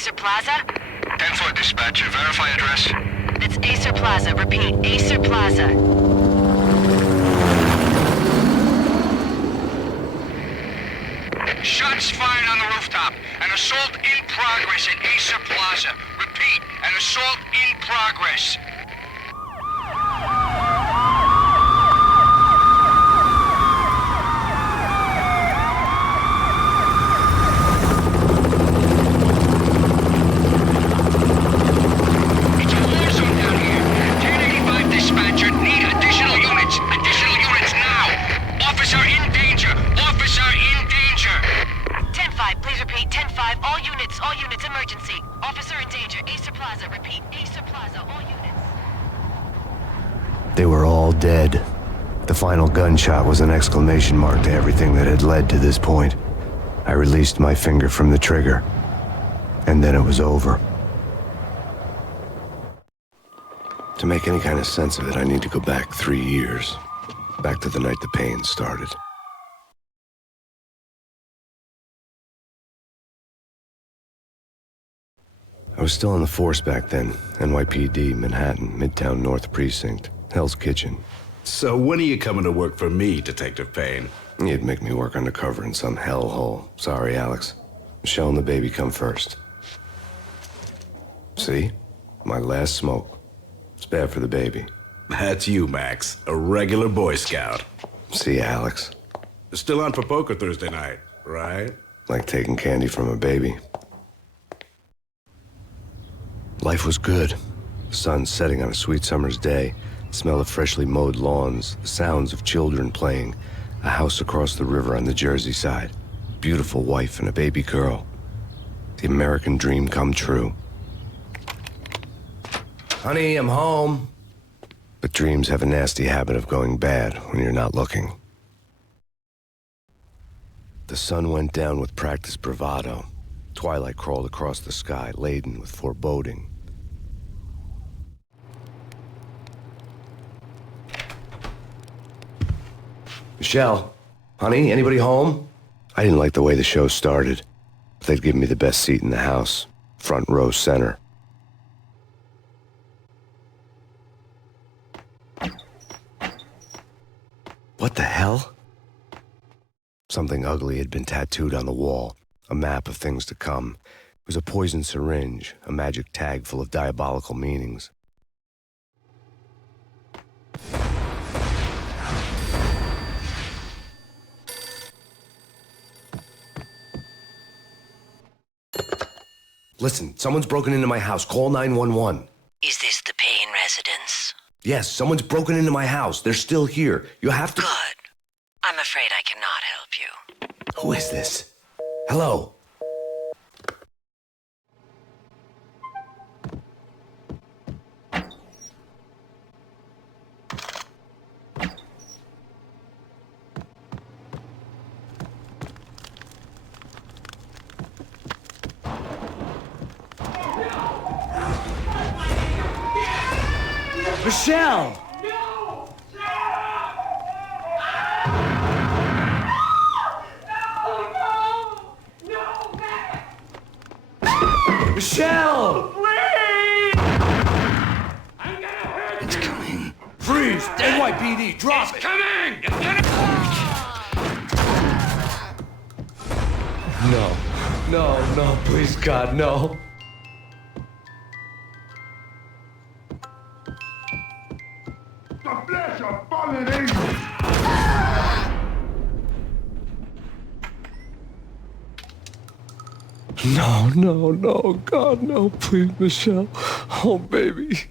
Acer Plaza? 10-4 dispatcher, verify address. It's Acer Plaza. Repeat, Acer Plaza. Shots fired on the rooftop. An assault in progress at Acer Plaza. Repeat, an assault in progress. It's a war zone down here. 1085 dispatcher, need additional units. Additional units now. Officer in danger. Officer in danger. 10-5, please repeat. 10-5, all units, emergency. Officer in danger. Acer Plaza. Repeat, Acer Plaza, all units. They were all dead. The final gunshot was an exclamation mark to everything that had led to this point. I released my finger from the trigger, and then it was over. To make any kind of sense of it, I need to go back 3 years. Back to the night the Payne started. I was still in the force back then. NYPD, Manhattan, Midtown North Precinct, Hell's Kitchen. So when are you coming to work for me, Detective Payne? You'd make me work undercover in some hellhole. Sorry, Alex. Michelle and the baby come first. See? My last smoke. It's bad for the baby. That's you, Max. A regular Boy Scout. See, Alex. Still on for poker Thursday night, right? Like taking candy from a baby. Life was good. The sun setting on a sweet summer's day, the smell of freshly mowed lawns, the sounds of children playing, a house across the river on the Jersey side, beautiful wife and a baby girl. The American dream come true. Honey, I'm home. But dreams have a nasty habit of going bad when you're not looking. The sun went down with practiced bravado. Twilight crawled across the sky, laden with foreboding. Michelle, honey, anybody home? I didn't like the way the show started. But they'd given me the best seat in the house, front row center. What the hell? Something ugly had been tattooed on the wall, a map of things to come. It was a poison syringe, a magic tag full of diabolical meanings. Listen, someone's broken into my house. Call 911. Is this the Payne residence? Yes, someone's broken into my house. They're still here. You have to... Good. I'm afraid I cannot help you. Who is this? Hello? Michelle! Michelle! Please! I'm gonna hurt you! It's coming. Freeze! NYPD, drop it! Coming! No, please, God, no. The flesh of fallen angels! No, God, no, please, Michelle. Oh, baby.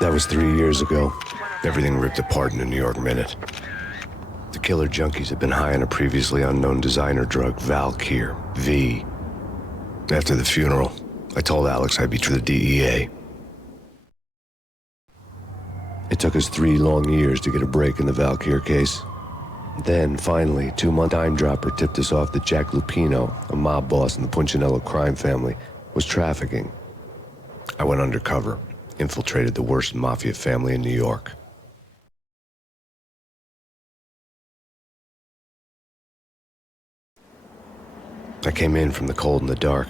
That was 3 years ago. Everything ripped apart in a New York minute. The killer junkies had been high on a previously unknown designer drug, Valkyr, V. After the funeral, I told Alex I'd be to the DEA. It took us 3 long years to get a break in the Valkyr case. Then, finally, 2-month dime dropper tipped us off that Jack Lupino, a mob boss in the Punchinello crime family, was trafficking. I went undercover, infiltrated the worst mafia family in New York. I came in from the cold and the dark,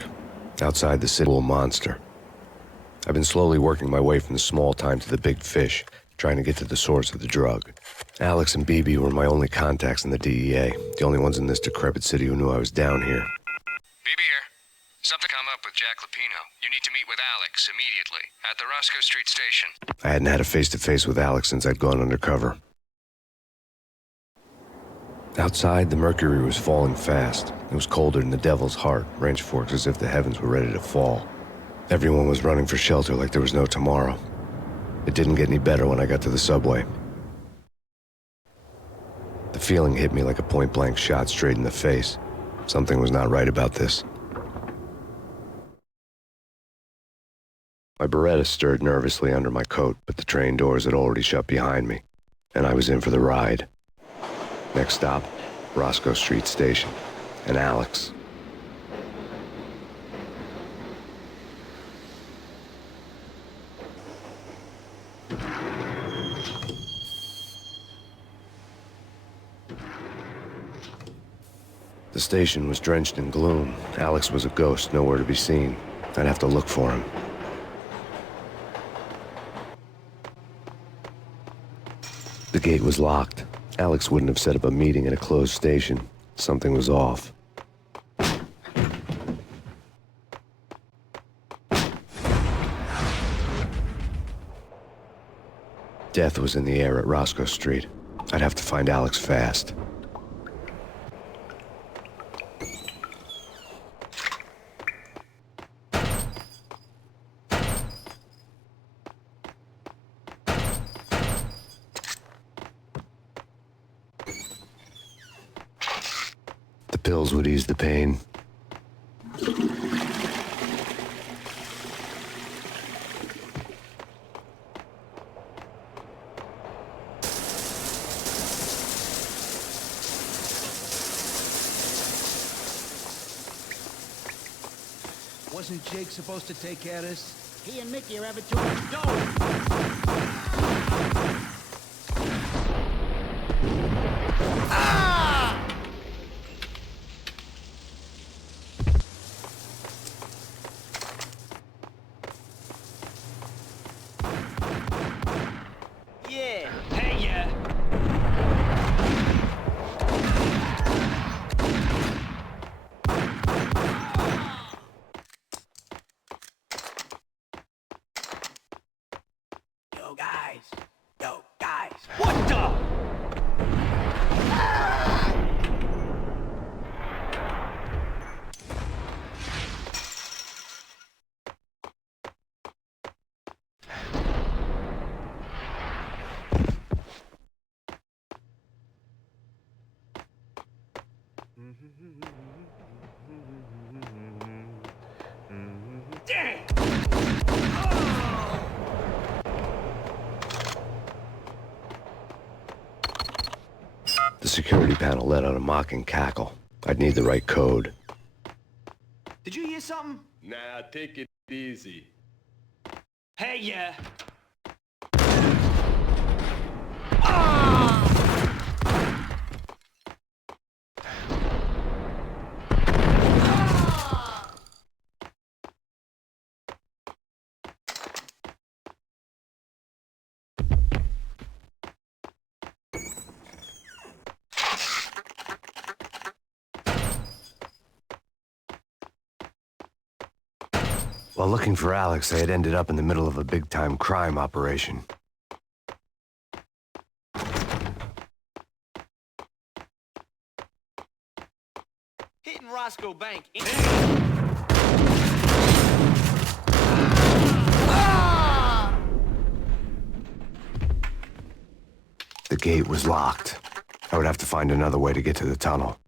outside the city monster. I've been slowly working my way from the small time to the big fish, trying to get to the source of the drug. Alex and BB were my only contacts in the DEA, the only ones in this decrepit city who knew I was down here. BB here. Something come up with Jack Lupino. You need to meet with Alex immediately at the Roscoe Street station. I hadn't had a face-to-face with Alex since I'd gone undercover. Outside, the mercury was falling fast. It was colder than the devil's heart, wrench forks as if the heavens were ready to fall. Everyone was running for shelter like there was no tomorrow. It didn't get any better when I got to the subway. The feeling hit me like a point-blank shot straight in the face. Something was not right about this. My Beretta stirred nervously under my coat, but the train doors had already shut behind me, and I was in for the ride. Next stop, Roscoe Street Station, and Alex. The station was drenched in gloom. Alex was a ghost, nowhere to be seen. I'd have to look for him. The gate was locked. Alex wouldn't have set up a meeting at a closed station. Something was off. Death was in the air at Roscoe Street. I'd have to find Alex fast. The pills would ease the pain. Wasn't Jake supposed to take care of this? He and Mickey are having too much Yeah. Hey, yeah. Yo, guys. What the? The security panel let out a mocking cackle. I'd need the right code. Did you hear something? Nah, take it easy. Hey, yeah. While looking for Alex, I had ended up in the middle of a big-time crime operation. Hitting Roscoe Bank. The gate was locked. I would have to find another way to get to the tunnel.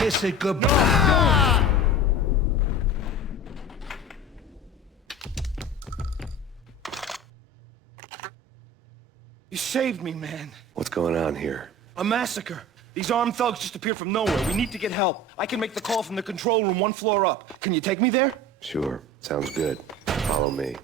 Kiss it goodbye. You saved me, man. What's going on here? A massacre. These armed thugs just appeared from nowhere. We need to get help. I can make the call from the control room 1 floor up. Can you take me there? Sure, sounds good. Follow me.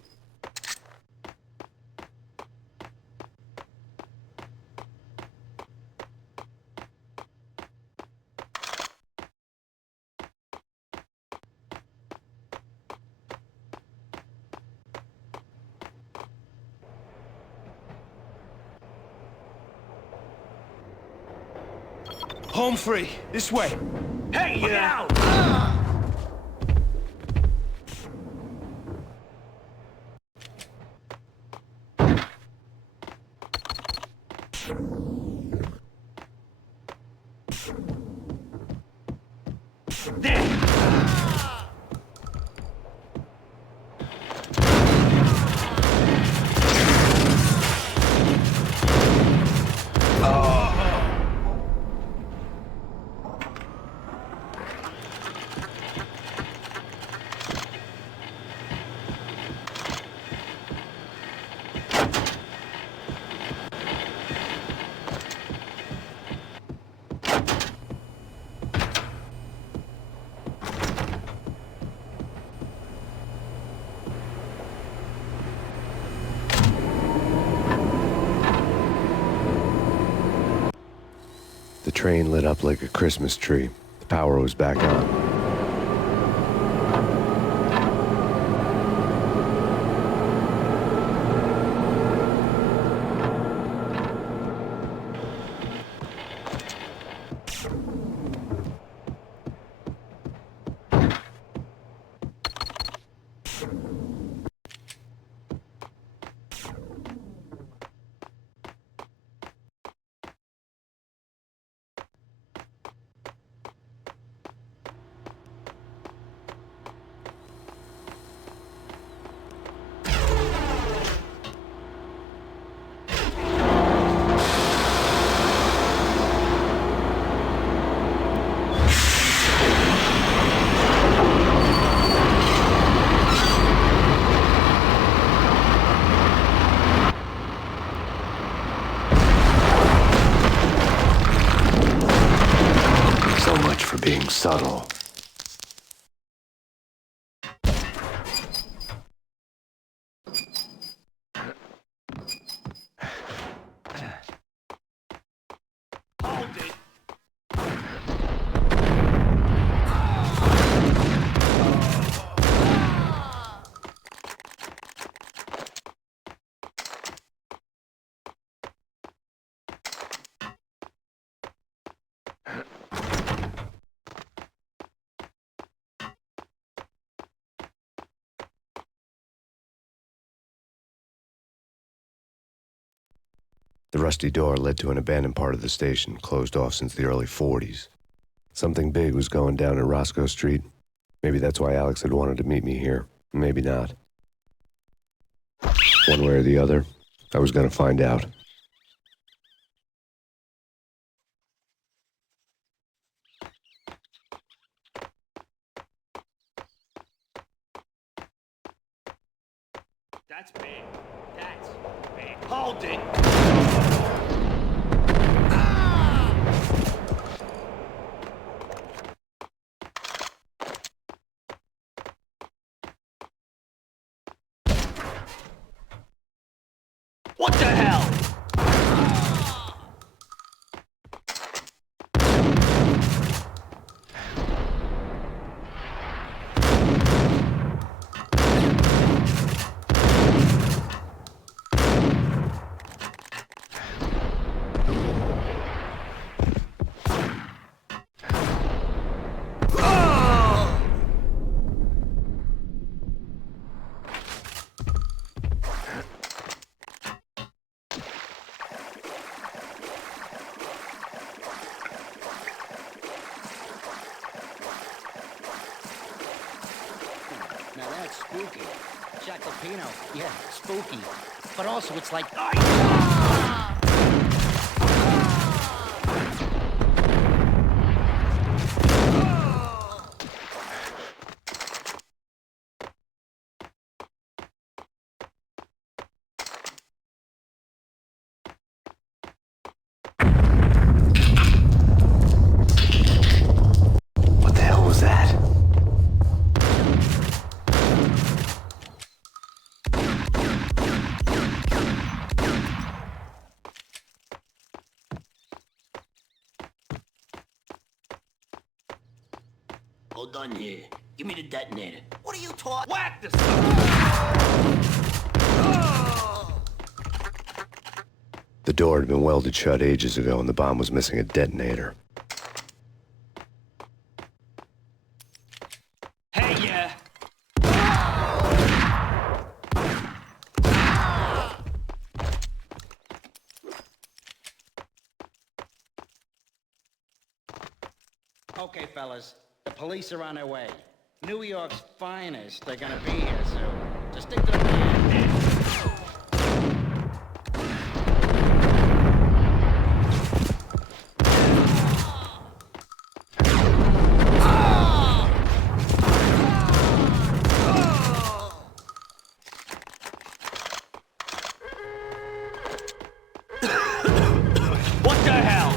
Home free. This way. Hey, get out! There! The train lit up like a Christmas tree. The power was back on. For being subtle. Hold it! The rusty door led to an abandoned part of the station, closed off since the early 40s. Something big was going down at Roscoe Street. Maybe that's why Alex had wanted to meet me here. Maybe not. One way or the other, I was going to find out. That's big. That's big. Hold it! What the hell? Now that's spooky. Chacopino, yeah, spooky. But also it's like... all done here. Give me the detonator. What are you talking? Whack this! The door had been welded shut ages ago and the bomb was missing a detonator. Hey, yeah! Okay, fellas, the police are on their way. New York's finest, they're gonna be here soon. Just stick to the plan. What the hell?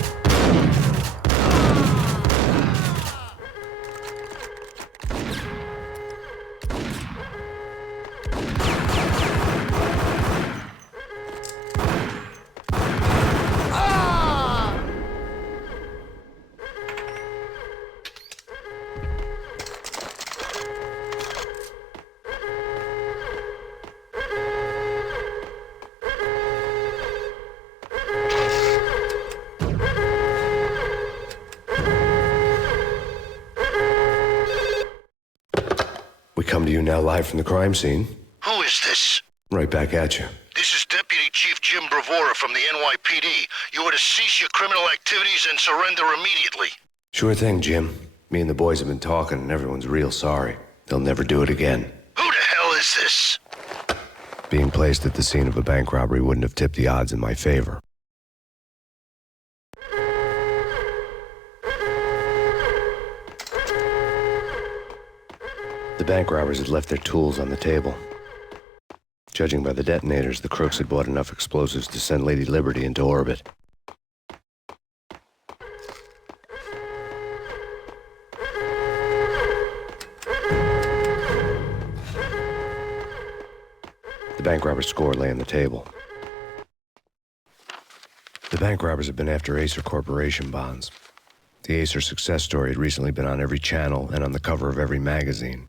We come to you now live from the crime scene. Who is this? Right back at you. This is Deputy Chief Jim Bravura from the NYPD. You are to cease your criminal activities and surrender immediately. Sure thing, Jim. Me and the boys have been talking and everyone's real sorry. They'll never do it again. Who the hell is this? Being placed at the scene of a bank robbery wouldn't have tipped the odds in my favor. The bank robbers had left their tools on the table. Judging by the detonators, the crooks had bought enough explosives to send Lady Liberty into orbit. The bank robbers' score lay on the table. The bank robbers had been after Acer Corporation bonds. The Acer success story had recently been on every channel and on the cover of every magazine.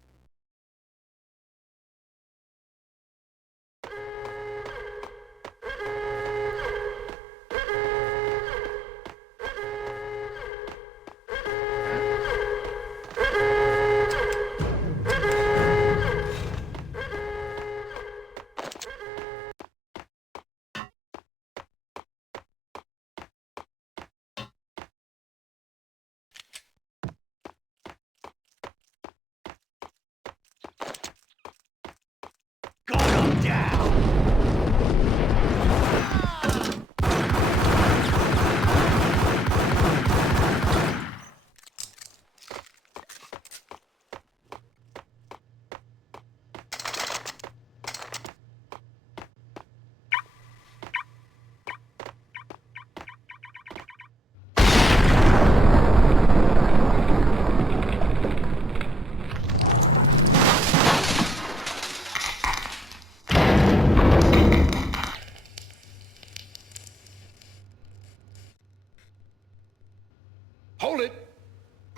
Hold it!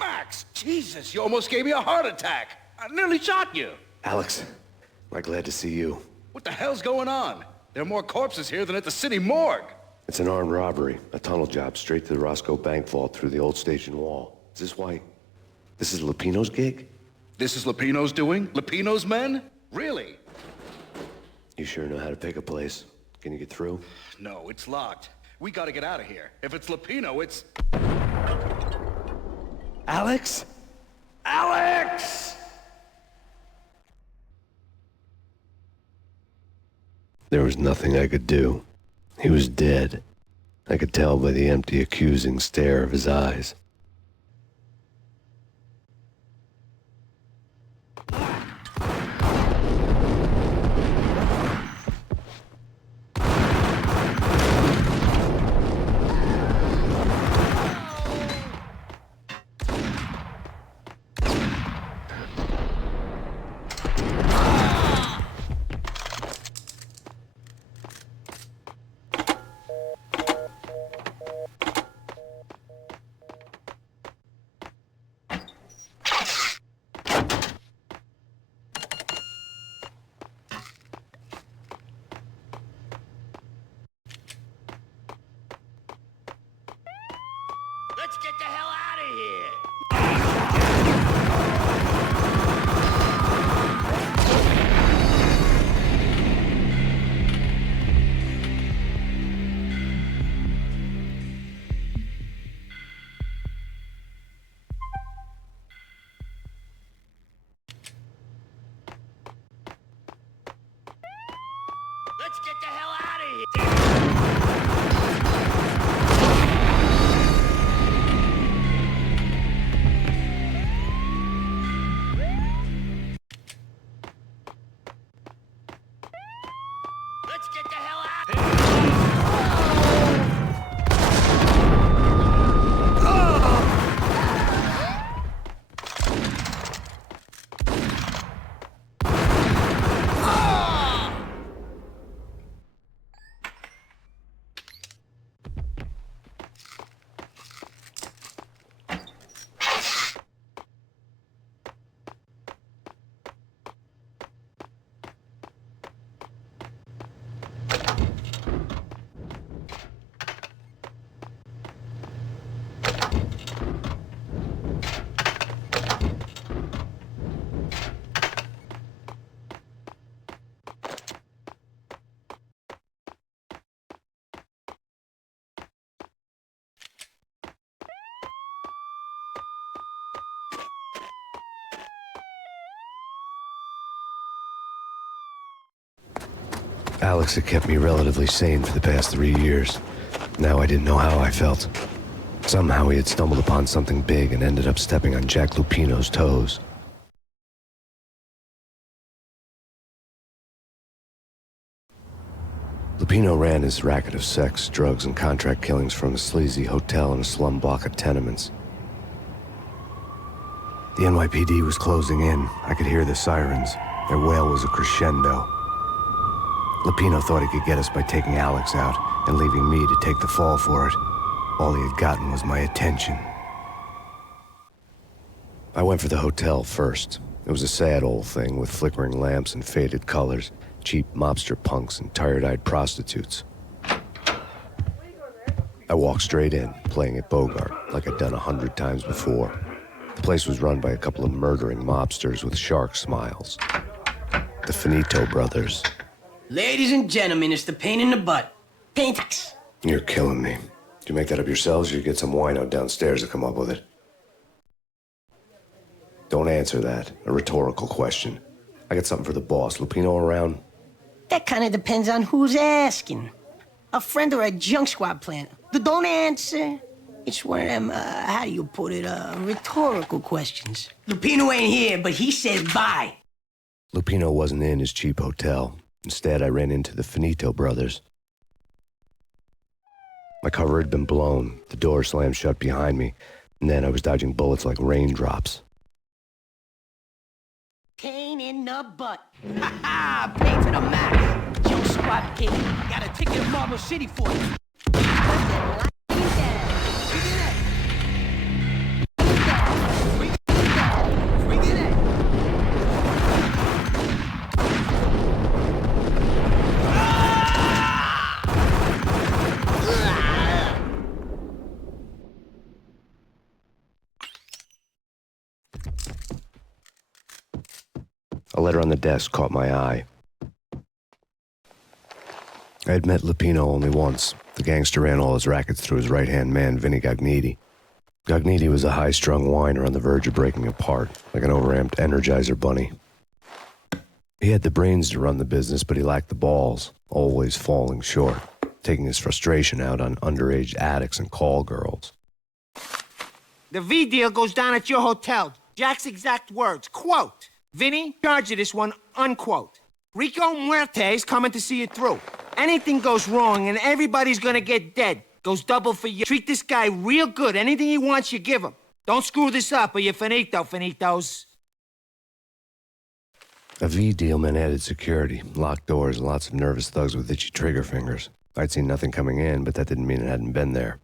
Max, Jesus, you almost gave me a heart attack. I nearly shot you. Alex, I'm glad to see you. What the hell's going on? There are more corpses here than at the city morgue. It's an armed robbery, a tunnel job straight to the Roscoe Bank vault through the old station wall. Is this why? This is Lupino's gig? This is Lupino's doing? Lupino's men? Really? You sure know how to pick a place. Can you get through? No, it's locked. We gotta get out of here. If it's Lupino, it's... Alex? Alex! There was nothing I could do. He was dead. I could tell by the empty, accusing stare of his eyes. Let's get the hell out of here! Let's get the hell out of here! Let's get the hell out! Alex had kept me relatively sane for the past 3 years. Now I didn't know how I felt. Somehow he had stumbled upon something big and ended up stepping on Jack Lupino's toes. Lupino ran his racket of sex, drugs, and contract killings from a sleazy hotel in a slum block of tenements. The NYPD was closing in. I could hear the sirens. Their wail was a crescendo. Lupino thought he could get us by taking Alex out and leaving me to take the fall for it. All he had gotten was my attention. I went for the hotel first. It was a sad old thing with flickering lamps and faded colors, cheap mobster punks and tired-eyed prostitutes. I walked straight in, playing at Bogart, like I'd done 100 times before. The place was run by a couple of murdering mobsters with shark smiles. The Finito brothers. Ladies and gentlemen, it's the pain in the butt. Payne. You're killing me. Did you make that up yourselves, or you get some wino downstairs to come up with it? Don't answer that. A rhetorical question. I got something for the boss. Lupino around? That kind of depends on who's asking. A friend or a junk squad plant. Don't answer. It's one of them, how do you put it, rhetorical questions. Lupino ain't here, but he says bye. Lupino wasn't in his cheap hotel. Instead, I ran into the Finito brothers. My cover had been blown, the door slammed shut behind me, and then I was dodging bullets like raindrops. Pain in the butt. Ha ha! Pain to the max. Junk squad king. Got a ticket to Marble City for you. A letter on the desk caught my eye. I had met Lupino only once. The gangster ran all his rackets through his right-hand man, Vinny Gognitti. Gognitti was a high-strung whiner on the verge of breaking apart, like an overamped Energizer bunny. He had the brains to run the business, but he lacked the balls, always falling short, taking his frustration out on underage addicts and call girls. The V deal goes down at your hotel. Jack's exact words, quote, Vinny, charge you this one, unquote. Rico Muerte's coming to see you through. Anything goes wrong and everybody's gonna get dead. Goes double for you. Treat this guy real good. Anything he wants, you give him. Don't screw this up or you're finito, finitos. A V deal meant added security, locked doors, and lots of nervous thugs with itchy trigger fingers. I'd seen nothing coming in, but that didn't mean it hadn't been there.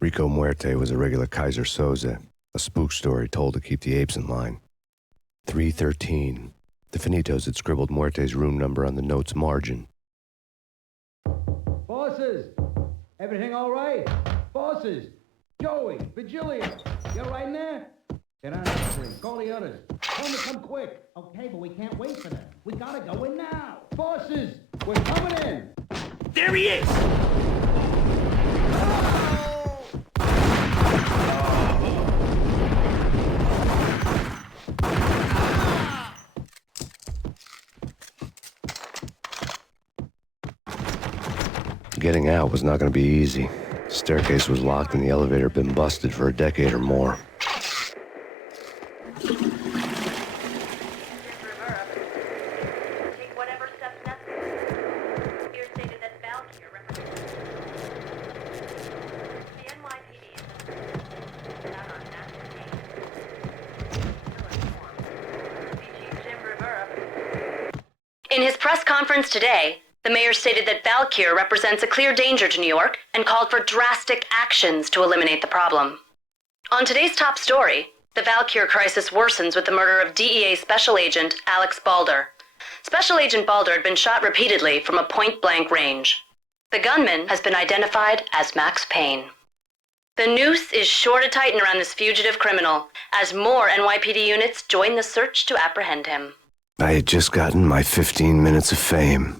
Rico Muerte was a regular Kaiser Soze, a spook story told to keep the apes in line. 313. The Finitos had scribbled Muerte's room number on the note's margin. Bosses! Everything all right? Bosses! Joey, Virgilio, you're right in there? Get on the street. Call the others. Tell them to come quick. Okay, but we can't wait for them. We gotta go in now. Bosses, we're coming in. There he is! Getting out was not going to be easy. The staircase was locked and the elevator had been busted for a decade or more. Take whatever steps necessary. Here stated that Valkyrie represents the NYPD is out on Master Payne. Still informed. Chief Jim Rivera. In his press conference today, the mayor stated that Valkyrie represents a clear danger to New York and called for drastic actions to eliminate the problem. On today's top story, the Valkyrie crisis worsens with the murder of DEA Special Agent Alex Balder. Special Agent Balder had been shot repeatedly from a point-blank range. The gunman has been identified as Max Payne. The noose is sure to tighten around this fugitive criminal as more NYPD units join the search to apprehend him. I had just gotten my 15 minutes of fame.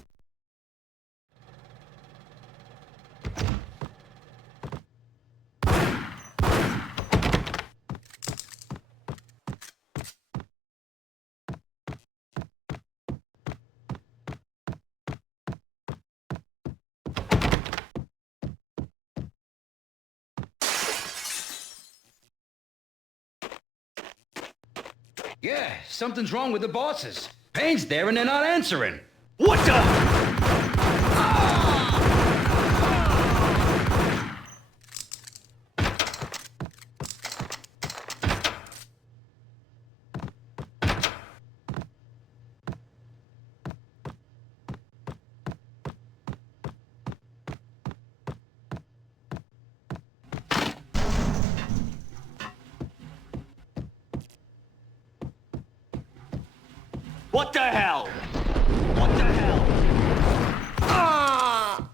Yeah, something's wrong with the bosses. Payne's there and they're not answering. What the? What the hell? What the hell? Ah!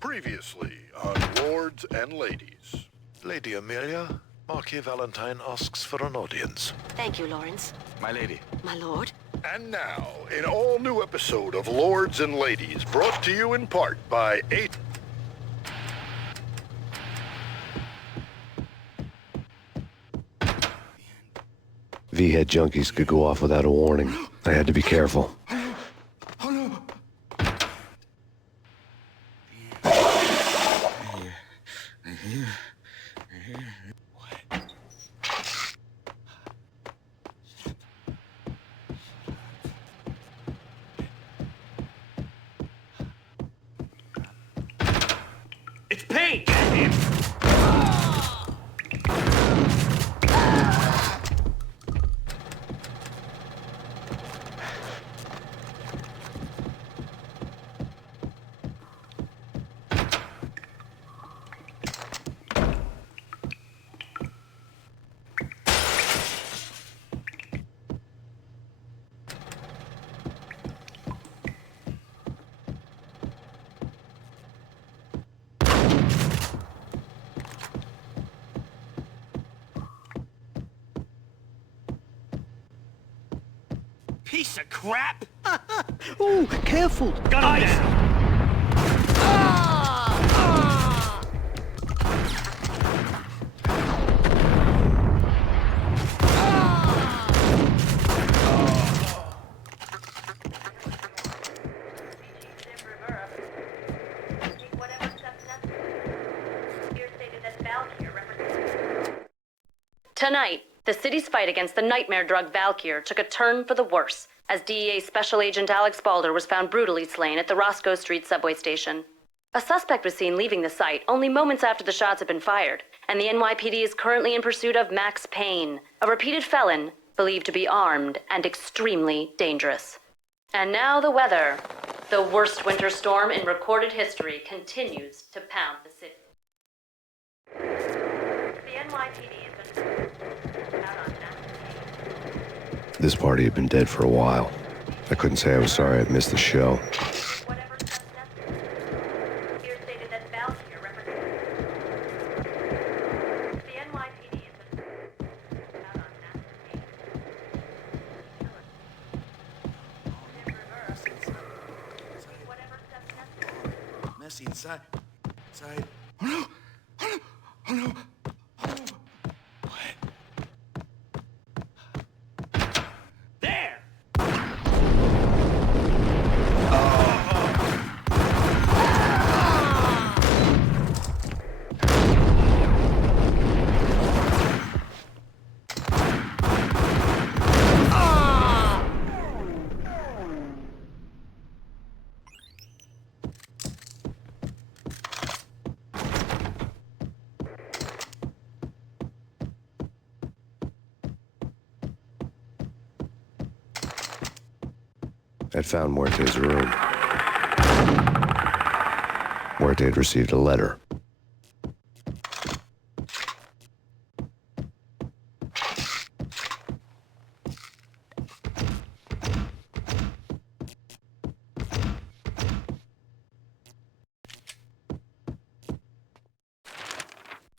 Previously on Lords and Ladies. Lady Amelia, Marquis Valentine asks for an audience. Thank you, Lawrence. My lady. My lord. And now, an all-new episode of Lords and Ladies, brought to you in part by V-head junkies could go off without a warning. I had to be careful. It's Payne! Get him! Piece of crap! Ooh, careful. Gun him down! Tonight, the city's fight against the nightmare drug Valkyrie took a turn for the worse as DEA Special Agent Alex Balder was found brutally slain at the Roscoe Street subway station. A suspect was seen leaving the site only moments after the shots had been fired, and the NYPD is currently in pursuit of Max Payne, a repeated felon believed to be armed and extremely dangerous. And now the weather. The worst winter storm in recorded history continues to pound the city. The NYPD has been out on massive. This party had been dead for a while. I couldn't say I was sorry I'd missed the show. Whatever steps necessary. Here stated that Val here represents. The NYPD has been out on massive. Whatever steps necessary. Messy inside. Inside. Oh no! Oh no! Oh no! Oh no! What? There! I'd found Muerte's room. Muerte had received a letter.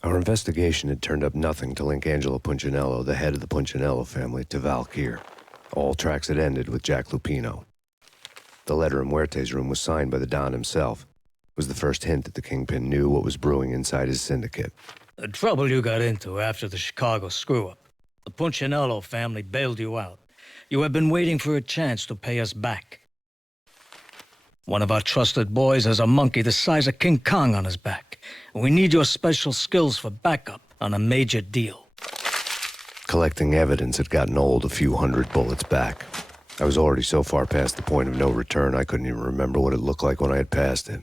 Our investigation had turned up nothing to link Angelo Punchinello, the head of the Punchinello family, to Val Kier. All tracks had ended with Jack Lupino. The letter in Muerte's room was signed by the Don himself. It was the first hint that the Kingpin knew what was brewing inside his syndicate. The trouble you got into after the Chicago screw-up. The Punchinello family bailed you out. You have been waiting for a chance to pay us back. One of our trusted boys has a monkey the size of King Kong on his back. We need your special skills for backup on a major deal. Collecting evidence had gotten old a few hundred bullets back. I was already so far past the point of no return, I couldn't even remember what it looked like when I had passed it.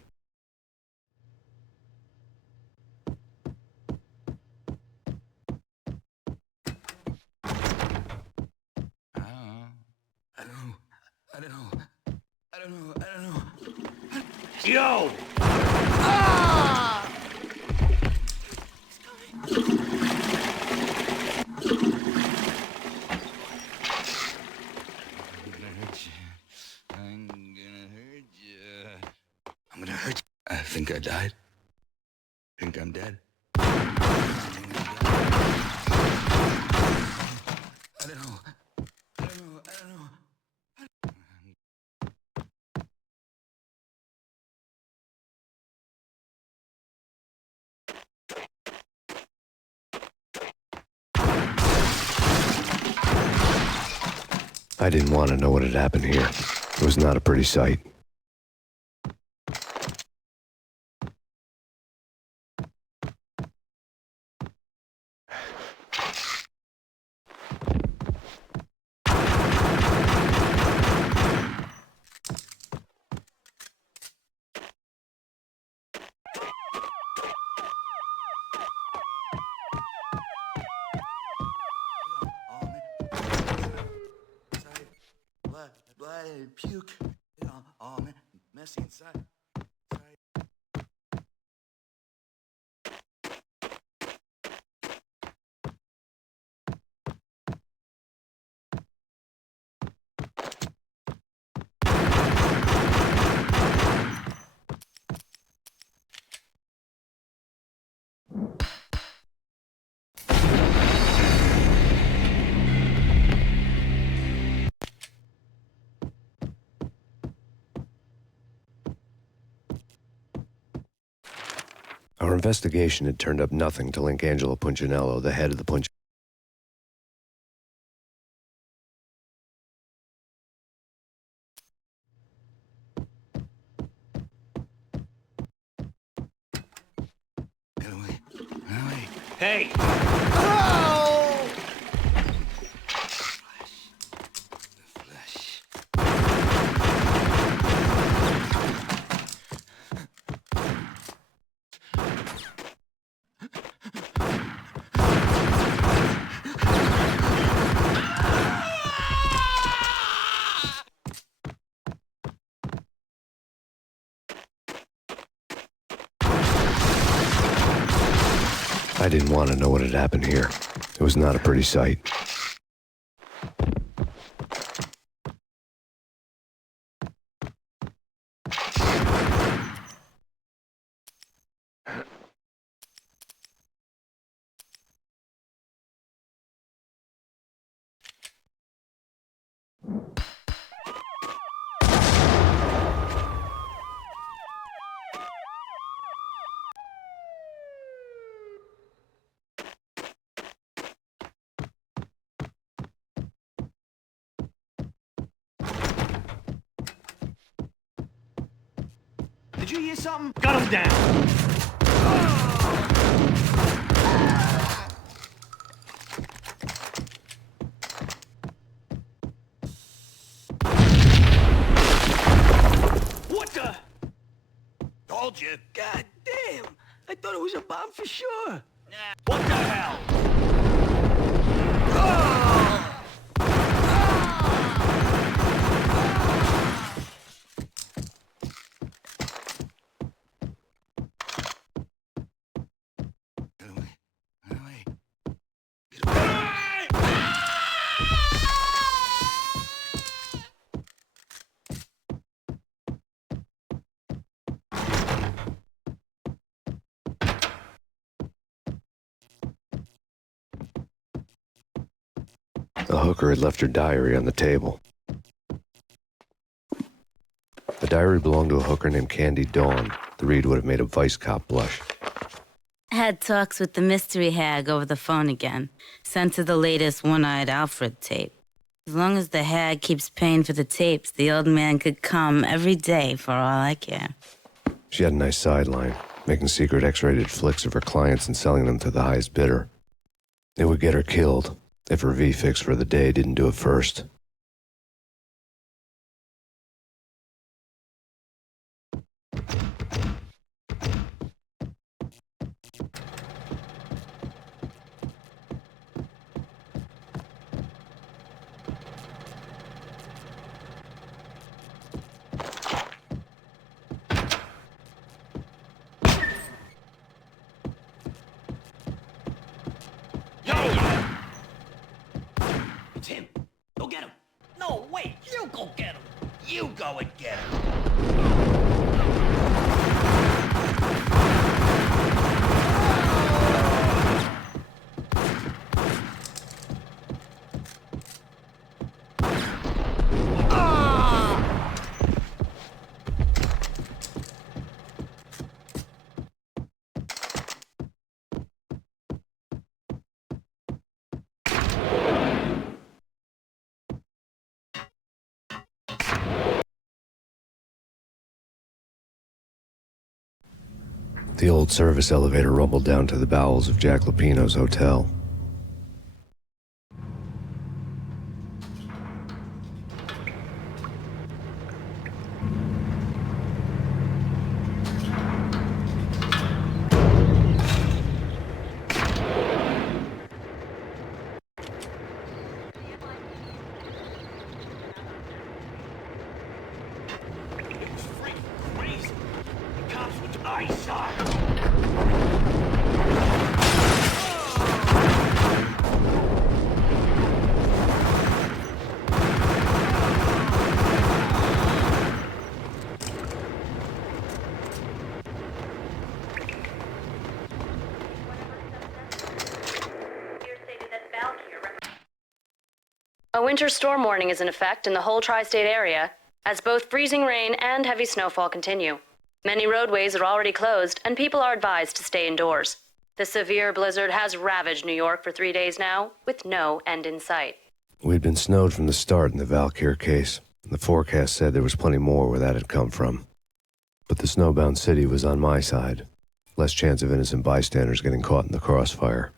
I don't know. Yo! I'm gonna hurt you. I think I died. Think I'm dead. I don't know. I didn't want to know what had happened here. It was not a pretty sight. Blood and puke. Oh man, messy inside. Our investigation had turned up nothing to link Angelo Punchinello, the head of the Hey! I didn't want to know what had happened here. It was not a pretty sight. Did you hear something? Got him down. What the? Told you. God damn! I thought it was a bomb for sure. What the hell? The hooker had left her diary on the table. The diary belonged to a hooker named Candy Dawn. The read would have made a vice cop blush. Had talks with the mystery hag over the phone again. Sent her the latest One-Eyed Alfred tape. As long as the hag keeps paying for the tapes, the old man could come every day for all I care. She had a nice sideline, making secret X-rated flicks of her clients and selling them to the highest bidder. It would get her killed if her V-fix for the day didn't do it first. It's him. Go get him. No, wait. You go get him. You go and get him. The old service elevator rumbled down to the bowels of Jack Lupino's hotel. It was freaking crazy. The cops were to my side. A winter storm warning is in effect in the whole tri-state area, as both freezing rain and heavy snowfall continue. Many roadways are already closed, and people are advised to stay indoors. The severe blizzard has ravaged New York for 3 days now, with no end in sight. We'd been snowed from the start in the Valkyr case. The forecast said there was plenty more where that had come from. But the snowbound city was on my side. Less chance of innocent bystanders getting caught in the crossfire.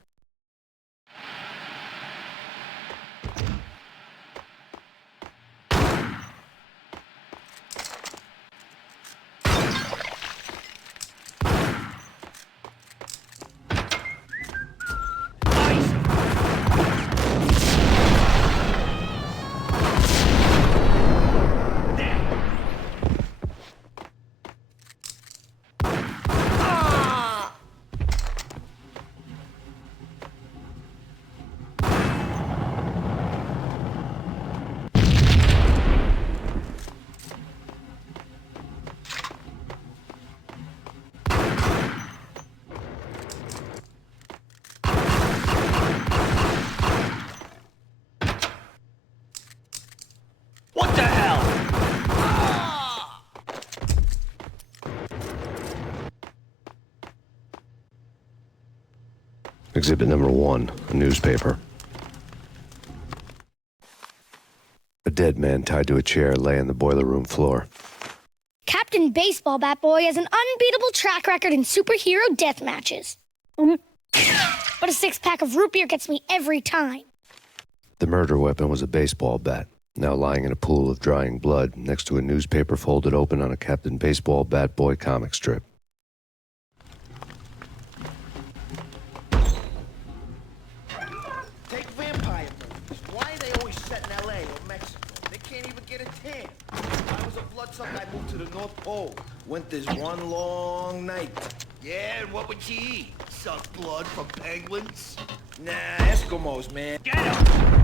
What the hell? Exhibit number 1, a newspaper. A dead man tied to a chair lay on the boiler room floor. Captain Baseball Bat Boy has an unbeatable track record in superhero death matches. But a 6-pack of root beer gets me every time. The murder weapon was a baseball bat, now lying in a pool of drying blood next to a newspaper folded open on a Captain Baseball Bat Boy comic strip. Take vampire movies. Why are they always set in L.A. or Mexico? They can't even get a tan. I was a bloodsucker. I moved to the North Pole. Winter's one long night. Yeah, and what would you eat? Suck blood from penguins? Nah, Eskimos, man. Get 'em!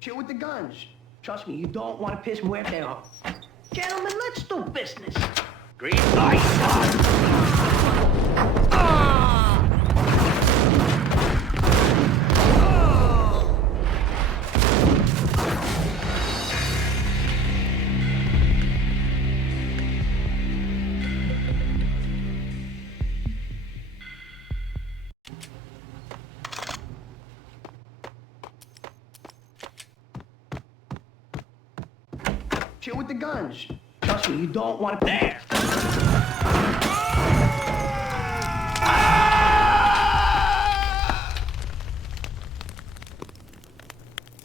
Chill with the guns. Trust me, you don't want to piss Muerte off. Gentlemen, let's do business. Green light, son! Chill with the guns. Trust me, you don't want to... There!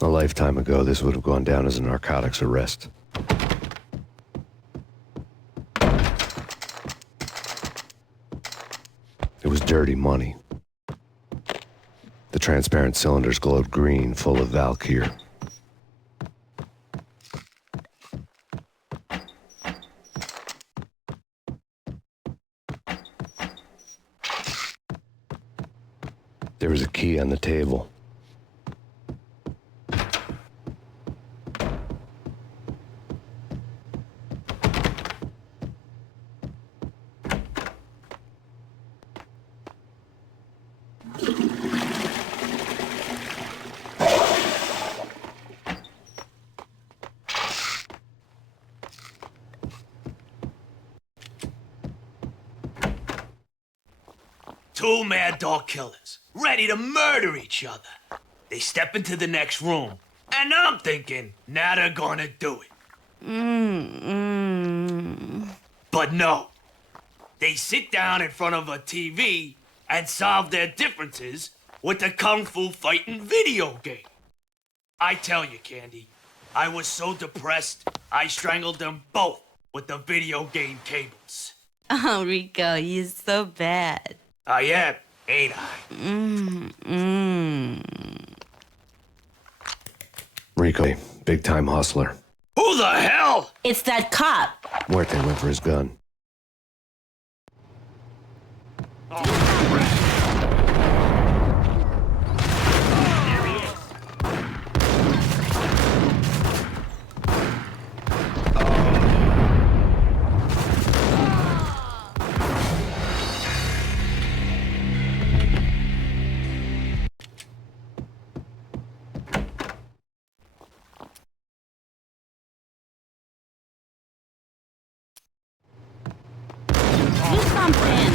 A lifetime ago, this would have gone down as a narcotics arrest. It was dirty money. The transparent cylinders glowed green, full of Valkyr. There was a key on the table. Two mad dog killers, ready to murder each other. They step into the next room, and I'm thinking, now they're gonna do it. But no. They sit down in front of a TV and solve their differences with the Kung Fu fighting video game. I tell you, Candy, I was so depressed, I strangled them both with the video game cables. Oh, Rico, you're so bad. I am, ain't I? Rico, big-time hustler. Who the hell? It's that cop. Muerte went for his gun. Do something.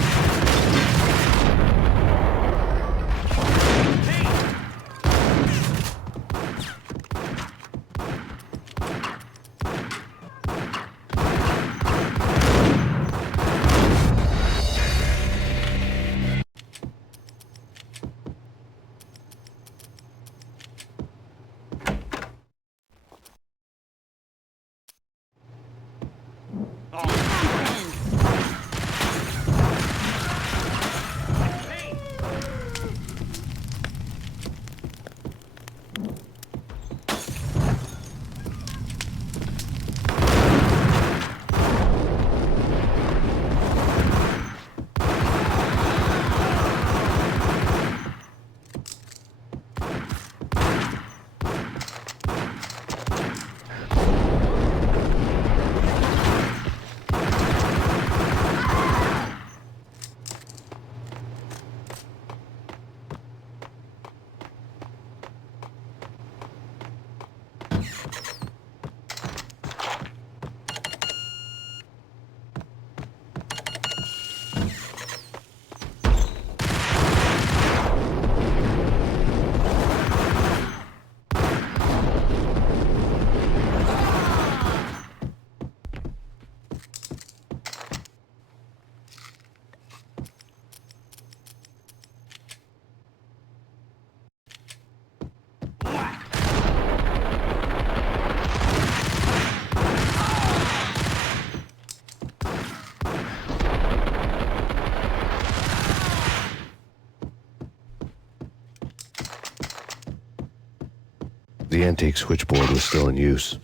The antique switchboard was still in use.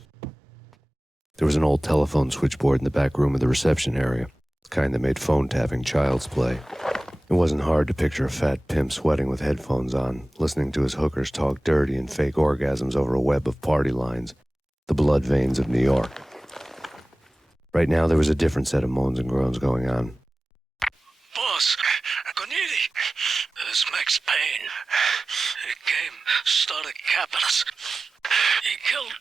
There was an old telephone switchboard in the back room of the reception area, the kind that made phone tapping child's play. It wasn't hard to picture a fat pimp sweating with headphones on, listening to his hookers talk dirty and fake orgasms over a web of party lines, the blood veins of New York. Right now, there was a different set of moans and groans going on. Boss, Corneli, it's Max Payne. He came, started capping us. He killed...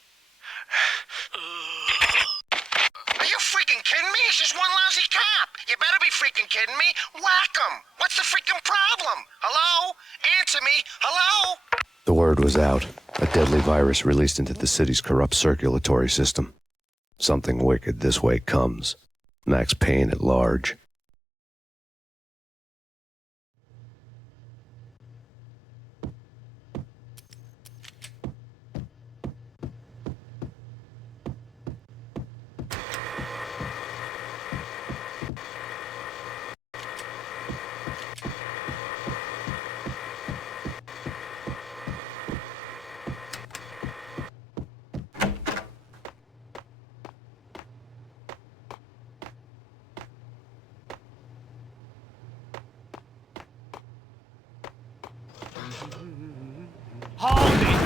Are you freaking kidding me? He's just one lousy cop. You better be freaking kidding me. Whack him. What's the freaking problem? Hello? Answer me. Hello? The word was out. A deadly virus released into the city's corrupt circulatory system. Something wicked this way comes. Max Payne at large. Hold it!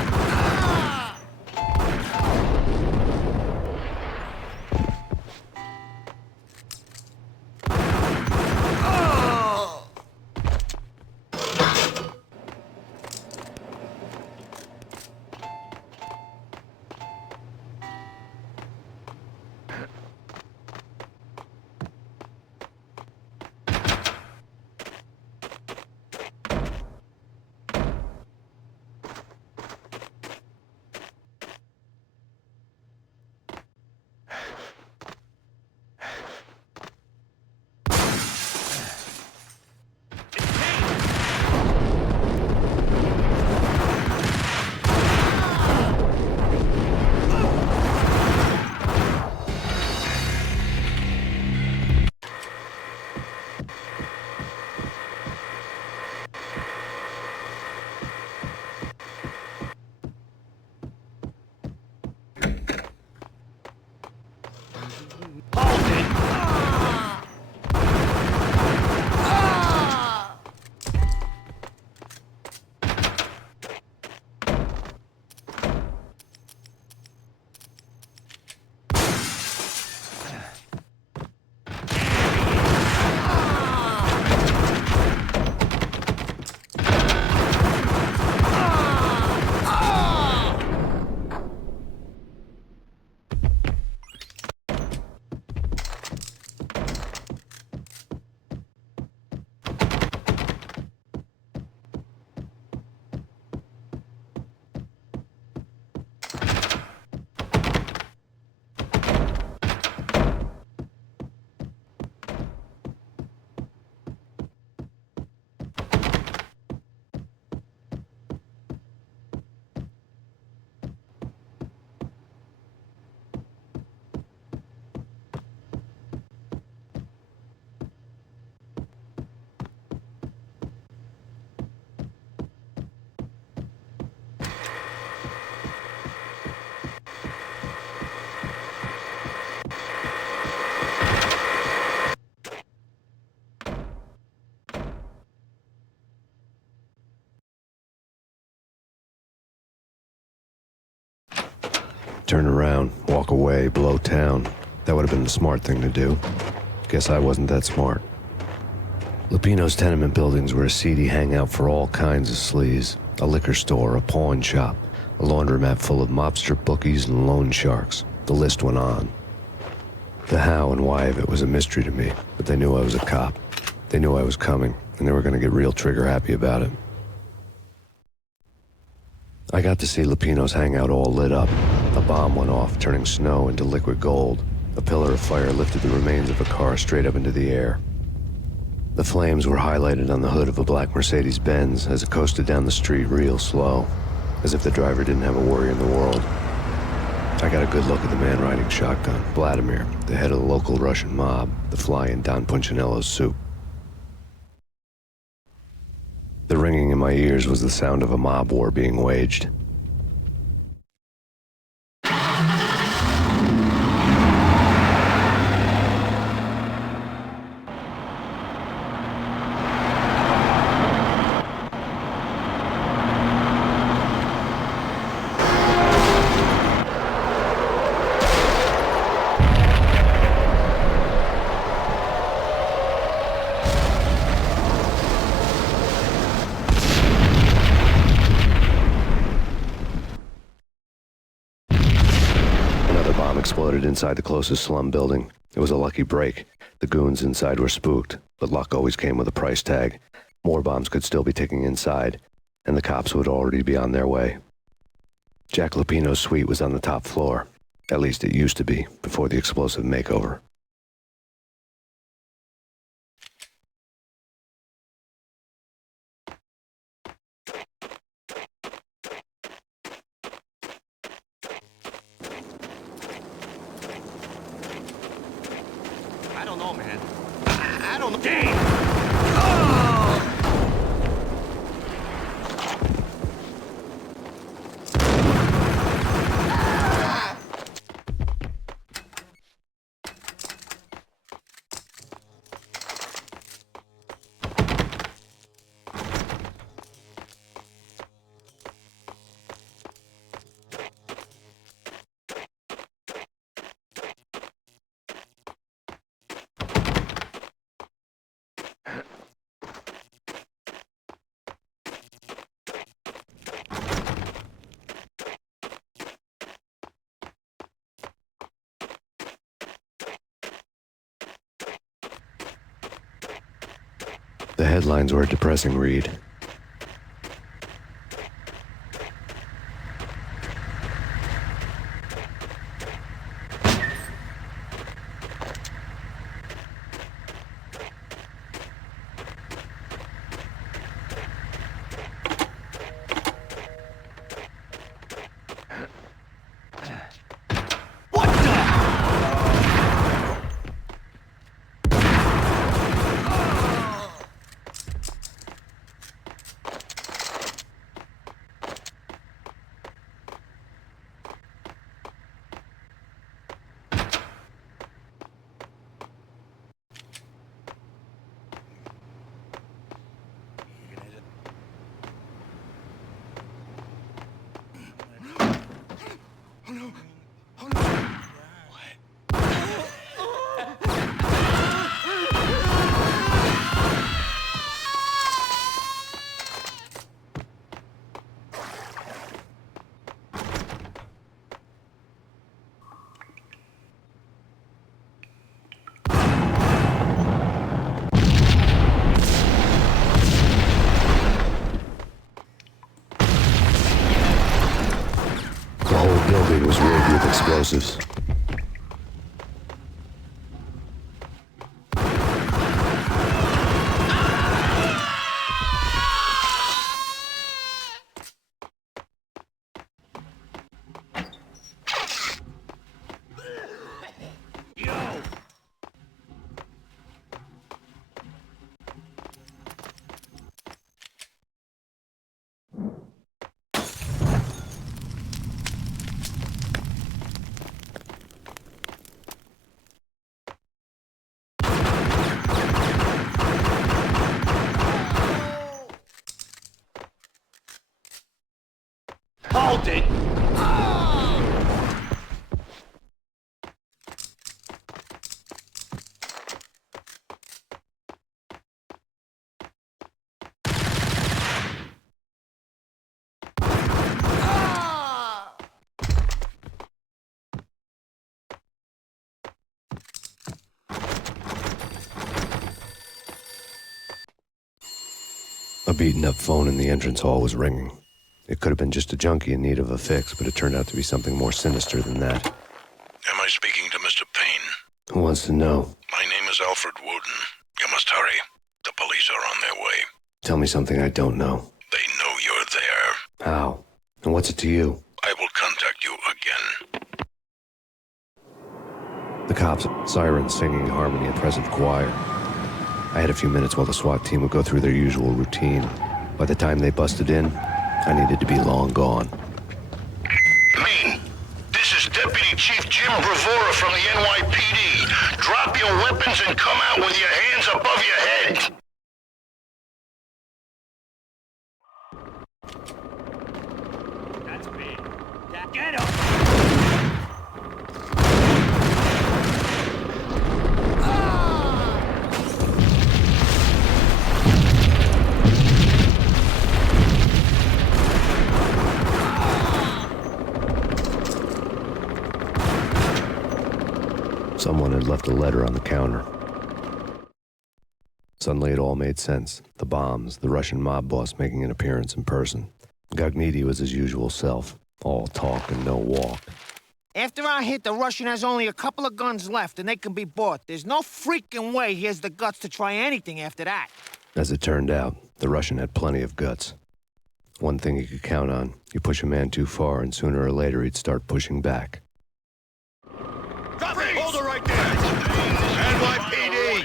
Turn around, walk away, blow town. That would have been the smart thing to do. Guess I wasn't that smart. Lupino's tenement buildings were a seedy hangout for all kinds of sleaze. A liquor store, a pawn shop, a laundromat full of mobster bookies and loan sharks. The list went on. The how and why of it was a mystery to me, but they knew I was a cop. They knew I was coming, and they were going to get real trigger-happy about it. I got to see Lupino's hangout all lit up. A bomb went off, turning snow into liquid gold. A pillar of fire lifted the remains of a car straight up into the air. The flames were highlighted on the hood of a black Mercedes-Benz as it coasted down the street real slow, as if the driver didn't have a worry in the world. I got a good look at the man riding shotgun, Vladimir, the head of the local Russian mob, the fly in Don Punchinello's soup. The ringing in my ears was the sound of a mob war being waged. inside the closest slum building. It was a lucky break. The goons inside were spooked, but luck always came with a price tag. More bombs could still be ticking inside, and the cops would already be on their way. Jack Lupino's suite was on the top floor. At least it used to be, before the explosive makeover. I don't know, man. I don't know. Damn! The headlines were a depressing read. The building was rigged with explosives. Hold it! A beaten-up phone in the entrance hall was ringing. It could have been just a junkie in need of a fix, but it turned out to be something more sinister than that. Am I speaking to Mr. Payne? Who wants to know? My name is Alfred Wooden. You must hurry. The police are on their way. Tell me something I don't know. They know you're there. How? And what's it to you? I will contact you again. The cops, sirens singing in harmony, a present choir. I had a few minutes while the SWAT team would go through their usual routine. By the time they busted in, I needed to be long gone. Maine, this is Deputy Chief Jim Bravura from the NYPD. Drop your weapons and come out with your hands above your head. That's big. Get him! left a letter on the counter. Suddenly it all made sense. The bombs, the Russian mob boss making an appearance in person. Gognitti was his usual self, all talk and no walk. After our hit, the Russian has only a couple of guns left, and they can be bought. There's no freaking way he has the guts to try anything after that. As it turned out, the Russian had plenty of guts. One thing he could count on, you push a man too far, and sooner or later he'd start pushing back. Drop it! Hold it right there! NYPD!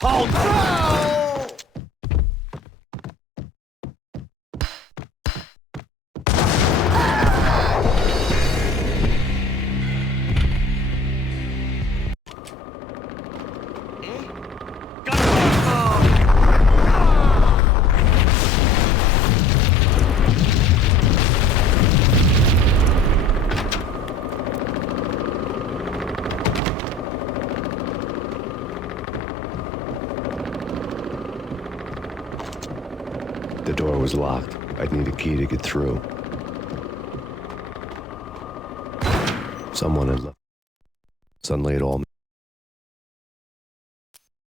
Hold on! The door was locked. I'd need a key to get through. Someone had left. Suddenly it all...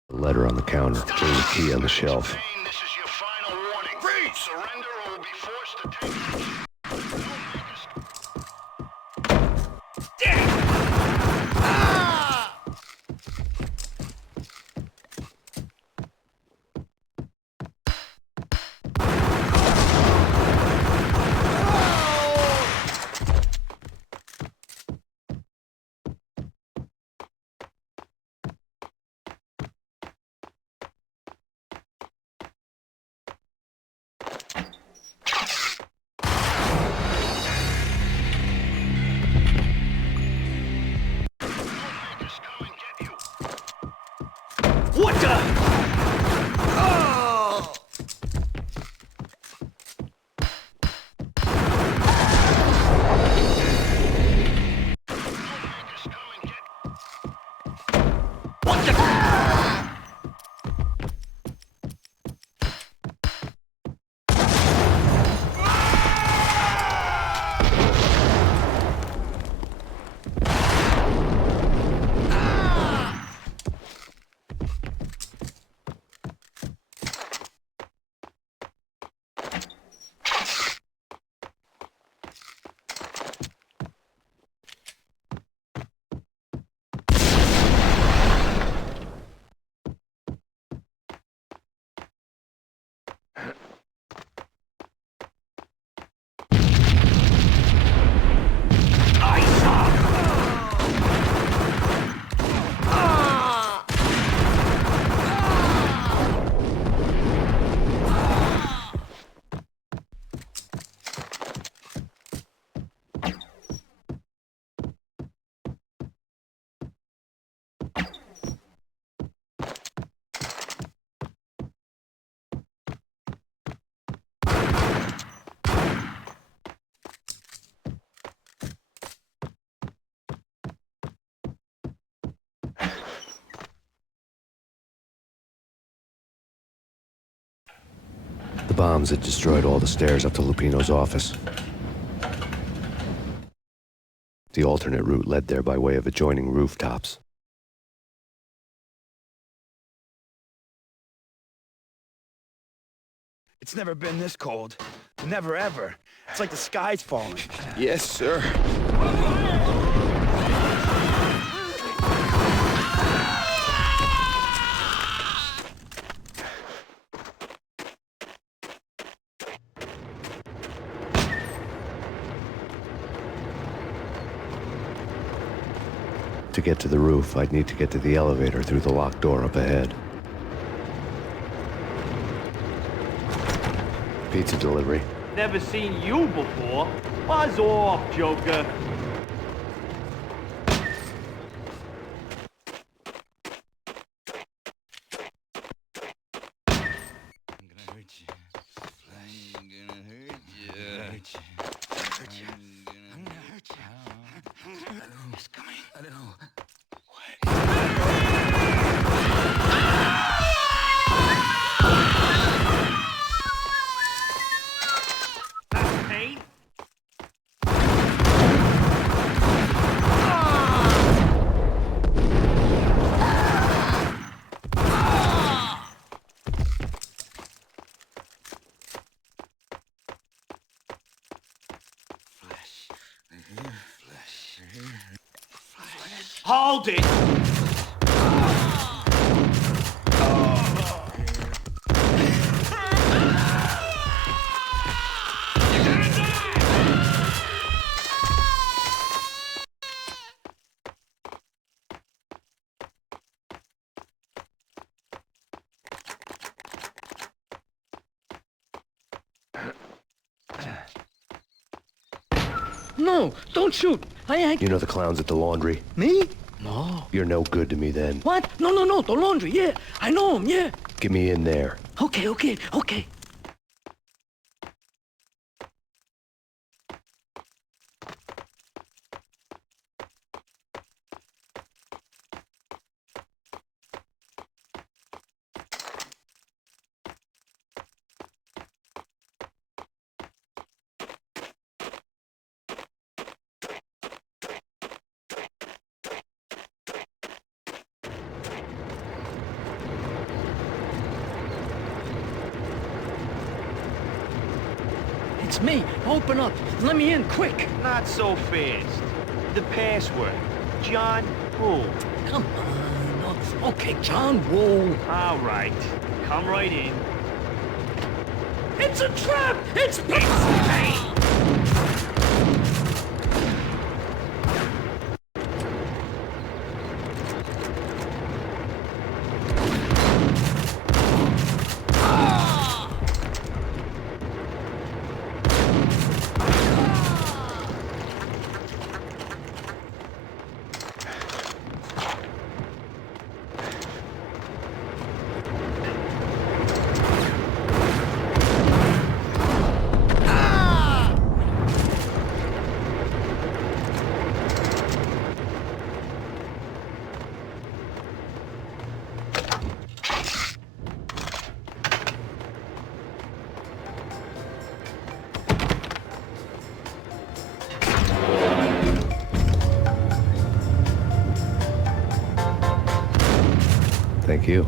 A letter on the counter. There was a key on the shelf. Payne, this is your final warning. Freeze! Surrender or we'll be forced to take you. What the? Oh! What the? The bombs had destroyed all the stairs up to Lupino's office. The alternate route led there by way of adjoining rooftops. It's never been this cold. Never ever. It's like the sky's falling. Yes, sir. To get to the roof, I'd need to get to the elevator through the locked door up ahead. Pizza delivery. Never seen you before. Buzz off, Joker. I don't know. What? Hold it! No, don't shoot. I ain't... You know the clowns at the laundry? Me? No. You're no good to me then. What? No, the laundry, yeah. I know him, yeah. Get me in there. Okay. It's me. Open up. Let me in, quick. Not so fast. The password. John who? Come on. Okay, John Woo. All right. Come right in. It's a trap! It's Payne! Thank you.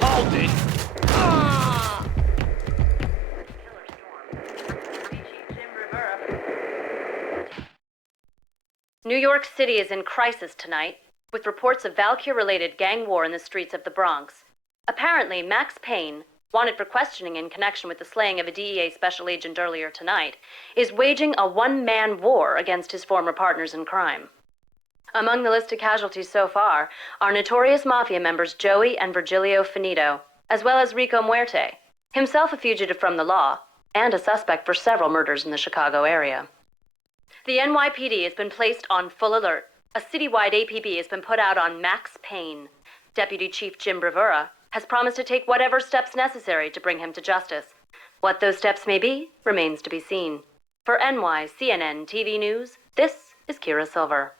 Hold it! New York City is in crisis tonight, with reports of Valkyr-related gang war in the streets of the Bronx. Apparently, Max Payne, wanted for questioning in connection with the slaying of a DEA special agent earlier tonight, is waging a one-man war against his former partners in crime. Among the listed casualties so far are notorious mafia members Joey and Virgilio Finito, as well as Rico Muerte, himself a fugitive from the law, and a suspect for several murders in the Chicago area. The NYPD has been placed on full alert. A citywide APB has been put out on Max Payne. Deputy Chief Jim Bravura has promised to take whatever steps necessary to bring him to justice. What those steps may be remains to be seen. For NYCNN TV News, this is Kira Silver.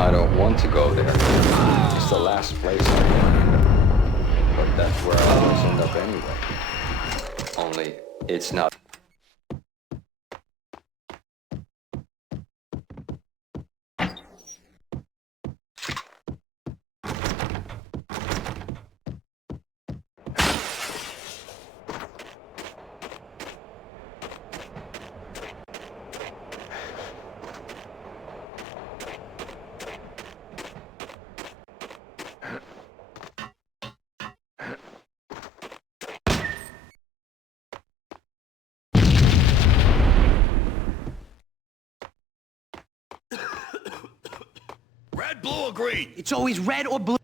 I don't want to go there. It's the last place I went. But that's where I always end up anyway. Only, it's not... Red, blue, or green? It's always red or blue.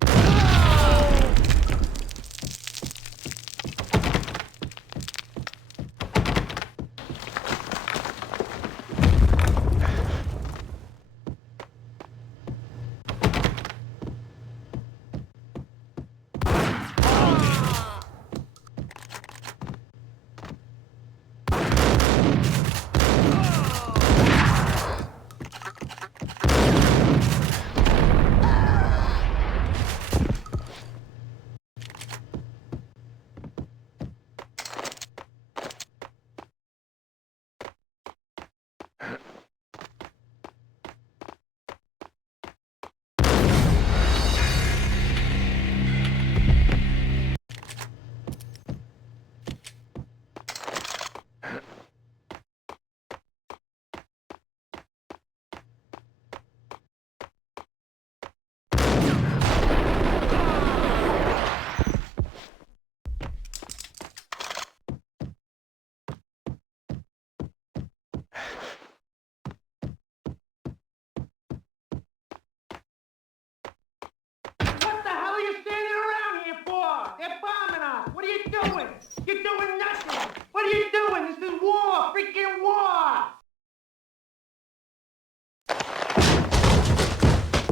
You're doing nothing! What are you doing? This is war! Freaking war!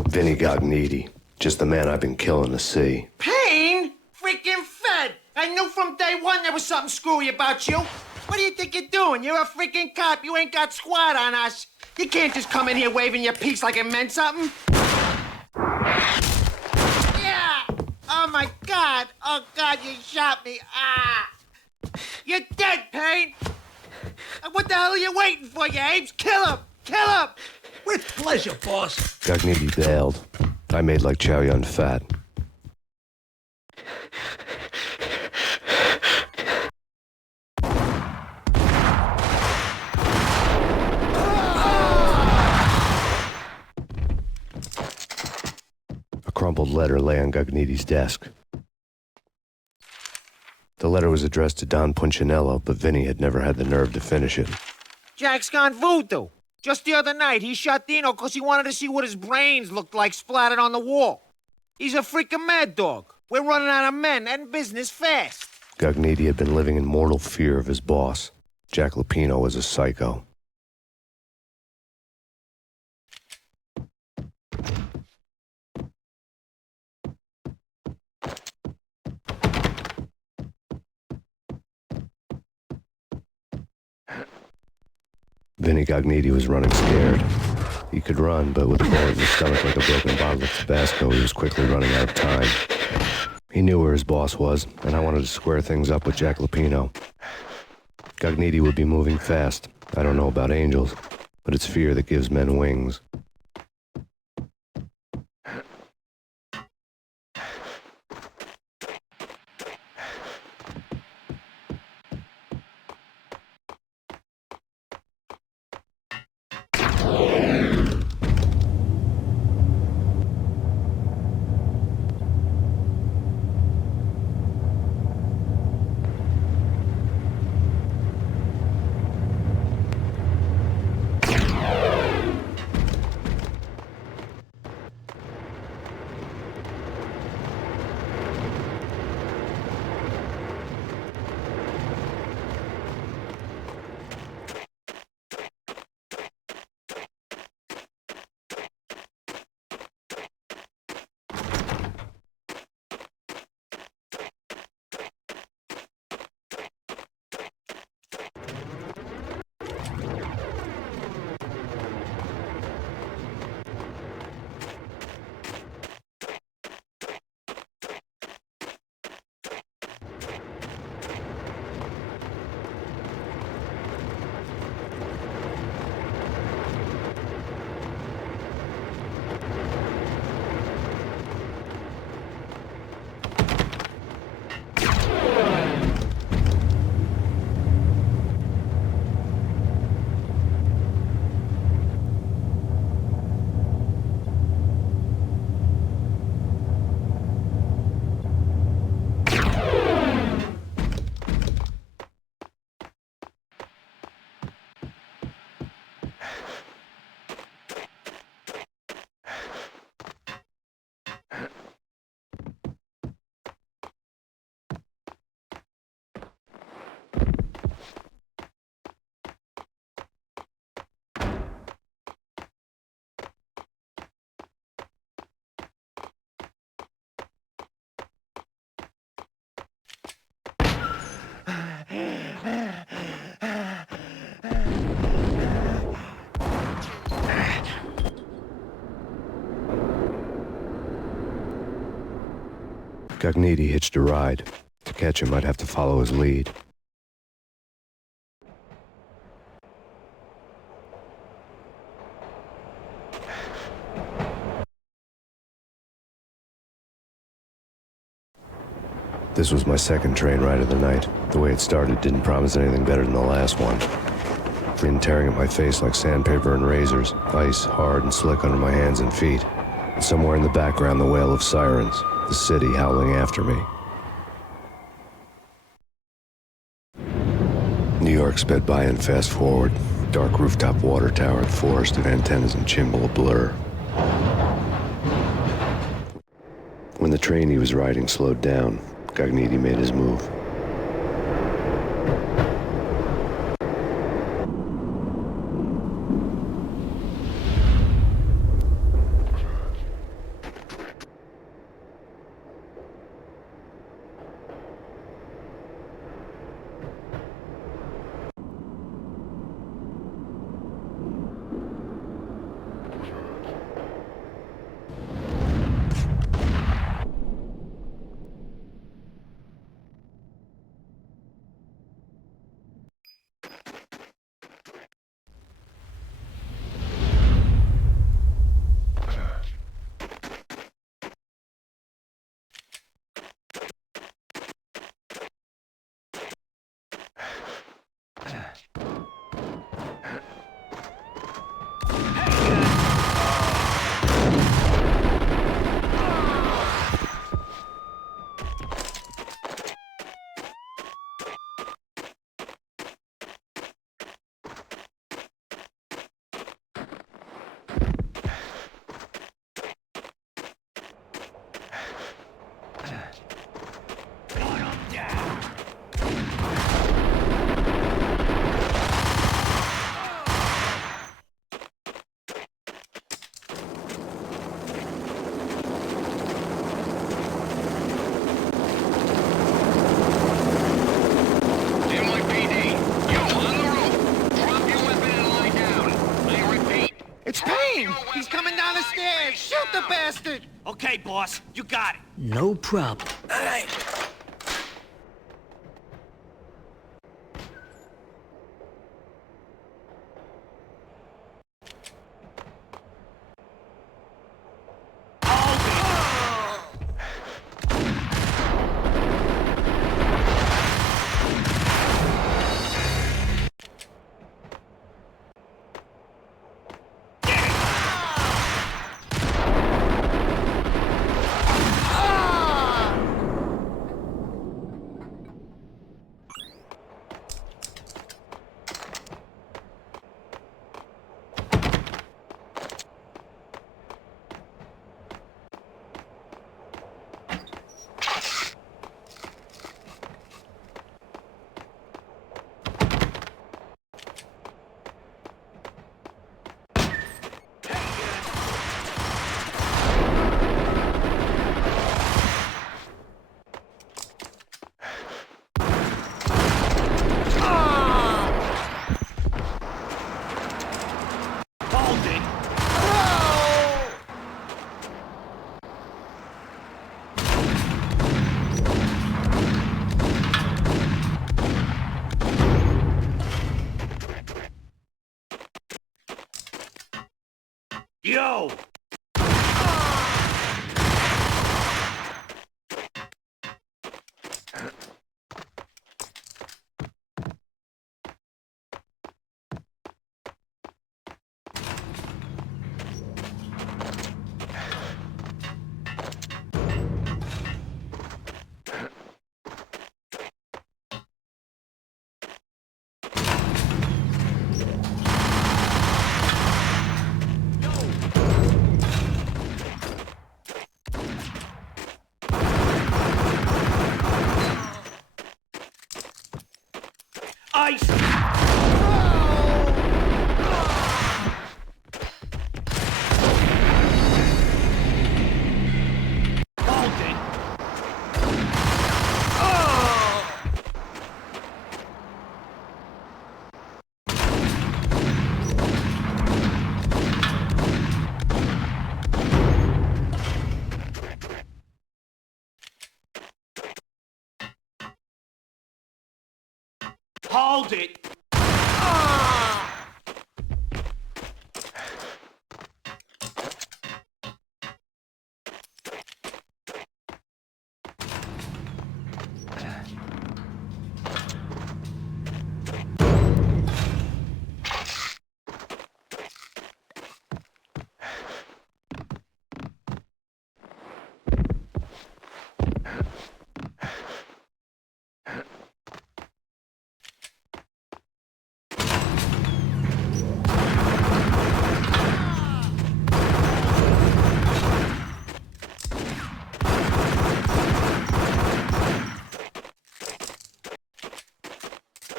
Vinny Gognitti. Just the man I've been killing to see. Payne? Freaking Fed! I knew from day one there was something screwy about you. What do you think you're doing? You're a freaking cop. You ain't got squad on us. You can't just come in here waving your piece like it meant something. Yeah! Oh, my God. Oh, God, you shot me. Ah! You're dead, Payne. What the hell are you waiting for, you apes? Kill him! Kill him! With pleasure, boss. Gognitti bailed. I made like Chow Yun Fat. A crumpled letter lay on Gognitti's desk. The letter was addressed to Don Punchinello, but Vinny had never had the nerve to finish it. Jack's gone voodoo. Just the other night, he shot Dino because he wanted to see what his brains looked like splattered on the wall. He's a freaking mad dog. We're running out of men and business fast. Gognitti had been living in mortal fear of his boss. Jack Lupino was a psycho. Vinny Gognitti was running scared. He could run, but with a bullet in his stomach like a broken bottle of Tabasco, he was quickly running out of time. He knew where his boss was, and I wanted to square things up with Jack Lupino. Gognitti would be moving fast. I don't know about angels, but it's fear that gives men wings. Gognitti hitched a ride. To catch him, I'd have to follow his lead. This was my second train ride of the night. The way it started didn't promise anything better than the last one. Wind tearing at my face like sandpaper and razors, ice hard and slick under my hands and feet. And somewhere in the background, the wail of sirens, the city howling after me. New York sped by in fast forward. Dark rooftop water tower and forested antennas and chimble a blur. When the train he was riding slowed down, Gognitti made his move. coming down the stairs! Shoot the bastard! Okay, boss, you got it. No problem. All right. Yo! Ice! Hold it! Hold it!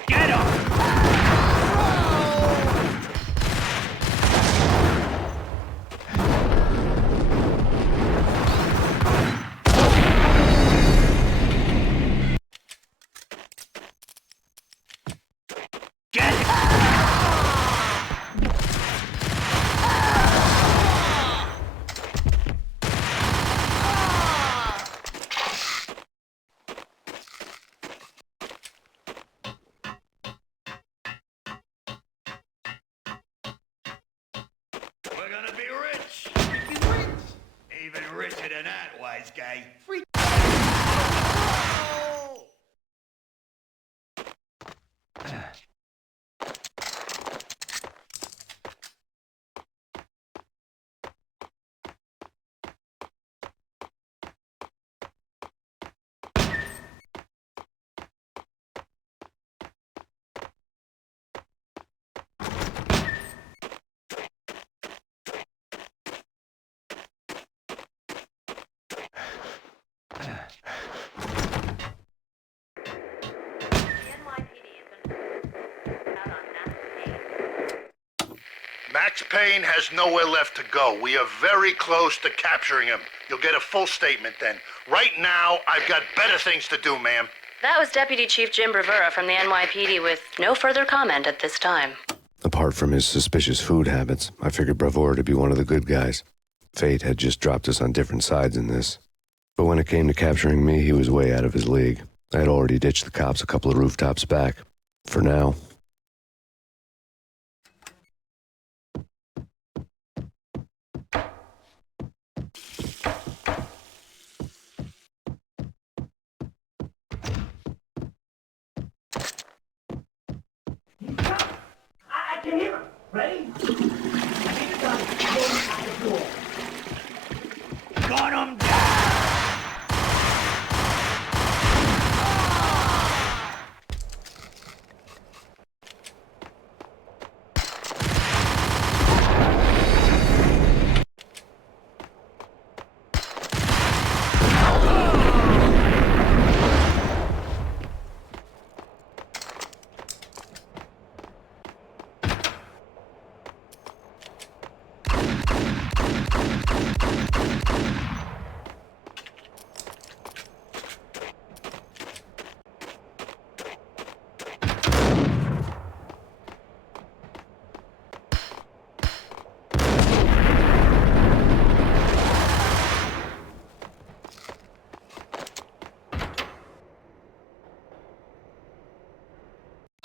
Get him! Get it! We're gonna be rich. Freaking rich. Even richer than that, wise guy. Max Payne has nowhere left to go. We are very close to capturing him. You'll get a full statement then. Right now, I've got better things to do, ma'am. That was Deputy Chief Jim Rivera from the NYPD with no further comment at this time. Apart from his suspicious food habits, I figured Bravura to be one of the good guys. Fate had just dropped us on different sides in this. But when it came to capturing me, he was way out of his league. I had already ditched the cops a couple of rooftops back. For now. I can hear him. Ready? I need a gun. Go out the door. Gun him down!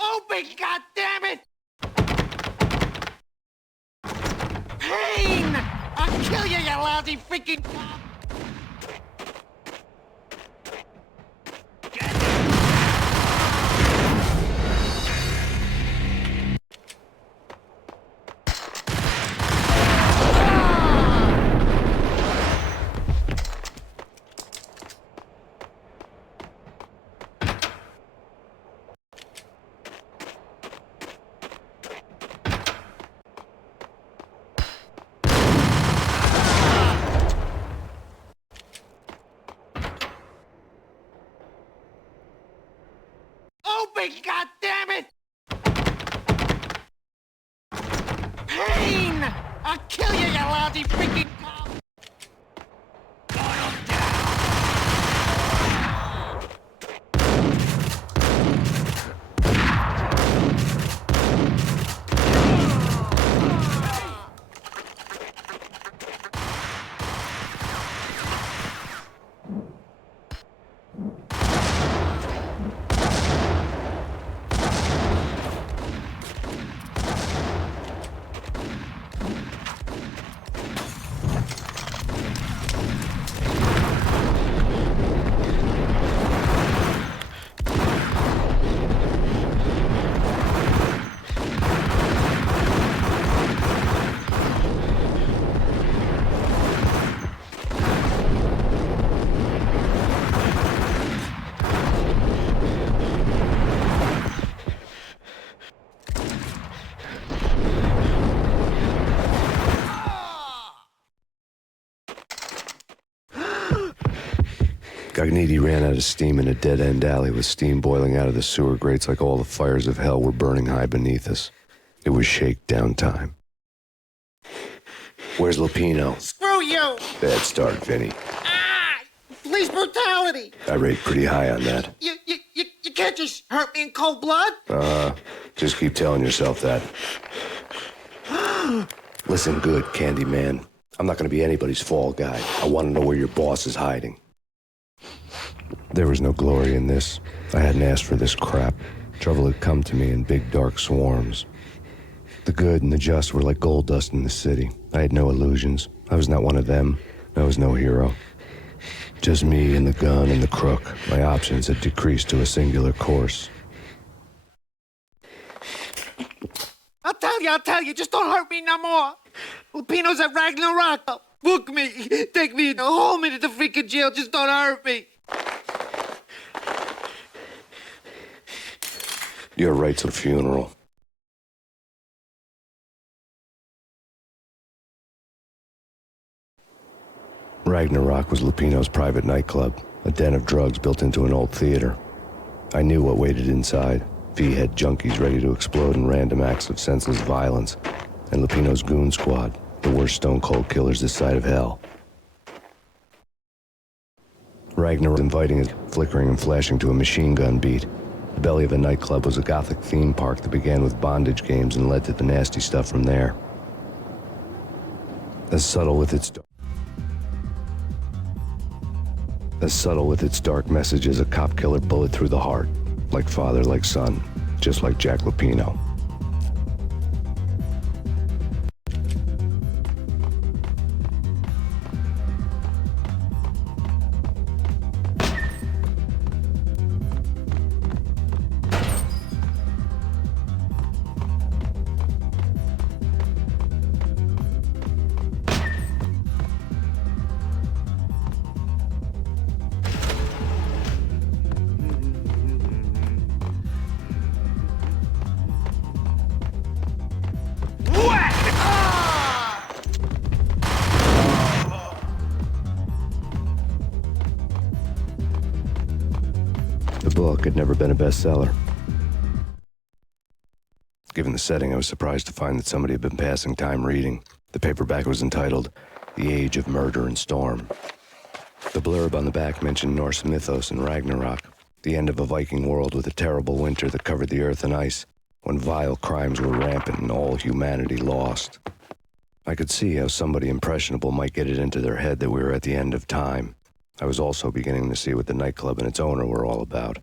Open, goddammit! Payne! I'll kill you, you lousy freaking cop! Open, goddammit! Payne! I'll kill you, you lousy freaking cop! Gagniti ran out of steam in a dead-end alley with steam boiling out of the sewer grates like all the fires of hell were burning high beneath us. It was shakedown time. Where's Lupino? Screw you! Bad start, Vinny. Ah! Police brutality! I rate pretty high on that. You can't just hurt me in cold blood! Just keep telling yourself that. Listen good, Candyman. I'm not gonna be anybody's fall guy. I want to know where your boss is hiding. There was no glory in this. I hadn't asked for this crap. Trouble had come to me in big dark swarms. The good and the just were like gold dust in the city. I had no illusions. I was not one of them. I was no hero. Just me and the gun and the crook. My options had decreased to a singular course. I'll tell you, just don't hurt me no more. Lupino's at Ragnarok. Book me, take me, hold me to the freaking jail, just don't hurt me. Your right to a funeral. Ragnarok was Lupino's private nightclub, a den of drugs built into an old theater. I knew what waited inside. V-head junkies ready to explode in random acts of senseless violence, and Lupino's goon squad, the worst stone-cold killers this side of hell. Ragnar was inviting us, flickering and flashing to a machine gun beat. The belly of a nightclub was a gothic theme park that began with bondage games and led to the nasty stuff from there. As subtle with its dark message as a cop killer bullet through the heart, like father, like son, just like Jack Lupino. The book had never been a bestseller. Given the setting, I was surprised to find that somebody had been passing time reading. The paperback was entitled, The Age of Murder and Storm. The blurb on the back mentioned Norse mythos and Ragnarok, the end of a Viking world with a terrible winter that covered the earth in ice, when vile crimes were rampant and all humanity lost. I could see how somebody impressionable might get it into their head that we were at the end of time. I was also beginning to see what the nightclub and its owner were all about.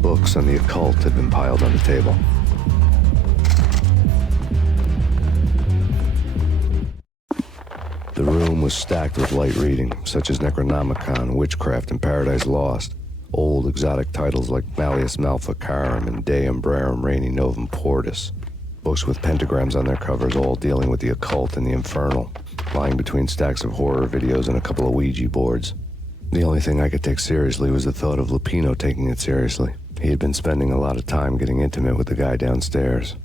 Books on the occult had been piled on the table. The room was stacked with light reading, such as Necronomicon, Witchcraft, and Paradise Lost. Old exotic titles like Malleus Maleficarum and De Umbrarum Reini Novum Portis. Books with pentagrams on their covers, all dealing with the occult and the infernal, lying between stacks of horror videos and a couple of Ouija boards. The only thing I could take seriously was the thought of Lupino taking it seriously. He had been spending a lot of time getting intimate with the guy downstairs.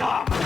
some!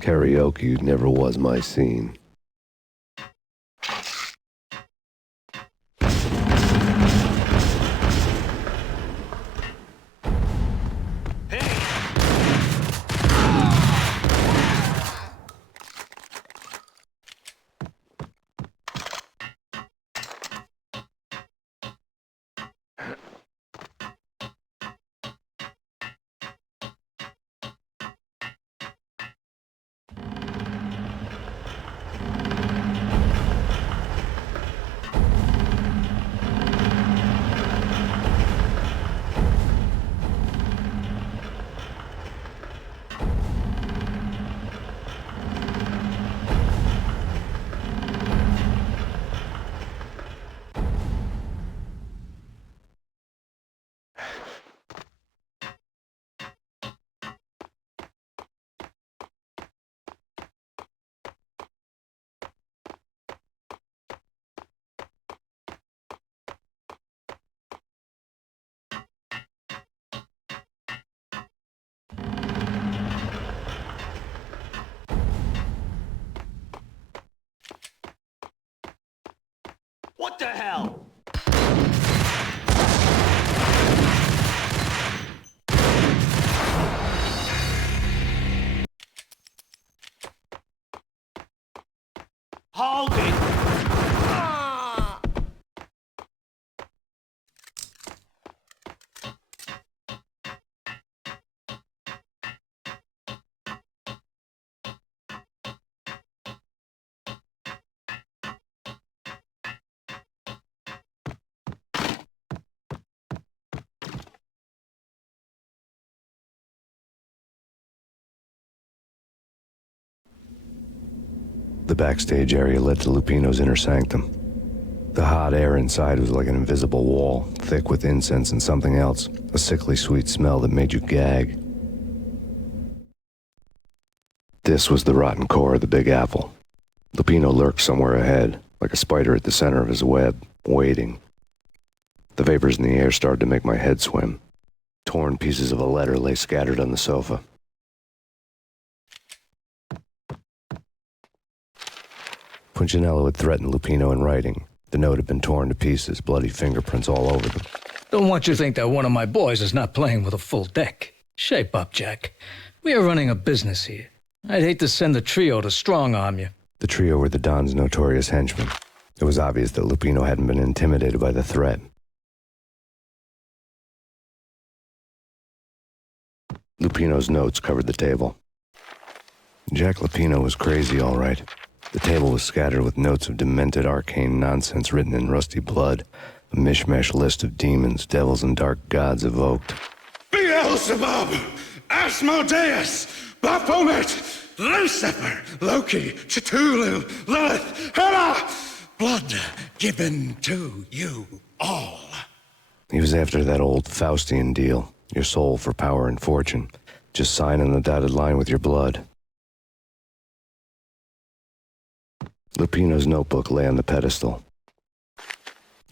Karaoke never was my scene. What the hell? Hold it! The backstage area led to Lupino's inner sanctum. The hot air inside was like an invisible wall, thick with incense and something else, a sickly sweet smell that made you gag. This was the rotten core of the Big Apple. Lupino lurked somewhere ahead, like a spider at the center of his web, waiting. The vapors in the air started to make my head swim. Torn pieces of a letter lay scattered on the sofa. Punchinello had threatened Lupino in writing. The note had been torn to pieces, bloody fingerprints all over them. Don't want you to think that one of my boys is not playing with a full deck. Shape up, Jack. We are running a business here. I'd hate to send the trio to strong-arm you. The trio were the Don's notorious henchmen. It was obvious that Lupino hadn't been intimidated by the threat. Lupino's notes covered the table. Jack Lupino was crazy, all right. The table was scattered with notes of demented arcane nonsense written in rusty blood, a mishmash list of demons, devils, and dark gods evoked. Beelzebub, Asmodeus, Baphomet, Lucifer, Loki, Cthulhu, Lilith, Hela! Blood given to you all. He was after that old Faustian deal, your soul for power and fortune. Just sign on the dotted line with your blood. Lupino's notebook lay on the pedestal.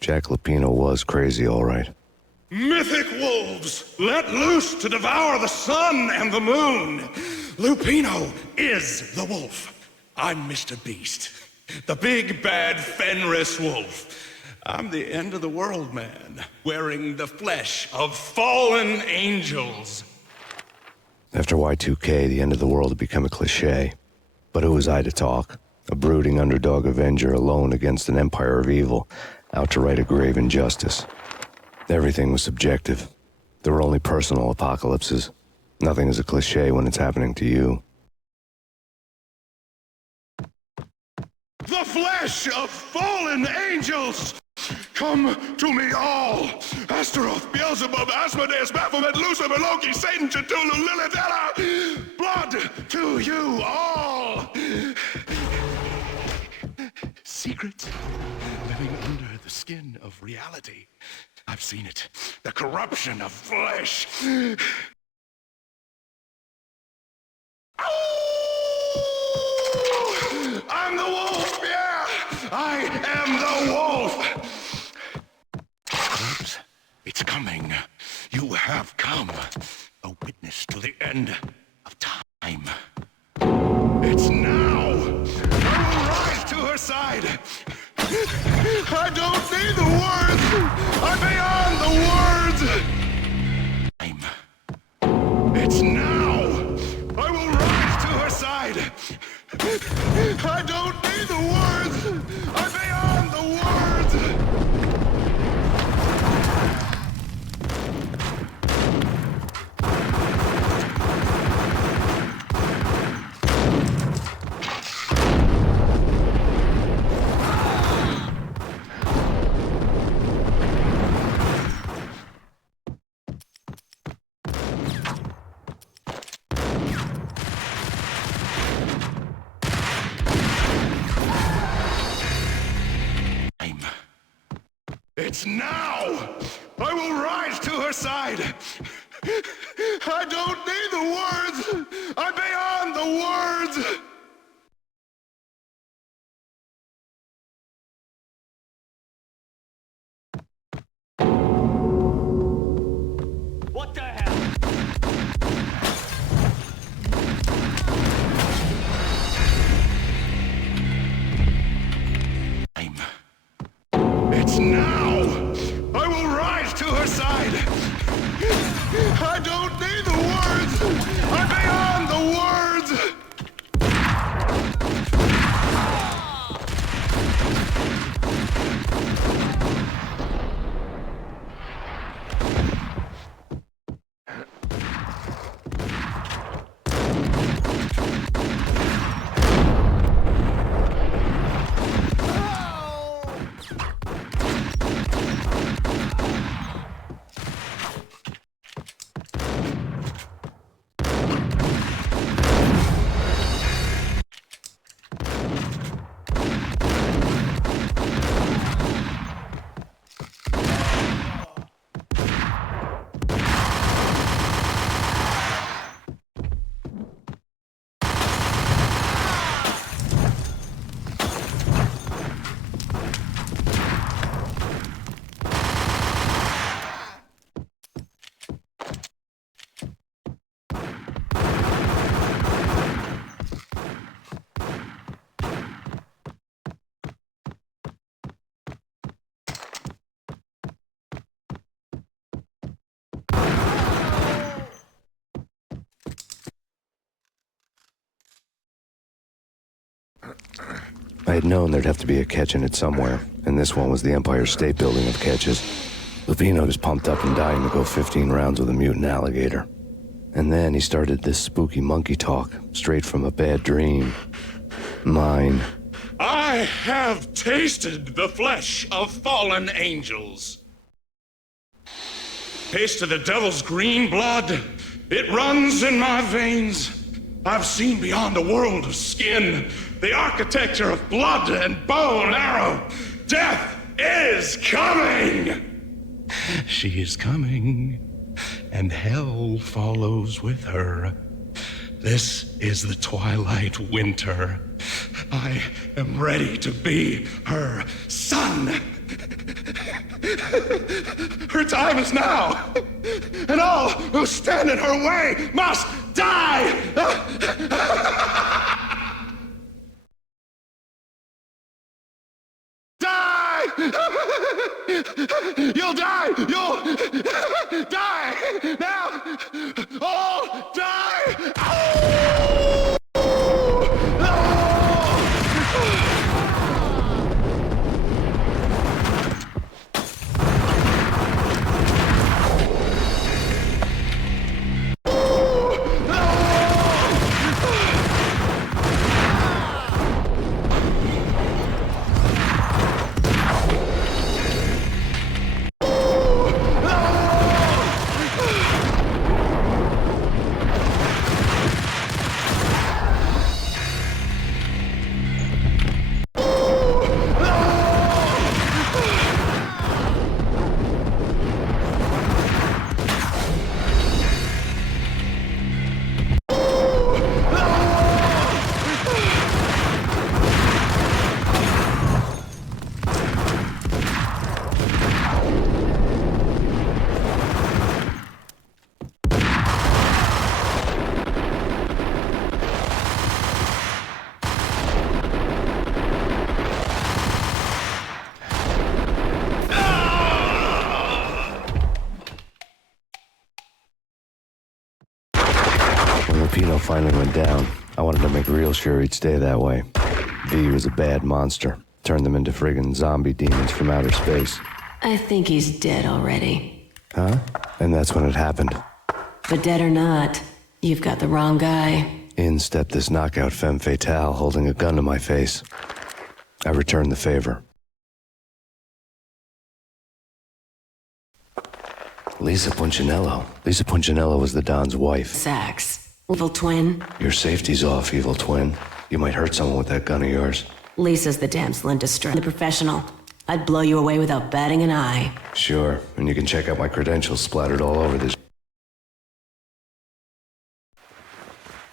Jack Lupino was crazy, all right. Mythic wolves, let loose to devour the sun and the moon. Lupino is the wolf. I'm Mr. Beast, the big bad Fenris wolf. I'm the end of the world man, wearing the flesh of fallen angels. After Y2K, the end of the world had become a cliché. But who was I to talk? A brooding underdog avenger alone against an empire of evil, out to right a grave injustice. Everything was subjective. There were only personal apocalypses. Nothing is a cliché when it's happening to you. The flesh of fallen angels! Come to me all! Astaroth, Beelzebub, Asmodeus, Baphomet, Lucifer, Loki, Satan, Cthulhu, Lilith, Hela! Blood to you all! Secrets living under the skin of reality. I've seen it. The corruption of flesh. I'm the wolf, yeah! I am the wolf! Cubs, it's coming. You have come. A witness to the end of time. It's now! I will rise to her side! I don't need the words! I'm beyond the words! It's now! I will rise to her side! I don't need the words! I'm beyond the words! It's now! I will rise to her side! I don't need the words! I'm beyond the words! What the hell? It's now! I will rise to her side! I don't need the words! I'm beyond I had known there'd have to be a catch in it somewhere, and this one was the Empire State Building of catches. Lupino was pumped up and dying to go 15 rounds with a mutant alligator. And then he started this spooky monkey talk, straight from a bad dream. Mine. I have tasted the flesh of fallen angels. Taste of the devil's green blood. It runs in my veins. I've seen beyond a world of skin, the architecture of blood and bow and arrow. Death is coming! She is coming, and hell follows with her. This is the twilight winter. I am ready to be her son. Her time is now, and all who stand in her way must die! Die! You'll die! You'll die! Now! All die! Oh! Lupino finally went down, I wanted to make real sure he'd stay that way. V was a bad monster. Turned them into friggin' zombie demons from outer space. I think he's dead already. Huh? And that's when it happened. But dead or not, you've got the wrong guy. In stepped this knockout femme fatale holding a gun to my face. I returned the favor. Lisa Punchinello. Lisa Punchinello was the Don's wife. Sax. Evil twin. Your safety's off, evil twin. You might hurt someone with that gun of yours. Lisa's the damsel in distress. The professional. I'd blow you away without batting an eye. Sure, and you can check out my credentials splattered all over this.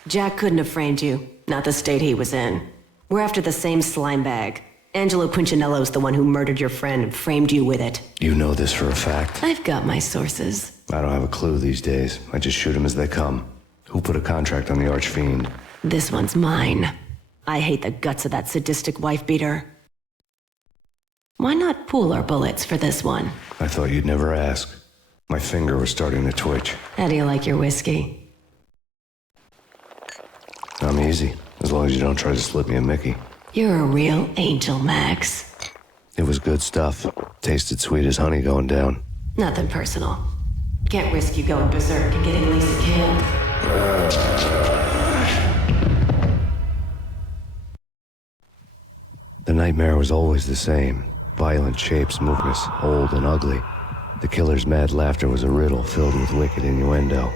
Jack couldn't have framed you. Not the state he was in. We're after the same slime bag. Angelo Punchinello's the one who murdered your friend and framed you with it. You know this for a fact. I've got my sources. I don't have a clue these days. I just shoot them as they come. Who put a contract on the Archfiend? This one's mine. I hate the guts of that sadistic wife-beater. Why not pool our bullets for this one? I thought you'd never ask. My finger was starting to twitch. How do you like your whiskey? I'm easy, as long as you don't try to slip me a Mickey. You're a real angel, Max. It was good stuff. Tasted sweet as honey going down. Nothing personal. Can't risk you going berserk and getting Lisa killed. The nightmare was always the same. Violent shapes, movements, old and ugly. The killer's mad laughter was a riddle filled with wicked innuendo.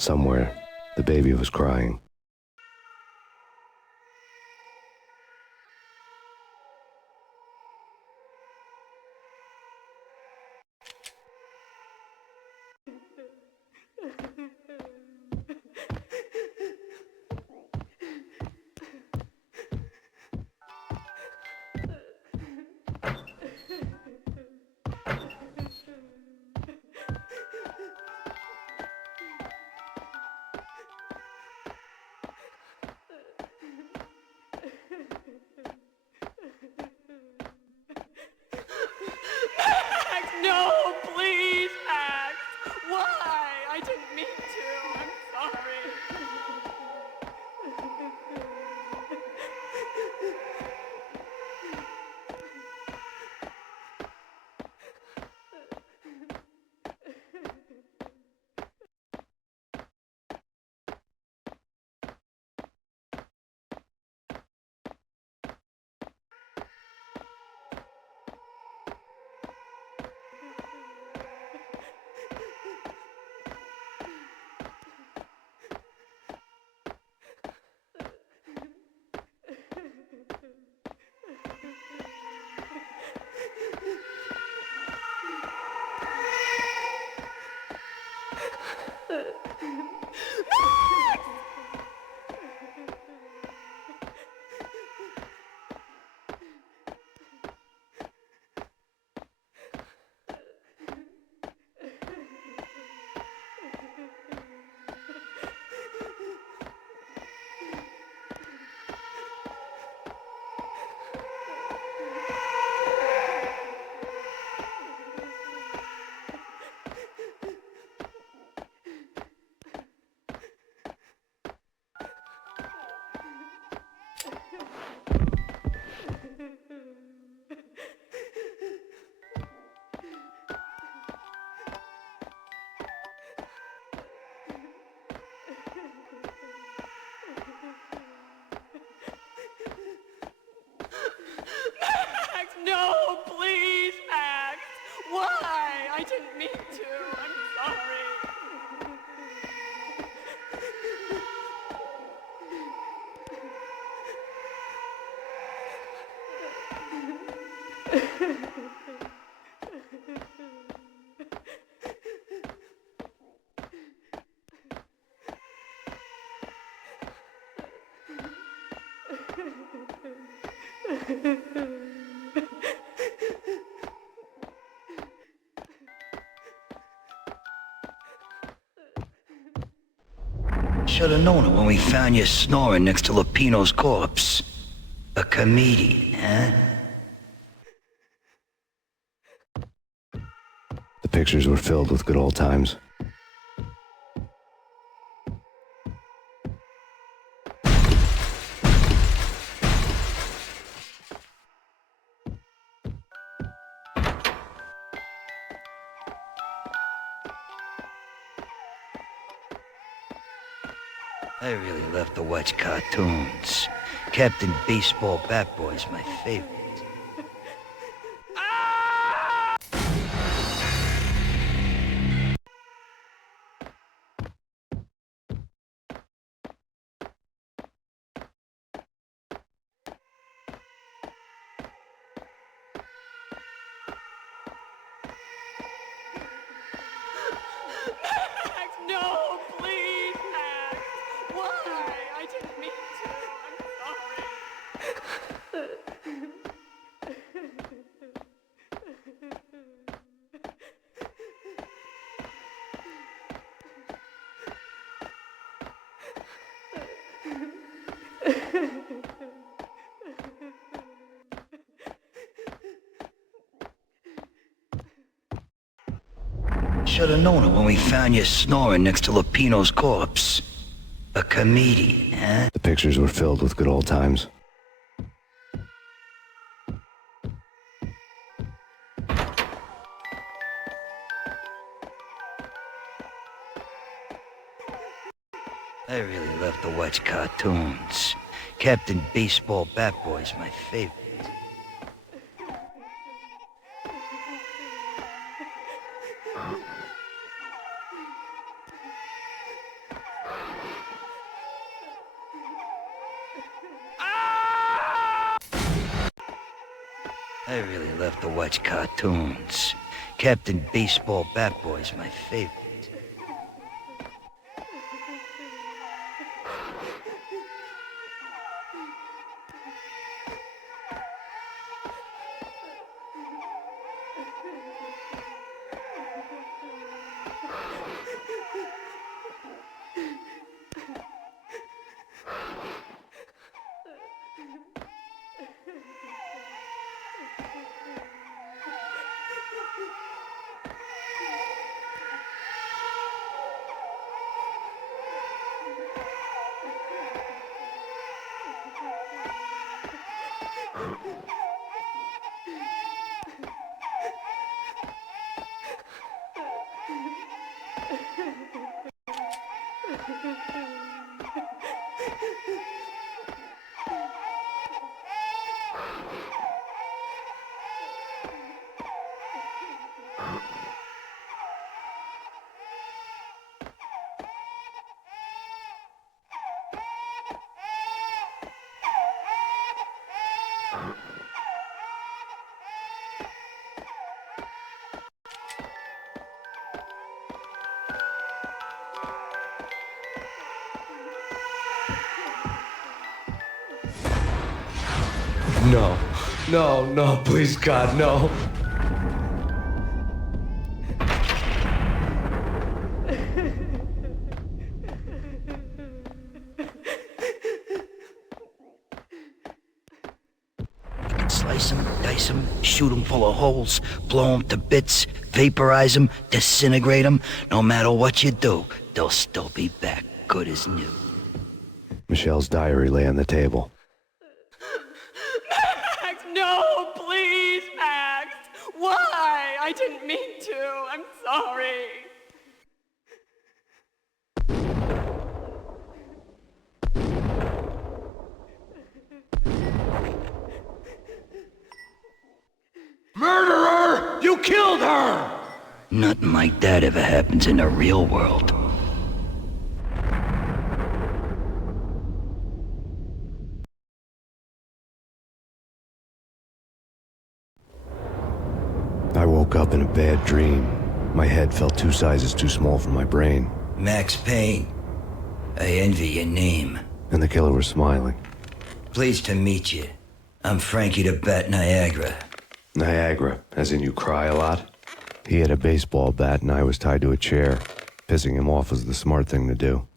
Somewhere, the baby was crying. Should have known it when we found you snoring next to Lupino's corpse. A comedian, huh? The pictures were filled with good old times. I really love to watch cartoons. Captain Baseball Bat Boy's my favorite. No, please, Max. Why? I didn't mean to. Should have known it when we found you snoring next to Lupino's corpse. A comedian, huh? The pictures were filled with good old times. I really love to watch cartoons. Captain Baseball Bat Boy's my favorite. I really love to watch cartoons. Captain Baseball Bat Boy's my favorite. No. No, no, please, God, no. Slice them, dice them, shoot them full of holes, blow them to bits, vaporize them, disintegrate them. No matter what you do, they'll still be back, good as new. Michelle's diary lay on the table. Max, no, please, Max. Why? I didn't mean to. I'm sorry. Murderer! You killed her! Nothing like that ever happens in the real world. I woke up in a bad dream. My head felt 2 sizes too small for my brain. Max Payne. I envy your name. And the killer was smiling. Pleased to meet you. I'm Frankie the Bat Niagara. Niagara, as in you cry a lot? He had a baseball bat and I was tied to a chair. Pissing him off was the smart thing to do.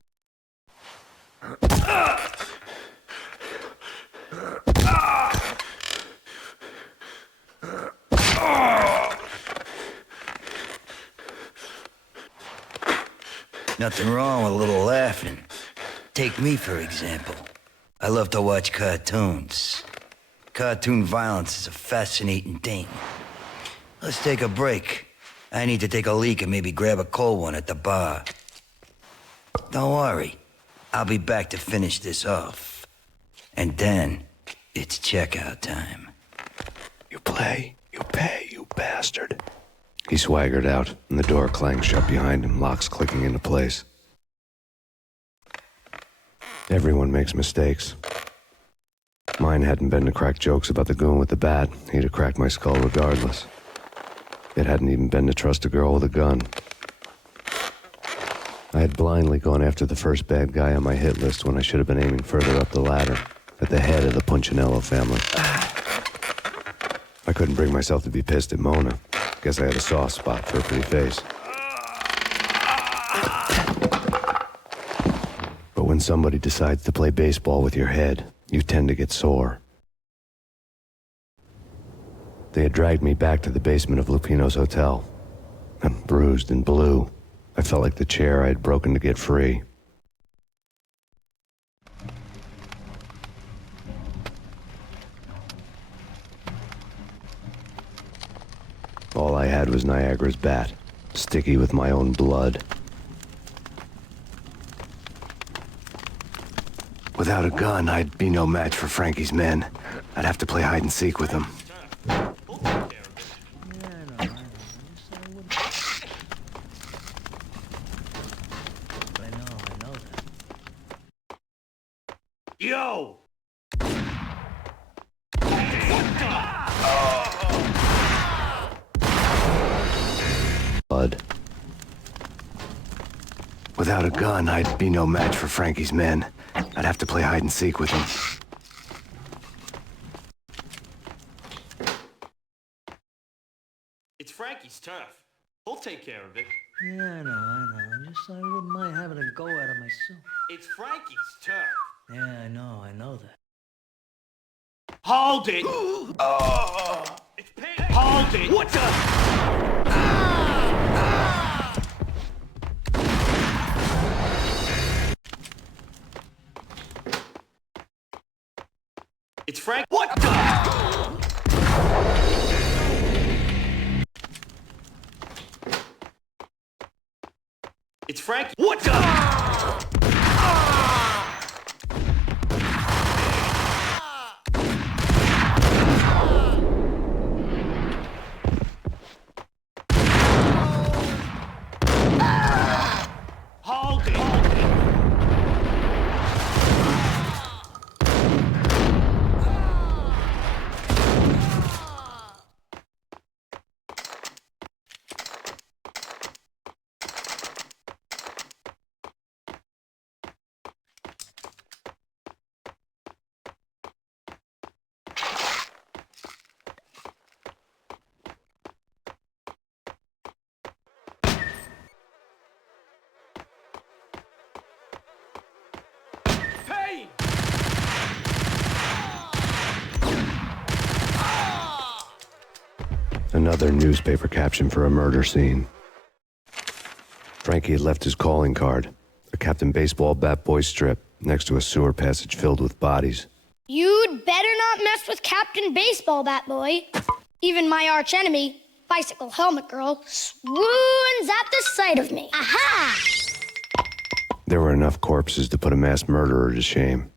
Nothing wrong with a little laughing. Take me, for example. I love to watch cartoons. Cartoon violence is a fascinating thing. Let's take a break. I need to take a leak and maybe grab a cold one at the bar. Don't worry. I'll be back to finish this off. And then, it's checkout time. You play, you pay, you bastard. He swaggered out, and the door clanged shut behind him, locks clicking into place. Everyone makes mistakes. Mine hadn't been to crack jokes about the goon with the bat. He'd have cracked my skull regardless. It hadn't even been to trust a girl with a gun. I had blindly gone after the first bad guy on my hit list when I should have been aiming further up the ladder, at the head of the Punchinello family. I couldn't bring myself to be pissed at Mona. Guess I had a soft spot for a pretty face. But when somebody decides to play baseball with your head, you tend to get sore. They had dragged me back to the basement of Lupino's hotel. I'm bruised and blue. I felt like the chair I had broken to get free. All I had was Niagara's bat, sticky with my own blood. Without a gun, I'd be no match for Frankie's men. I'd have to play hide and seek with them. Yo! Blood. Without a gun, I'd be no match for Frankie's men. I'd have to play hide and seek with them. It's Frankie's turf. He'll take care of it. Yeah, I know. I wouldn't mind having a go at it myself. It's Frankie's turf. Yeah, I know that. Hold it! It's Payne! Hold it! What the? It's Frank. What the? It's Frank. What the? Hold it. Payne! Another newspaper caption for a murder scene. Frankie had left his calling card, a Captain Baseball Bat Boy strip, next to a sewer passage filled with bodies. You'd better not mess with Captain Baseball Bat Boy. Even my archenemy, Bicycle Helmet Girl, swoons at the sight of me. Aha! There were enough corpses to put a mass murderer to shame.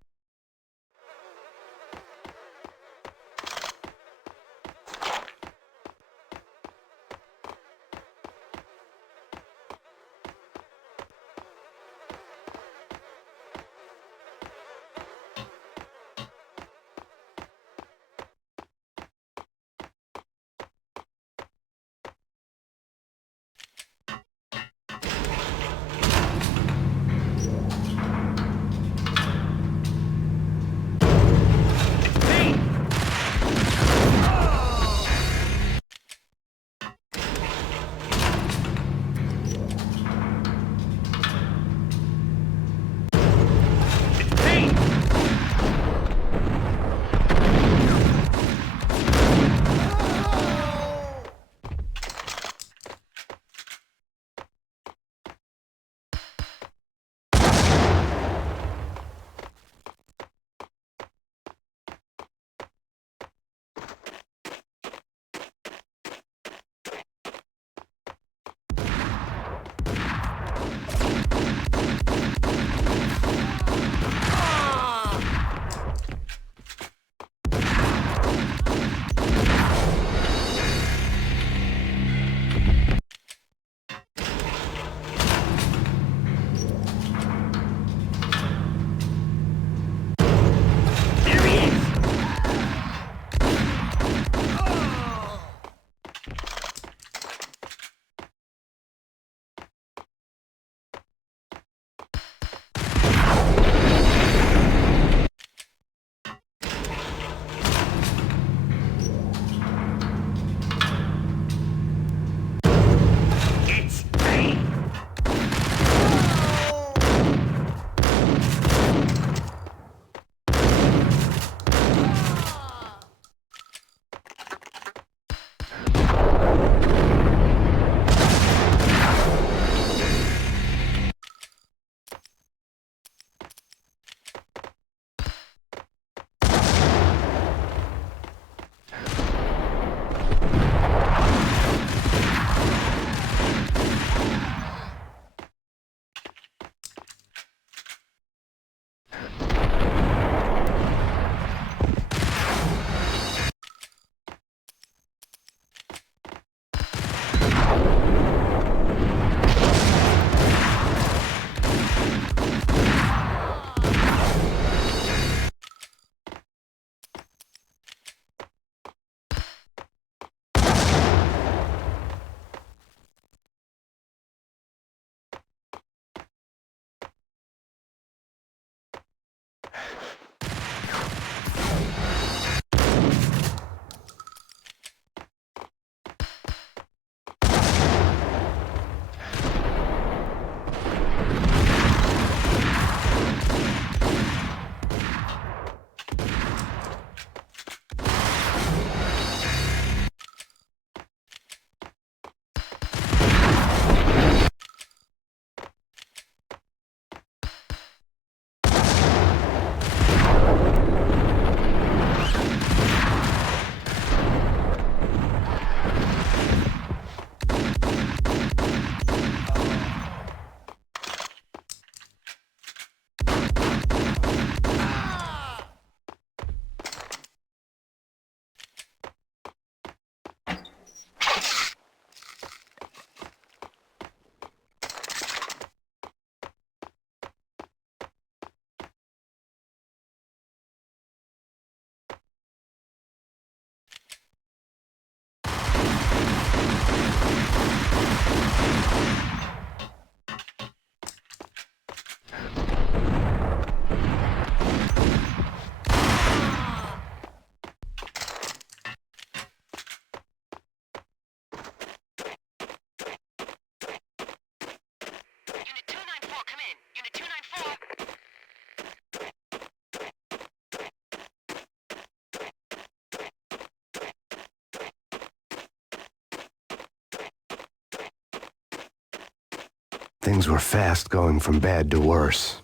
Things were fast going from bad to worse.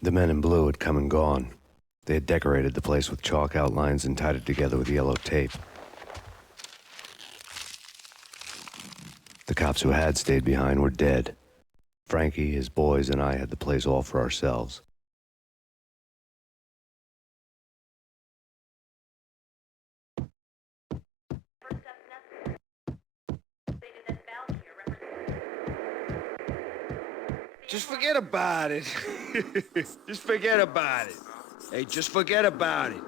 The men in blue had come and gone. They had decorated the place with chalk outlines and tied it together with yellow tape. The cops who had stayed behind were dead. Frankie, his boys, and I had the place all for ourselves. Just forget about it. Just forget about it. Hey, just forget about it.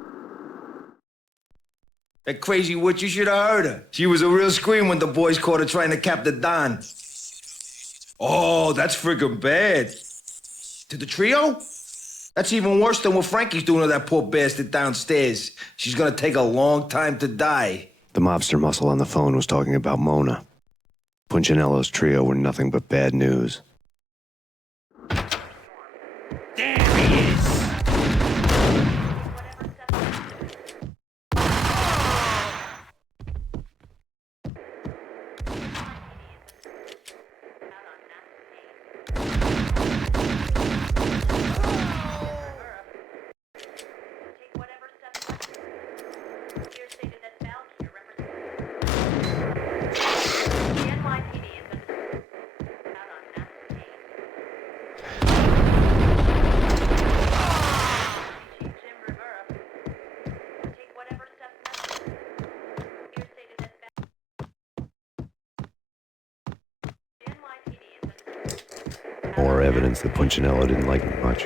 That crazy witch, you should have heard her. She was a real scream when the boys caught her trying to cap the Don. Oh, that's friggin' bad. To the trio? That's even worse than what Frankie's doing to that poor bastard downstairs. She's gonna take a long time to die. The mobster muscle on the phone was talking about Mona. Punchinello's trio were nothing but bad news. There he is! More evidence that Punchinello didn't like me much.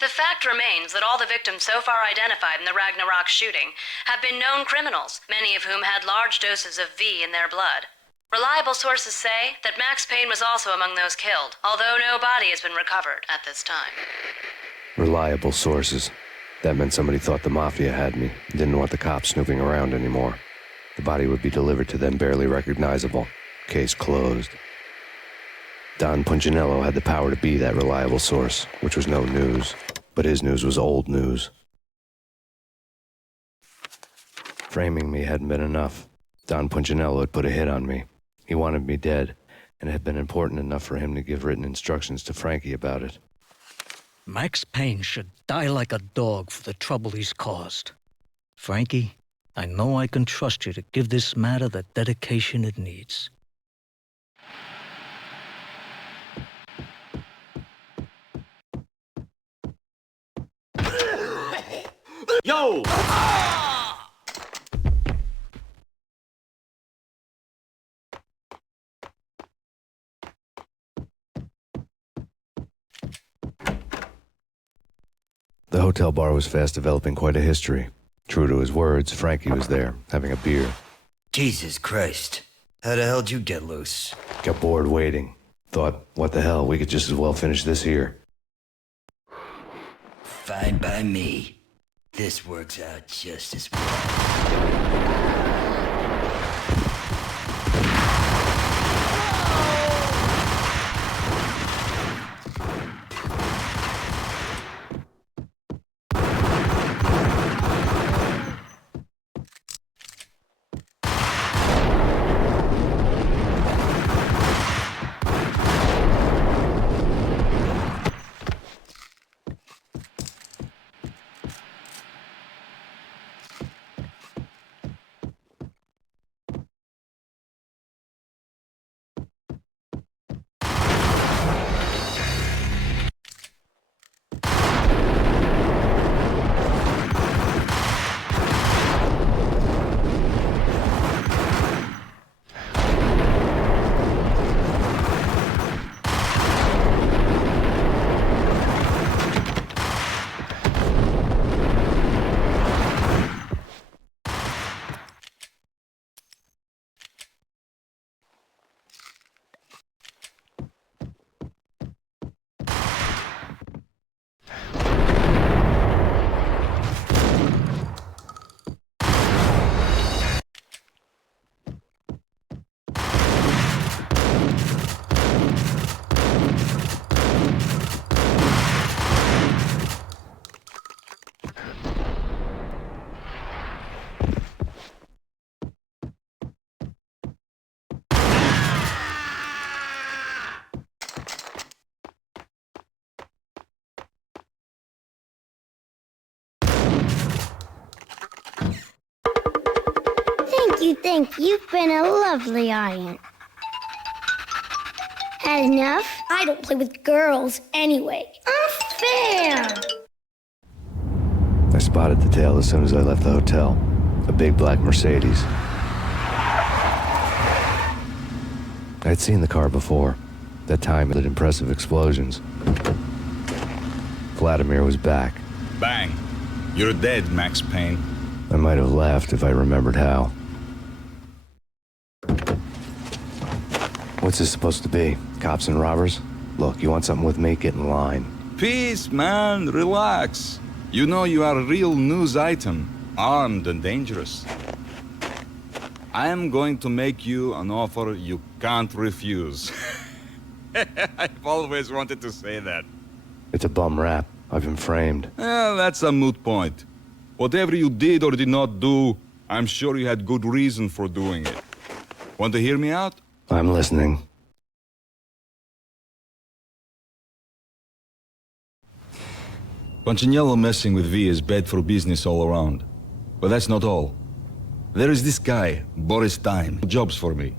The fact remains that all the victims so far identified in the Ragnarok shooting have been known criminals, many of whom had large doses of V in their blood. Reliable sources say that Max Payne was also among those killed, although no body has been recovered at this time. Reliable sources. That meant somebody thought the Mafia had me, didn't want the cops snooping around anymore. The body would be delivered to them barely recognizable. Case closed. Don Punchinello had the power to be that reliable source, which was no news. But his news was old news. Framing me hadn't been enough. Don Punchinello had put a hit on me. He wanted me dead, and it had been important enough for him to give written instructions to Frankie about it. Max Payne should die like a dog for the trouble he's caused. Frankie, I know I can trust you to give this matter the dedication it needs. Yo! The hotel bar was fast developing quite a history. True to his words, Frankie was there, having a beer. Jesus Christ. How the hell'd you get loose? Got bored waiting. Thought, what the hell, we could just as well finish this here. Fine by me. This works out just as well. you think? You've been a lovely audience. Had enough? I don't play with girls anyway. Unfair! I spotted the tail as soon as I left the hotel. A big black Mercedes. I'd seen the car before. That time it had impressive explosions. Vladimir was back. Bang. You're dead, Max Payne. I might have laughed if I remembered how. What's this supposed to be? Cops and robbers? Look, you want something with me? Get in line. Peace, man. Relax. You know you are a real news item. Armed and dangerous. I am going to make you an offer you can't refuse. I've always wanted to say that. It's a bum rap. I've been framed. That's a moot point. Whatever you did or did not do, I'm sure you had good reason for doing it. Want to hear me out? I'm listening. Punchinello messing with V is bad for business all around. But that's not all. There is this guy, Boris Time, who jobs for me.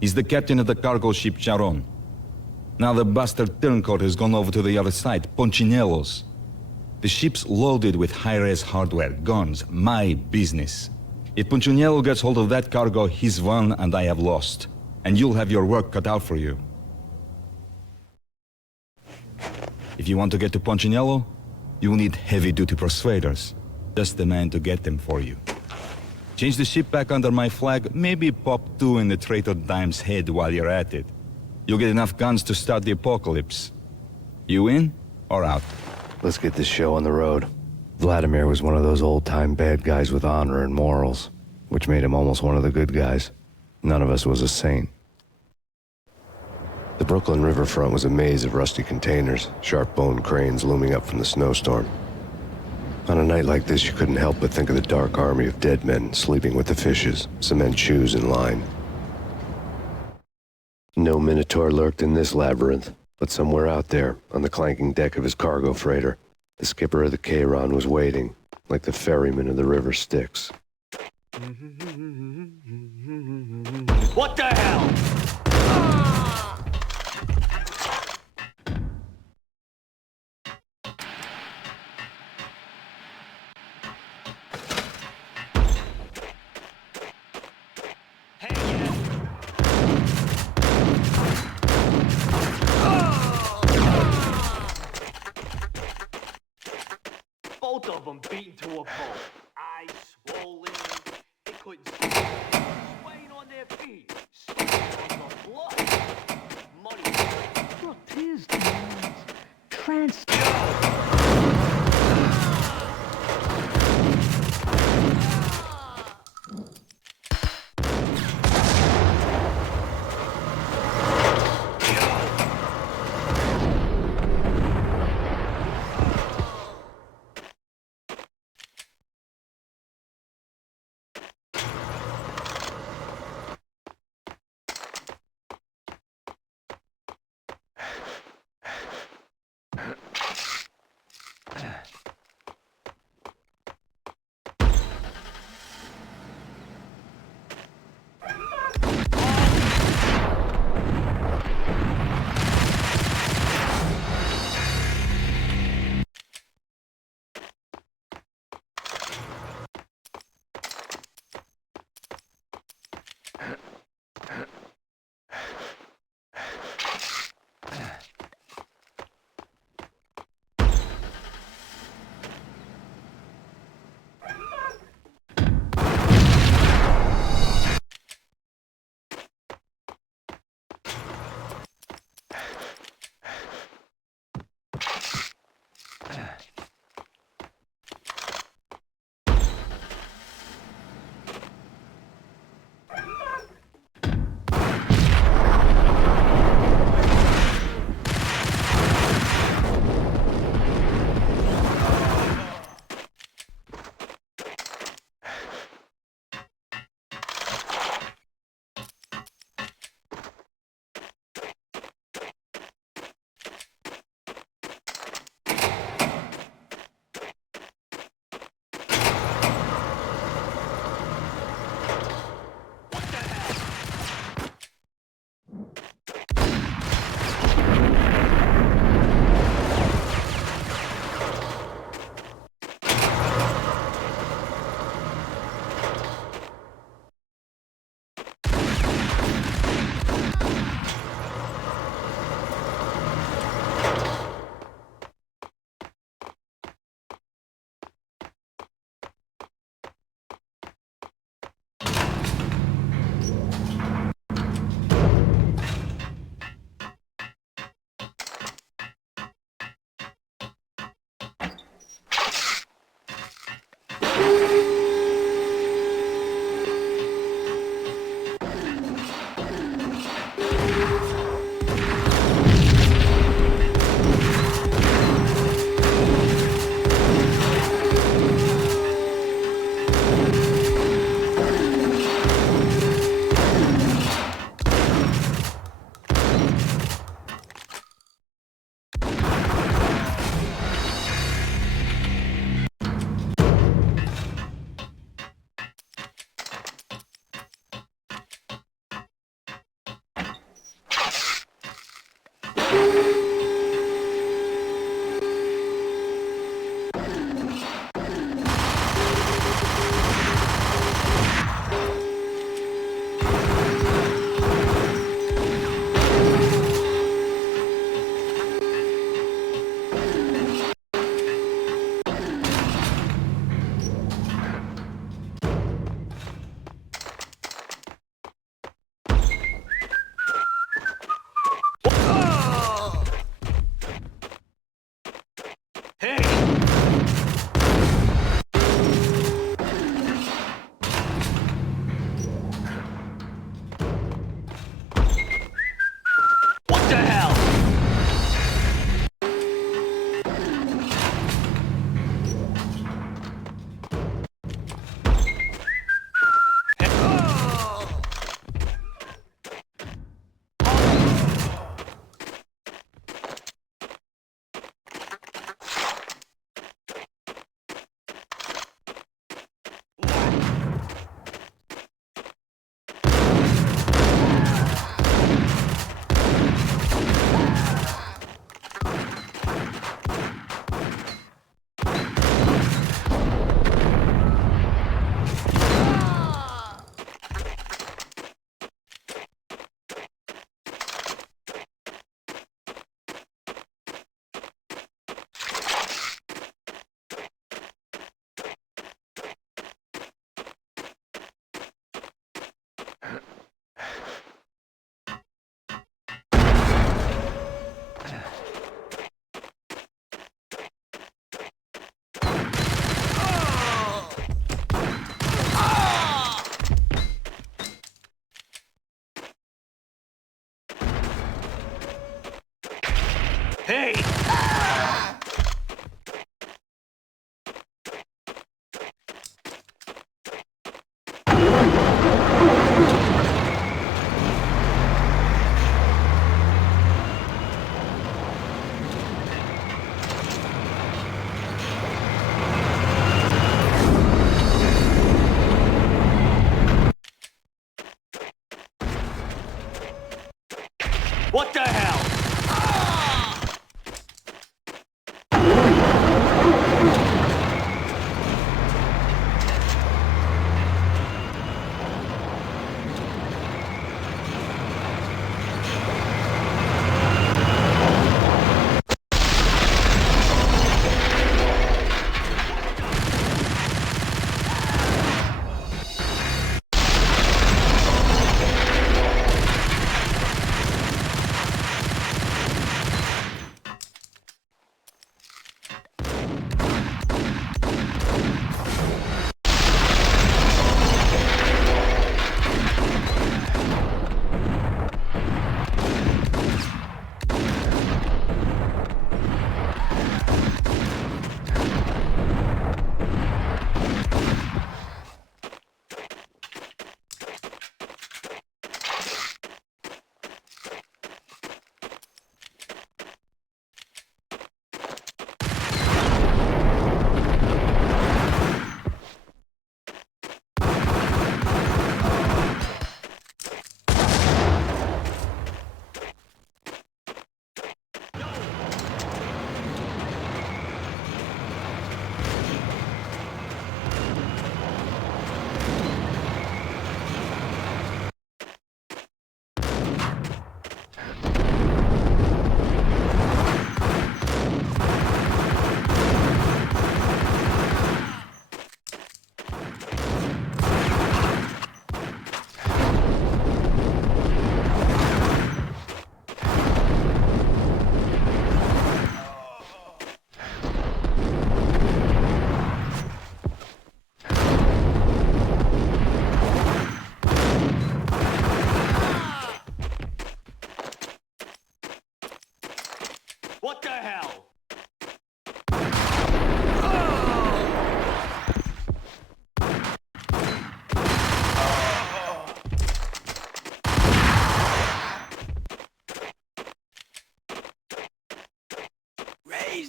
He's the captain of the cargo ship Charon. Now the bastard turncoat has gone over to the other side, Punchinello's. The ship's loaded with high-res hardware, guns, my business. If Punchinello gets hold of that cargo, he's won and I have lost. And you'll have your work cut out for you. If you want to get to Punchinello, you'll need heavy-duty persuaders. Just the man to get them for you. Change the ship back under my flag, maybe pop 2 in the traitor Dime's head while you're at it. You'll get enough guns to start the apocalypse. You in or out? Let's get this show on the road. Vladimir was one of those old-time bad guys with honor and morals, which made him almost one of the good guys. None of us was a saint. The Brooklyn riverfront was a maze of rusty containers, sharp-boned cranes looming up from the snowstorm. On a night like this, you couldn't help but think of the dark army of dead men sleeping with the fishes, cement shoes in line. No Minotaur lurked in this labyrinth, but somewhere out there, on the clanking deck of his cargo freighter, the skipper of the Cheiron was waiting, like the ferryman of the river Styx. What the hell? Both of them beaten to a pulp. Eyes swollen. They couldn't see. Swaying on their feet. Spitting on the blood. Money. Look, here's the man's trans... What the hell? Hey! What the hell?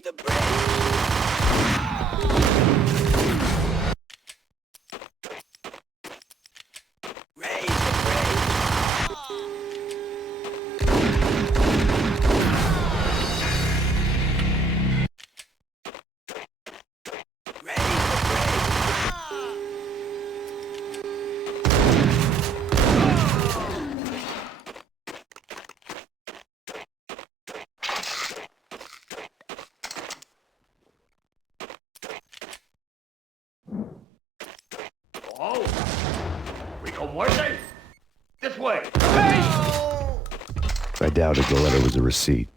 the brakes! Raise the brakes! Oh, Rico Muerte? This way. I doubted the letter was a receipt.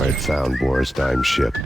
I'd found Boris Dime's ship.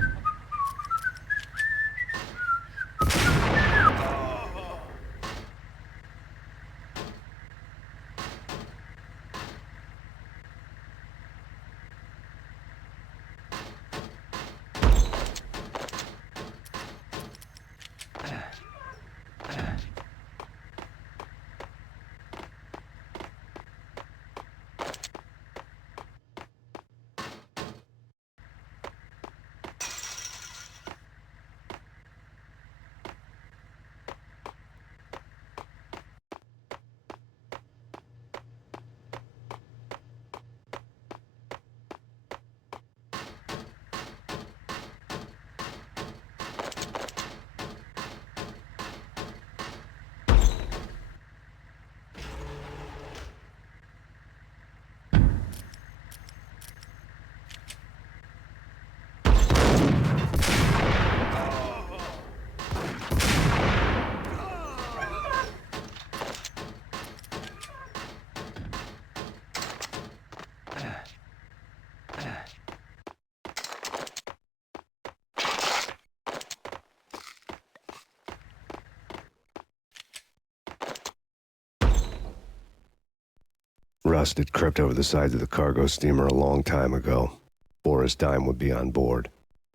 Rust had crept over the sides of the cargo steamer a long time ago. Boris Dime would be on board.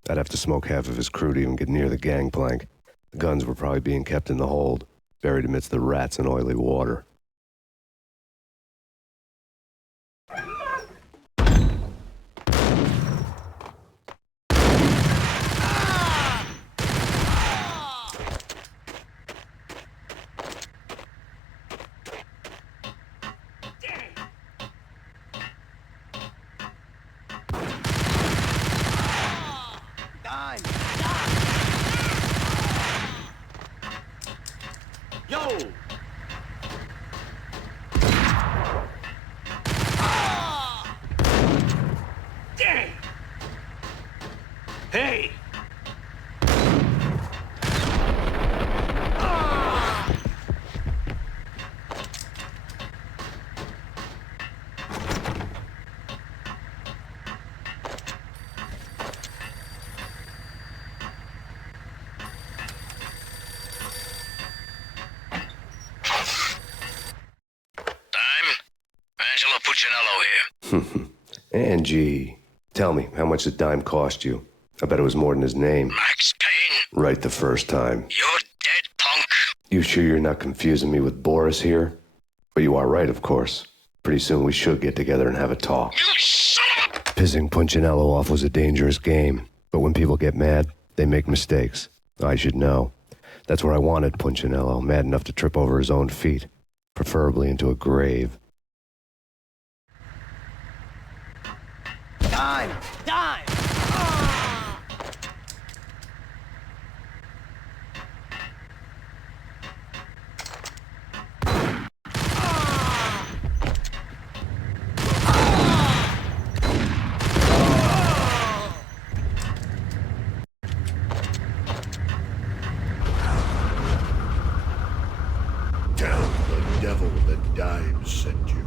I'd have to smoke half of his crew to even get near the gangplank. The guns were probably being kept in the hold, buried amidst the rats and oily water. Yo! Dang! Hey! Angelo Puccinello here. Angie, tell me, how much did Dime cost you? I bet it was more than his name. Max Payne. Right the first time. You're dead, punk. You sure you're not confusing me with Boris here? But you are right, of course. Pretty soon we should get together and have a talk. You son of a... Pissing Punchinello off was a dangerous game. But when people get mad, they make mistakes. I should know. That's where I wanted Punchinello, mad enough to trip over his own feet. Preferably into a grave. Dime! Dime! Tell the devil that Dime sent you.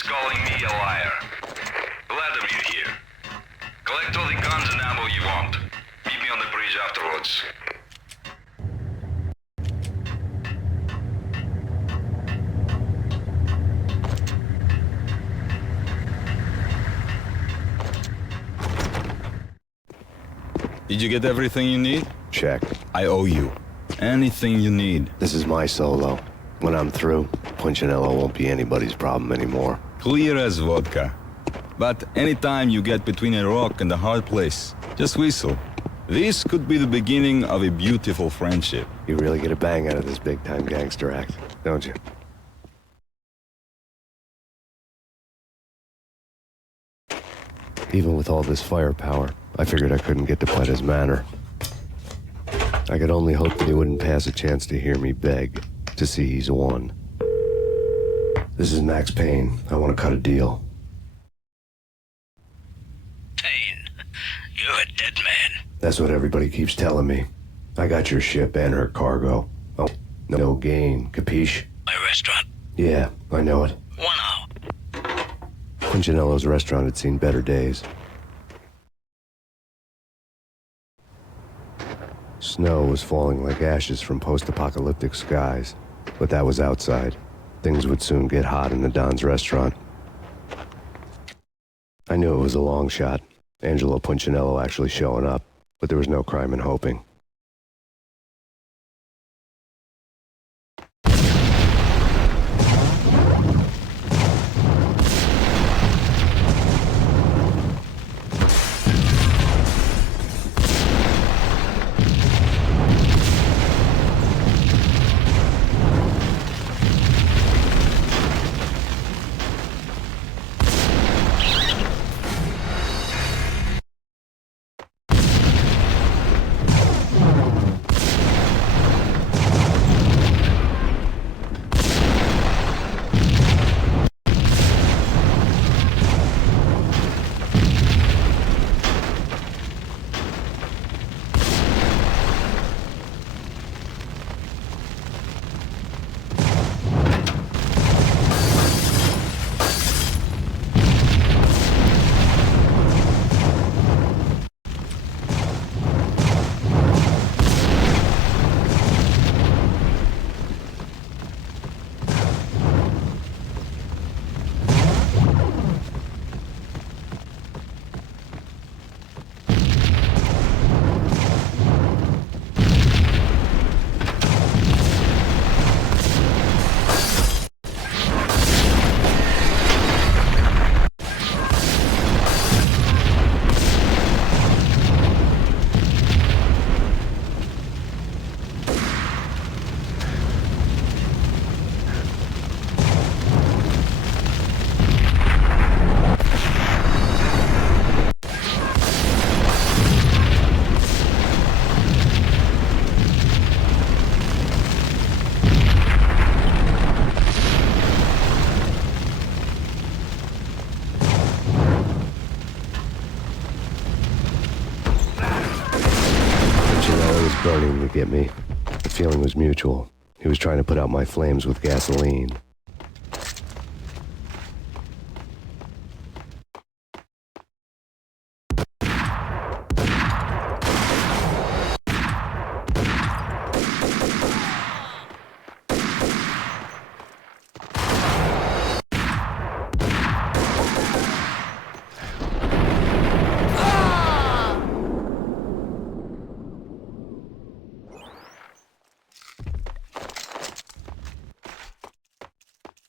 is calling me a liar. Glad of you here. Collect all the guns and ammo you want. Meet me on the bridge afterwards. Did you get everything you need? Check. I owe you. Anything you need. This is my solo. When I'm through, Punchinello won't be anybody's problem anymore. Clear as vodka. But anytime you get between a rock and a hard place, just whistle. This could be the beginning of a beautiful friendship. You really get a bang out of this big-time gangster act, don't you? Even with all this firepower, I figured I couldn't get to Pletta's manor. I could only hope that he wouldn't pass a chance to hear me beg to see he's won. This is Max Payne. I want to cut a deal. Payne, you're a dead man. That's what everybody keeps telling me. I got your ship and her cargo. Oh, no gain, capiche? My restaurant. Yeah, I know it. 1 hour. Punchinello's restaurant had seen better days. Snow was falling like ashes from post-apocalyptic skies, but that was outside. Things would soon get hot in the Don's restaurant. I knew it was a long shot, Angelo Punchinello actually showing up, but there was no crime in hoping. Burning to get me. The feeling was mutual. He was trying to put out my flames with gasoline.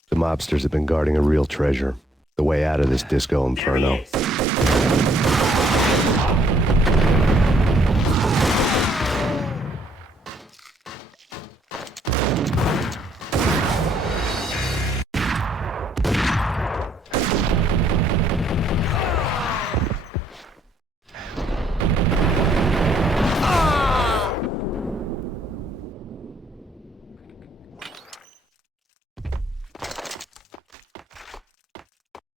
The mobsters have been guarding a real treasure. The way out of this disco inferno.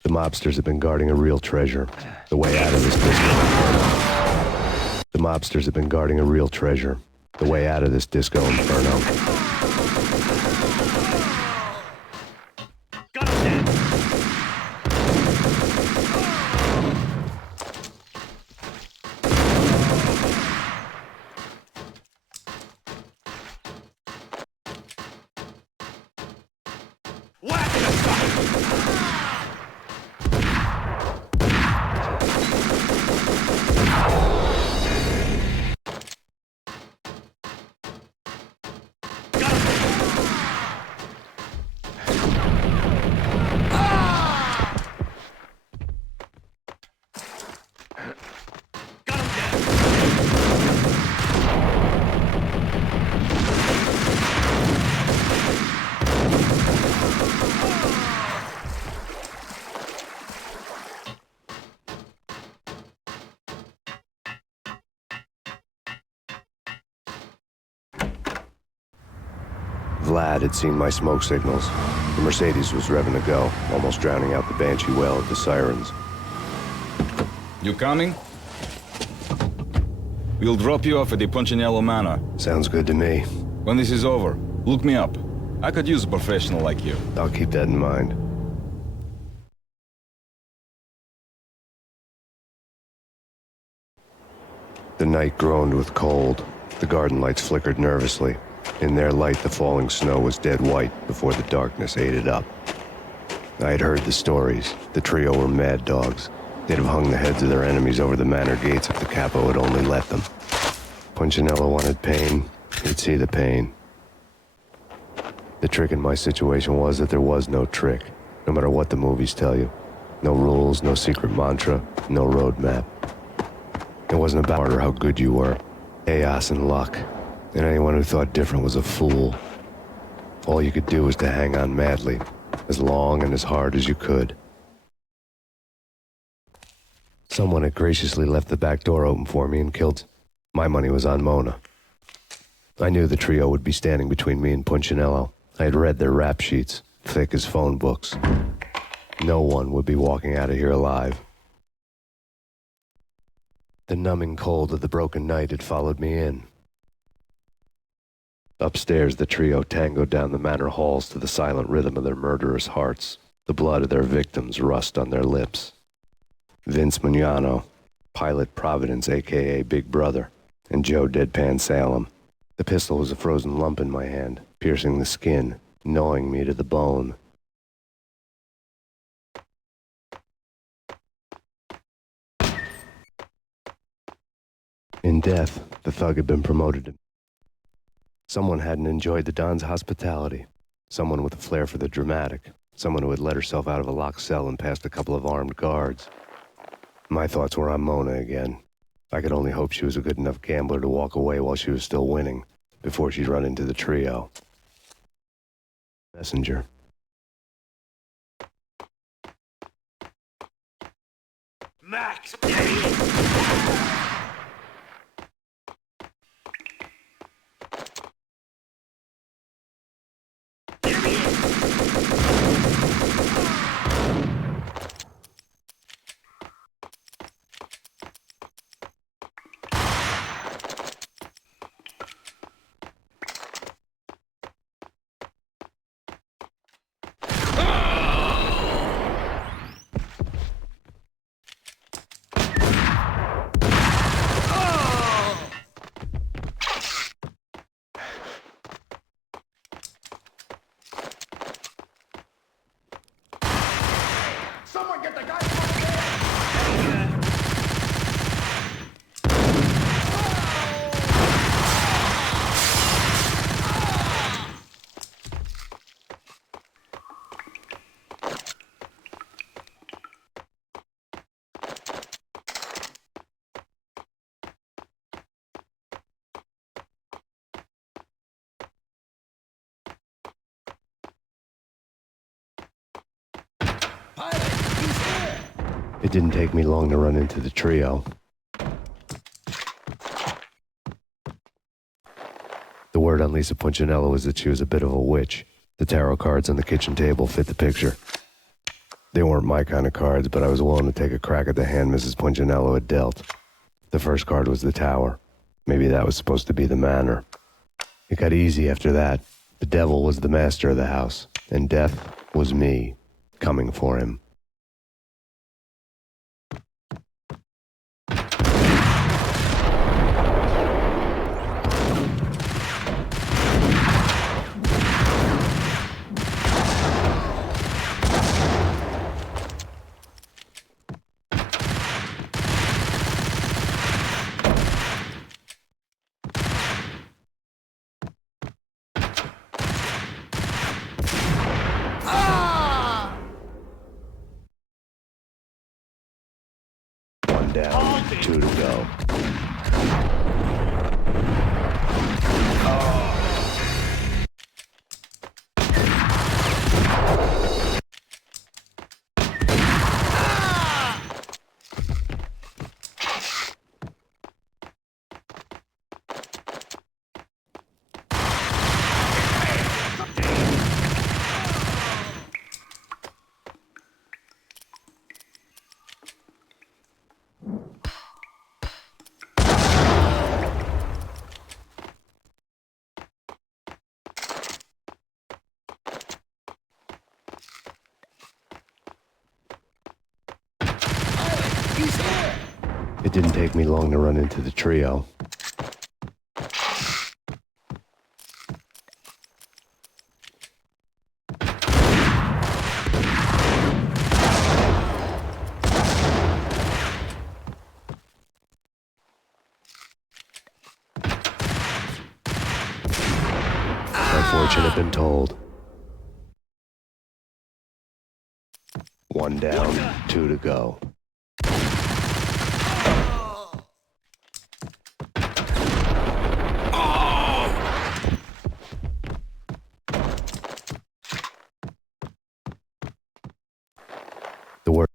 The mobsters have been guarding a real treasure. The way out of this disco inferno. The mobsters have been guarding a real treasure. The way out of this disco inferno. Vlad had seen my smoke signals. The Mercedes was revving to go, almost drowning out the banshee wail of the sirens. You coming? We'll drop you off at the Punchinello Manor. Sounds good to me. When this is over, look me up. I could use a professional like you. I'll keep that in mind. The night groaned with cold. The garden lights flickered nervously. In their light, the falling snow was dead white before the darkness ate it up. I had heard the stories. The trio were mad dogs. They'd have hung the heads of their enemies over the manor gates if the capo had only let them. Punchinello wanted Payne. He'd see the pain. The trick in my situation was that there was no trick, no matter what the movies tell you. No rules, no secret mantra, no roadmap. It wasn't about how good you were. Chaos and luck. And anyone who thought different was a fool. All you could do was to hang on madly, as long and as hard as you could. Someone had graciously left the back door open for me and killed. My money was on Mona. I knew the trio would be standing between me and Punchinello. I had read their rap sheets, thick as phone books. No one would be walking out of here alive. The numbing cold of the broken night had followed me in. Upstairs, the trio tangoed down the manor halls to the silent rhythm of their murderous hearts, the blood of their victims rust on their lips. Vince Mugnano, Pilot Providence, a.k.a. Big Brother, and Joe Deadpan Salem. The pistol was a frozen lump in my hand, piercing the skin, gnawing me to the bone. In death, the thug had been promoted to... Someone hadn't enjoyed the Don's hospitality. Someone with a flair for the dramatic. Someone who had let herself out of a locked cell and past a couple of armed guards. My thoughts were on Mona again. I could only hope she was a good enough gambler to walk away while she was still winning, before she'd run into the trio. Messenger. Max! Someone get the guy! It didn't take me long to run into the trio. The word on Lisa Punchinello was that she was a bit of a witch. The tarot cards on the kitchen table fit the picture. They weren't my kind of cards, but I was willing to take a crack at the hand Mrs. Punchinello had dealt. The first card was the tower. Maybe that was supposed to be the manor. It got easy after that. The devil was the master of the house, and death was me, coming for him. Down, 2 to go. He's here! It didn't take me long to run into the trio. My fortune had been told. 1 down, 2 to go. The word.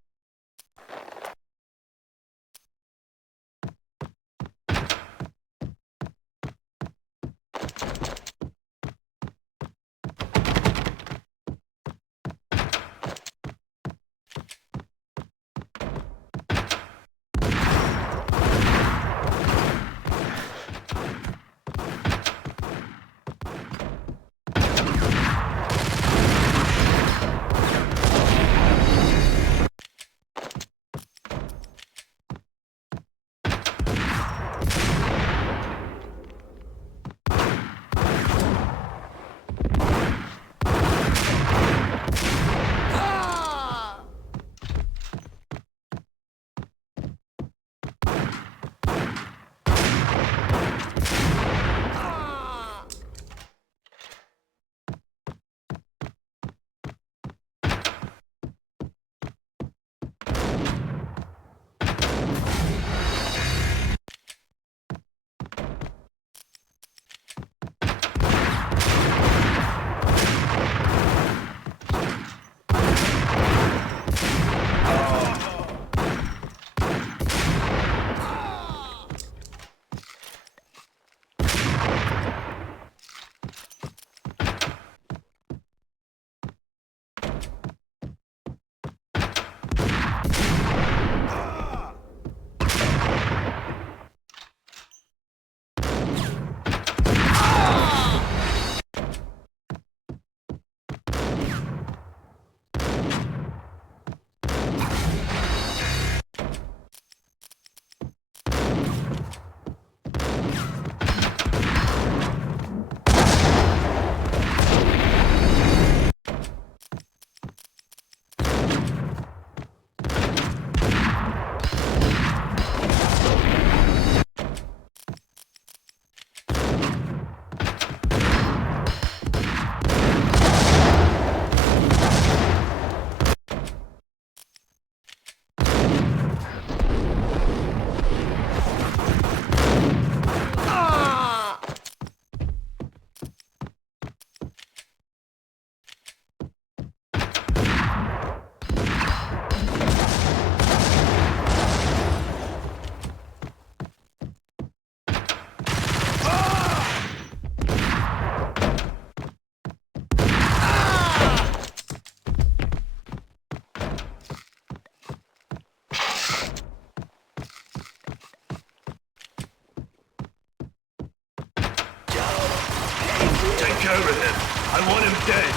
Take care of him. I want him dead.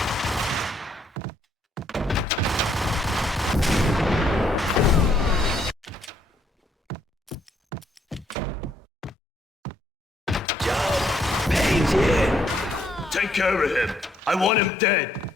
Payne's here. Take care of him. I want him dead.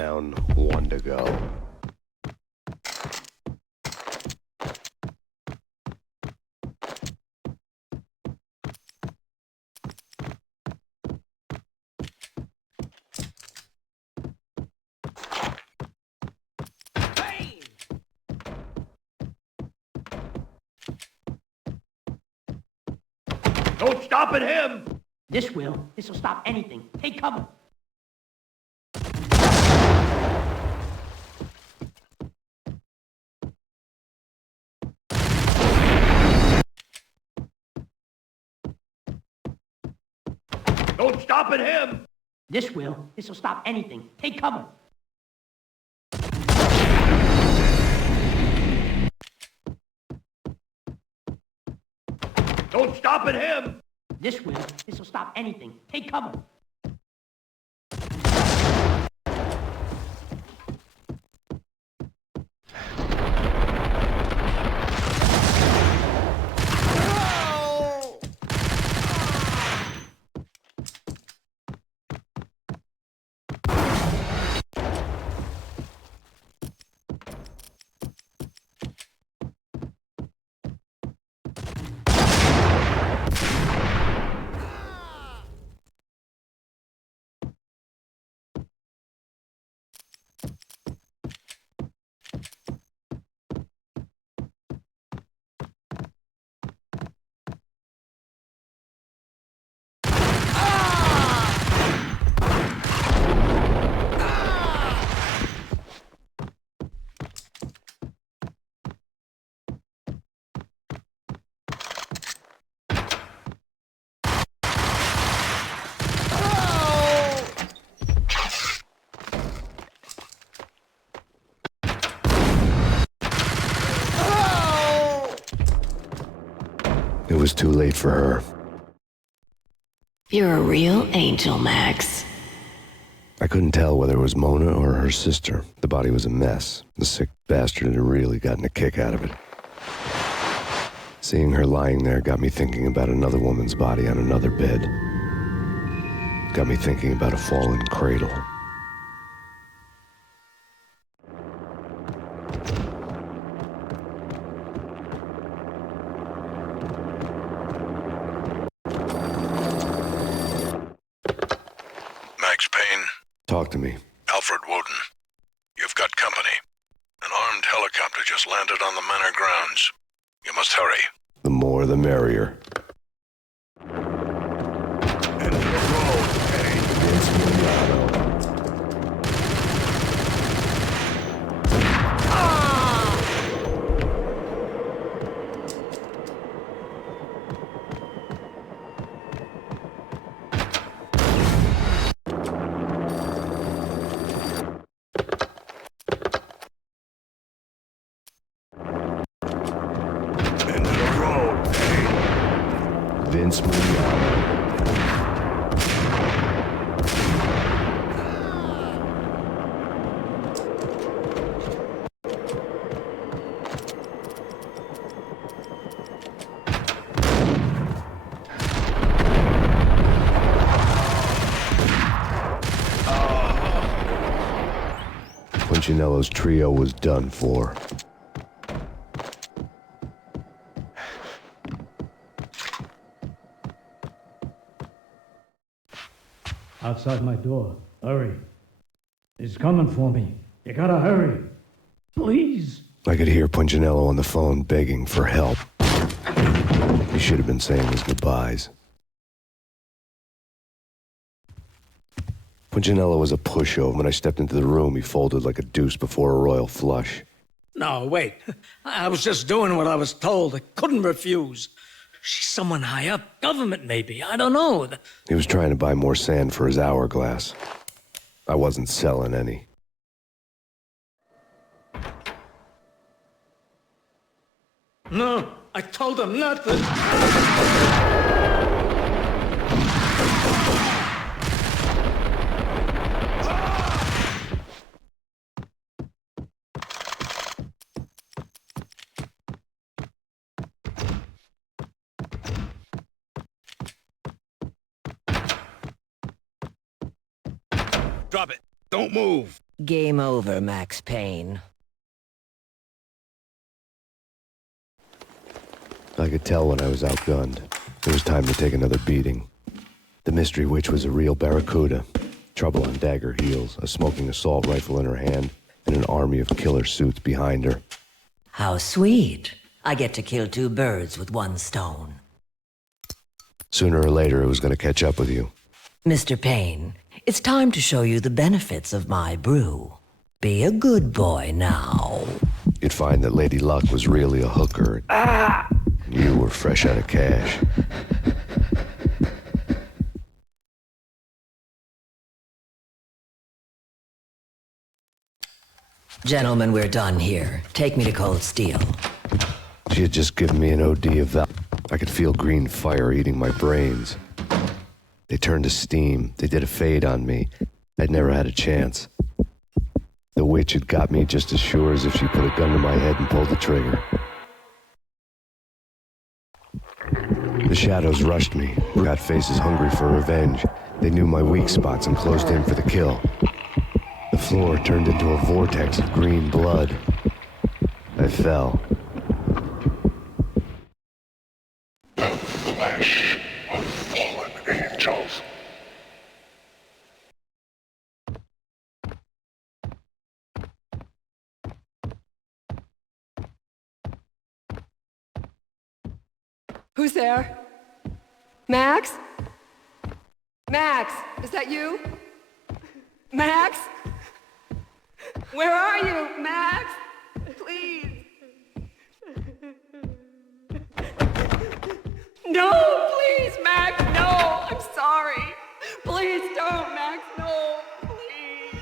down, one to go. Payne! Don't stop at him! This will. This'll stop anything. Take cover. Don't stop at him! This will. This'll stop anything. Take cover. Don't stop at him! This will. This'll stop anything. Take cover. It was too late for her. You're a real angel, Max. I couldn't tell whether it was Mona or her sister. The body was a mess. The sick bastard had really gotten a kick out of it. Seeing her lying there got me thinking about another woman's body on another bed. Got me thinking about a fallen cradle. Max Payne, Talk to me. Alfred Woden. You've got company. An armed helicopter just landed on the manor grounds. You must hurry. The more the merrier. Vince Mignogno. Punchinello's trio was done for. Outside my door. Hurry. He's coming for me. You gotta hurry. Please. I could hear Punchinello on the phone begging for help. He should have been saying his goodbyes. Punchinello was a pushover. When I stepped into the room, he folded like a deuce before a royal flush. No, wait. I was just doing what I was told. I couldn't refuse. She's someone high up. Government, maybe. I don't know. He was trying to buy more sand for his hourglass. I wasn't selling any. No, I told him not to. Drop it. Don't move. Game over, Max Payne. I could tell when I was outgunned. It was time to take another beating. The mystery witch was a real barracuda. Trouble on dagger heels, a smoking assault rifle in her hand, and an army of killer suits behind her. How sweet. I get to kill two birds with one stone. Sooner or later, it was going to catch up with you. Mr. Payne, it's time to show you the benefits of my brew. Be a good boy now. You'd find that Lady Luck was really a hooker. You were fresh out of cash. Gentlemen, we're done here. Take me to Cold Steel. She had just given me an OD of Val. I could feel green fire eating my brains. They turned to steam. They did a fade on me. I'd never had a chance. The witch had got me just as sure as if she put a gun to my head and pulled the trigger. The shadows rushed me. Got faces hungry for revenge. They knew my weak spots and closed in for the kill. The floor turned into a vortex of green blood. I fell. Flesh of fallen angels. Who's there? Max? Max, is that you? Max? Where are you, Max? Please. No, please, Max, no. I'm sorry. Please don't, Max, no. Please.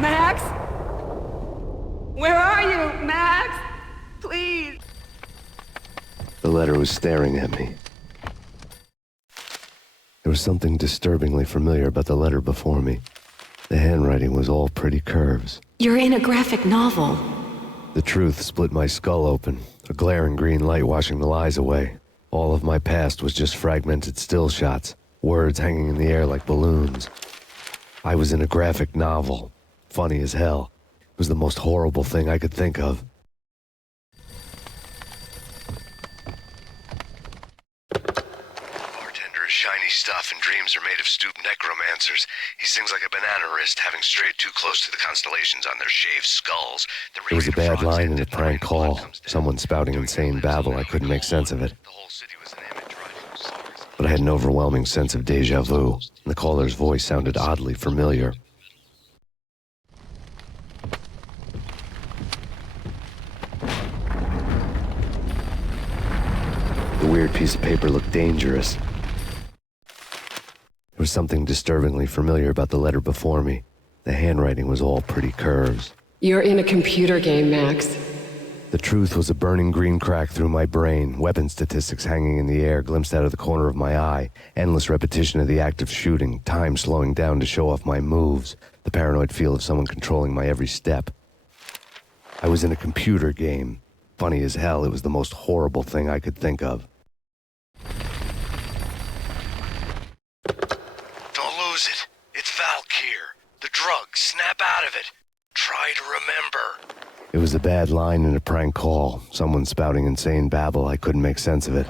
Max? Where are you, Max? Please. The letter was staring at me. There was something disturbingly familiar about the letter before me. The handwriting was all pretty curves. You're in a graphic novel. The truth split my skull open, a glaring green light washing the lies away. All of my past was just fragmented still shots, words hanging in the air like balloons. I was in a graphic novel. Funny as hell. It was the most horrible thing I could think of. Bartender is shiny stuff and dreams are made of stooped necromancers. He sings like a banana wrist, having strayed too close to the constellations on their shaved skulls. There was a bad line in a prank call. Someone spouting insane babble. I couldn't make sense of it. But I had an overwhelming sense of deja vu, and the caller's voice sounded oddly familiar. The weird piece of paper looked dangerous. There was something disturbingly familiar about the letter before me. The handwriting was all pretty curves. You're in a computer game, Max. The truth was a burning green crack through my brain, weapon statistics hanging in the air, glimpsed out of the corner of my eye, endless repetition of the act of shooting, time slowing down to show off my moves, the paranoid feel of someone controlling my every step. I was in a computer game. Funny as hell, it was the most horrible thing I could think of. Don't lose it. It's Valkyr. The drug. Snap out of it. Try to remember. It was a bad line in a prank call, someone spouting insane babble. I couldn't make sense of it.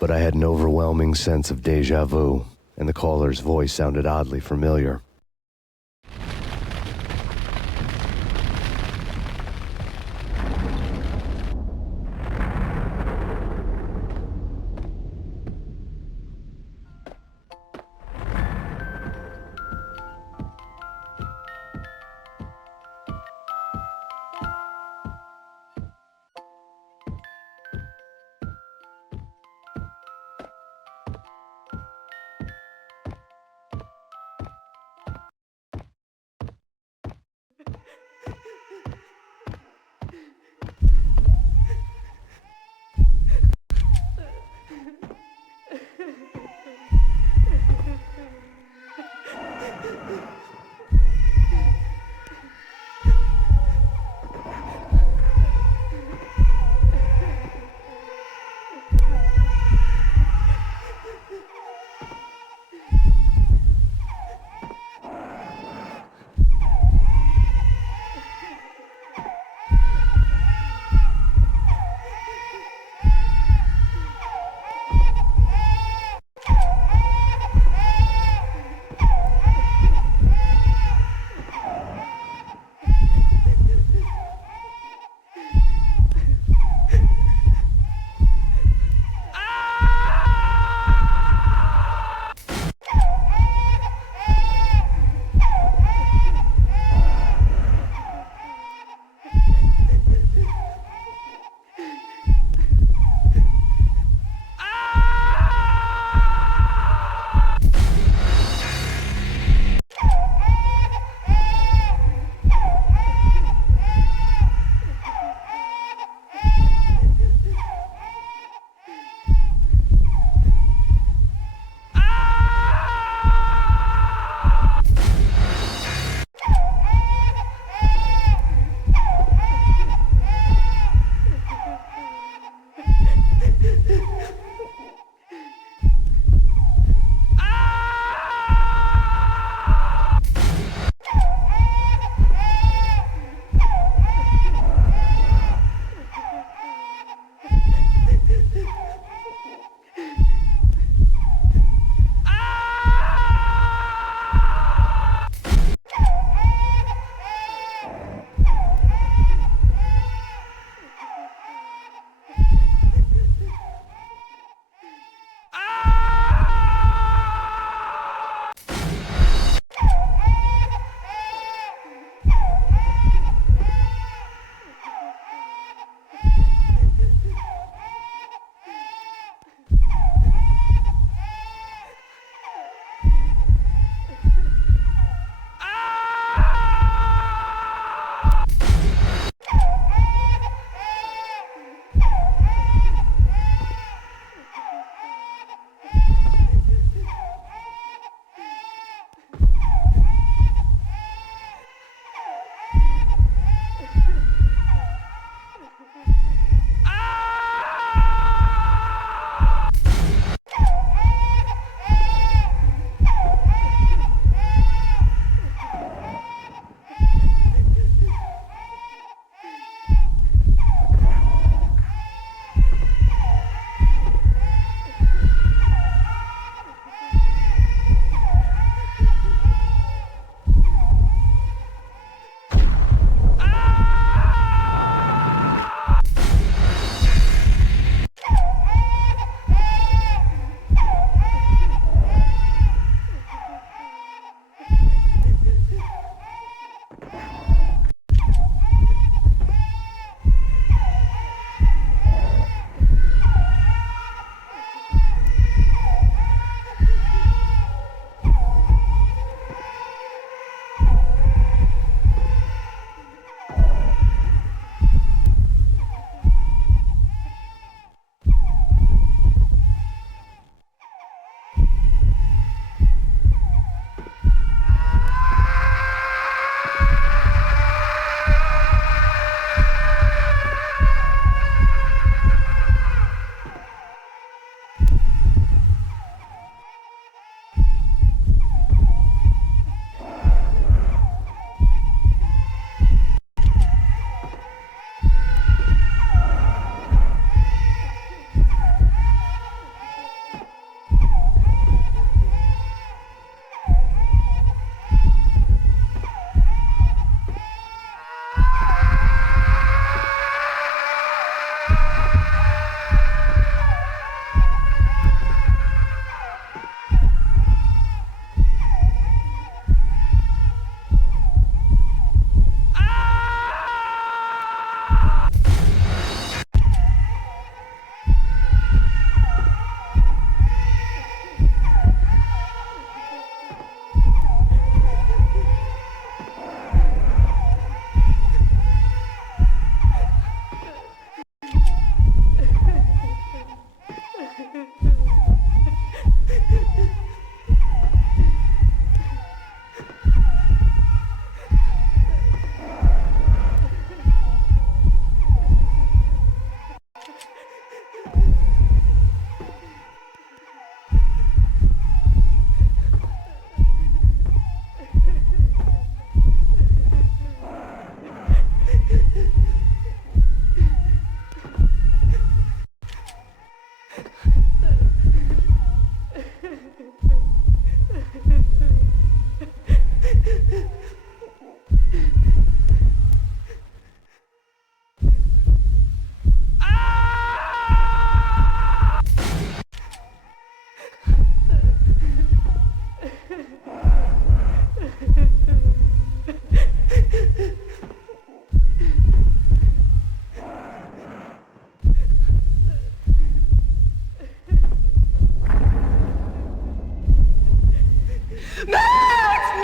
But I had an overwhelming sense of deja vu, and the caller's voice sounded oddly familiar.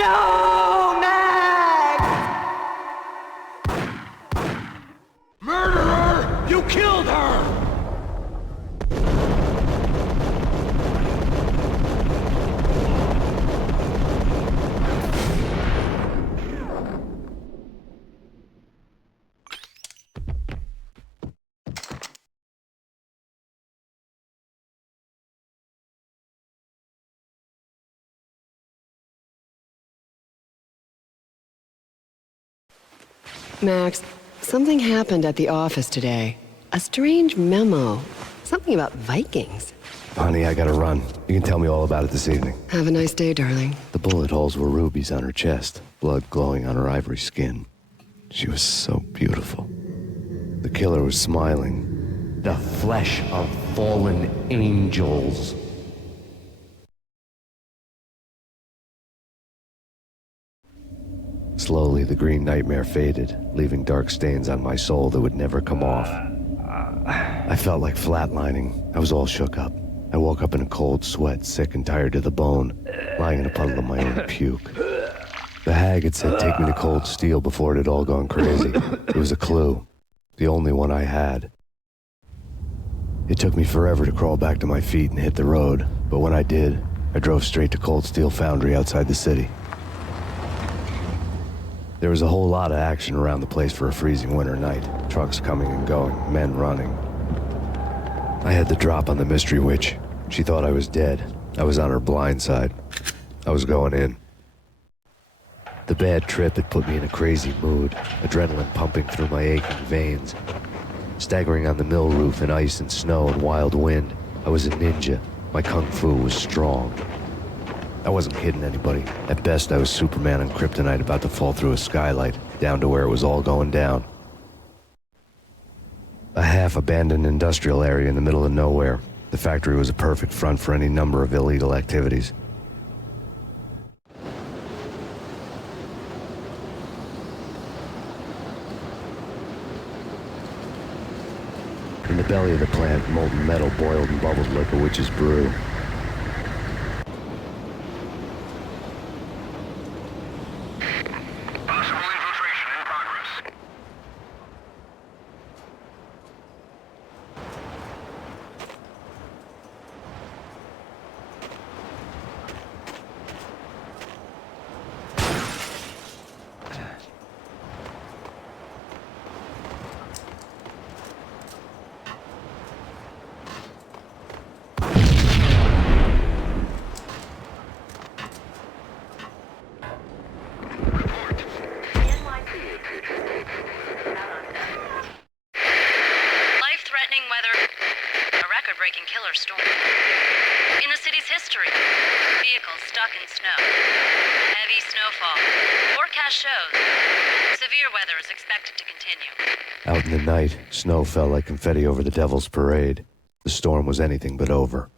No, Max! Murderer! You killed her! Max, something happened at the office today. A strange memo. Something about Vikings. Honey, I gotta run. You can tell me all about it this evening. Have a nice day, darling. The bullet holes were rubies on her chest, blood glowing on her ivory skin. She was so beautiful. The killer was smiling. The flesh of fallen angels. Slowly, the green nightmare faded, leaving dark stains on my soul that would never come off. I felt like flatlining. I was all shook up. I woke up in a cold sweat, sick and tired to the bone, lying in a puddle of my own puke. The hag had said take me to Cold Steel before it had all gone crazy. It was a clue. The only one I had. It took me forever to crawl back to my feet and hit the road, but when I did, I drove straight to Cold Steel Foundry outside the city. There was a whole lot of action around the place for a freezing winter night. Trucks coming and going, men running. I had the drop on the mystery witch. She thought I was dead. I was on her blind side. I was going in. The bad trip had put me in a crazy mood, adrenaline pumping through my aching veins. Staggering on the mill roof in ice and snow and wild wind, I was a ninja. My kung fu was strong. I wasn't kidding anybody. At best, I was Superman on kryptonite about to fall through a skylight, down to where it was all going down. A half-abandoned industrial area in the middle of nowhere. The factory was a perfect front for any number of illegal activities. In the belly of the plant, molten metal boiled and bubbled like a witch's brew. Life-threatening weather. A record-breaking killer storm. In the city's history. Vehicles stuck in snow. Heavy snowfall. Forecast shows severe weather is expected to continue. Out in the night, snow fell like confetti over the Devil's Parade. The storm was anything but over.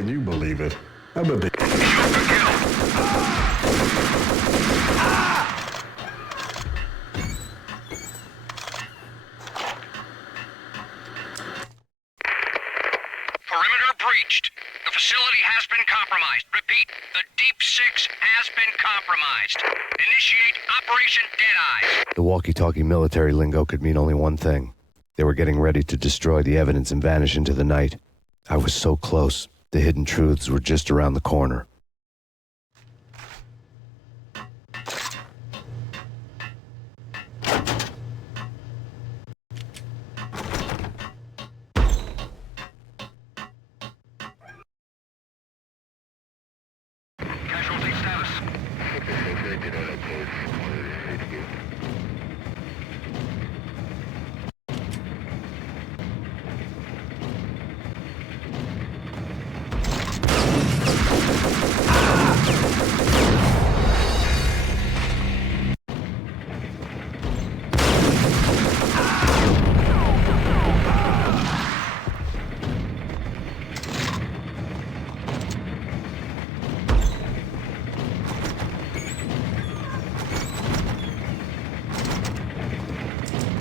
Can you believe it? I'm a bit... Perimeter breached. The facility has been compromised. Repeat, the Deep Six has been compromised. Initiate Operation Deadeye. The walkie-talkie military lingo could mean only one thing. They were getting ready to destroy the evidence and vanish into the night. I was so close. The hidden truths were just around the corner. Casualty status.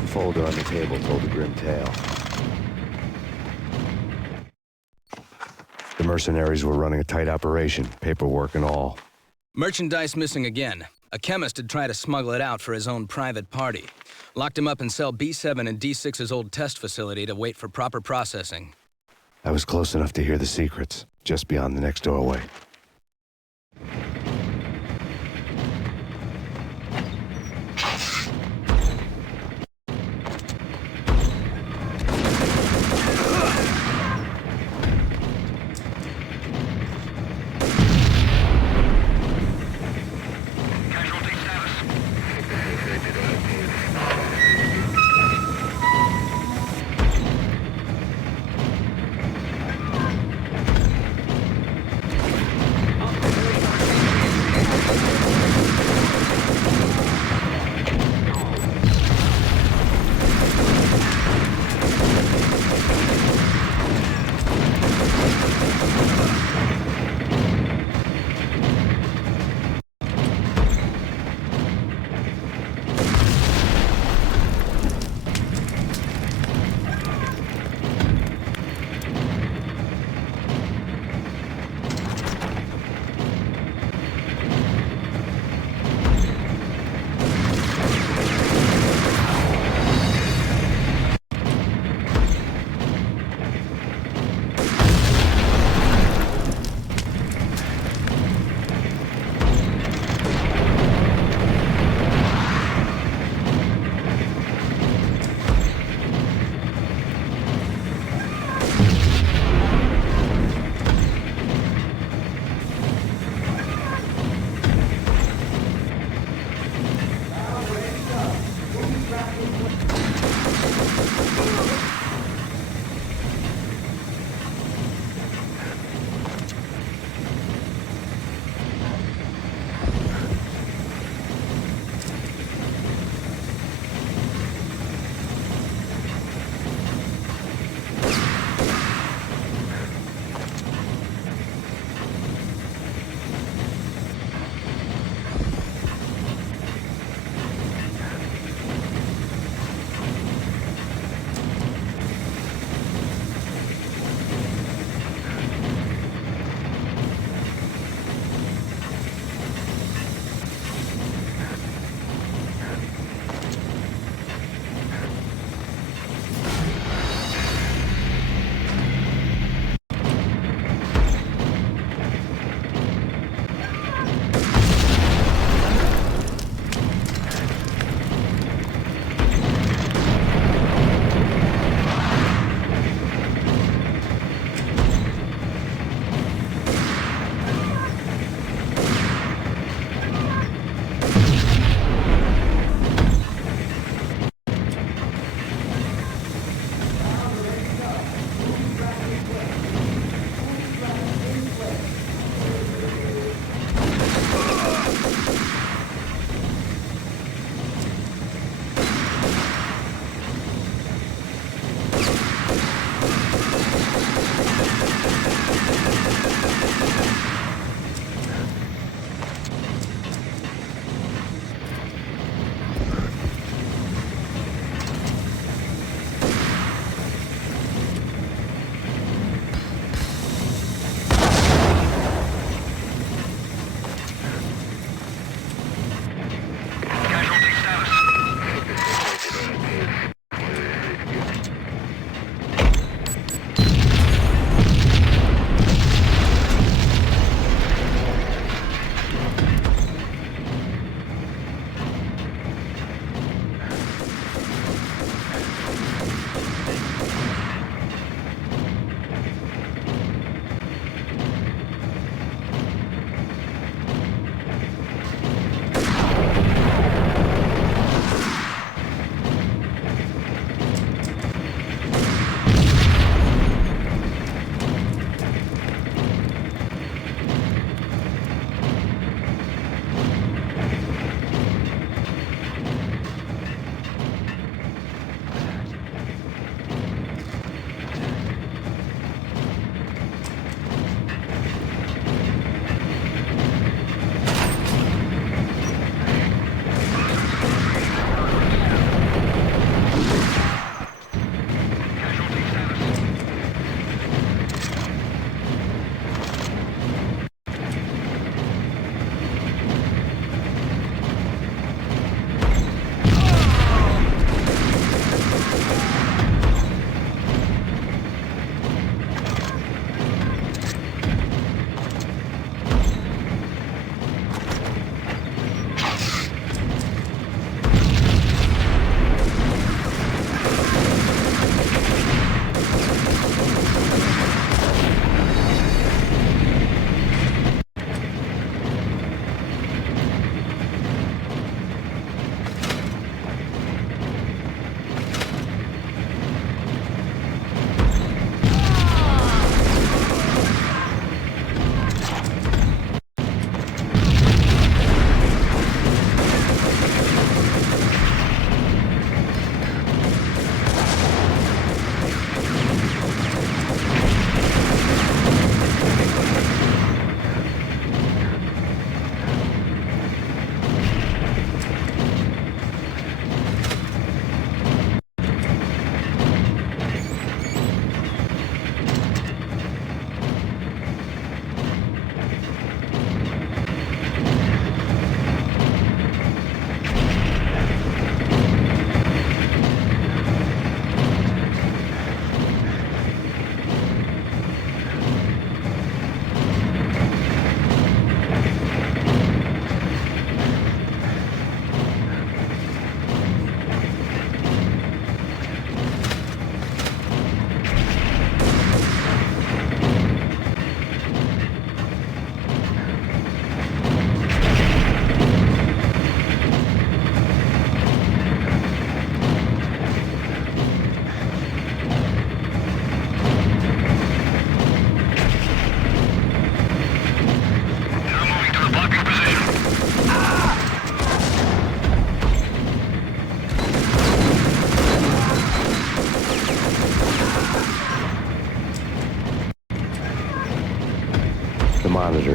The folder on the table told a grim tale. The mercenaries were running a tight operation, paperwork and all. Merchandise missing again. A chemist had tried to smuggle it out for his own private party. Locked him up in cell B7 in D6's old test facility to wait for proper processing. I was close enough to hear the secrets, just beyond the next doorway.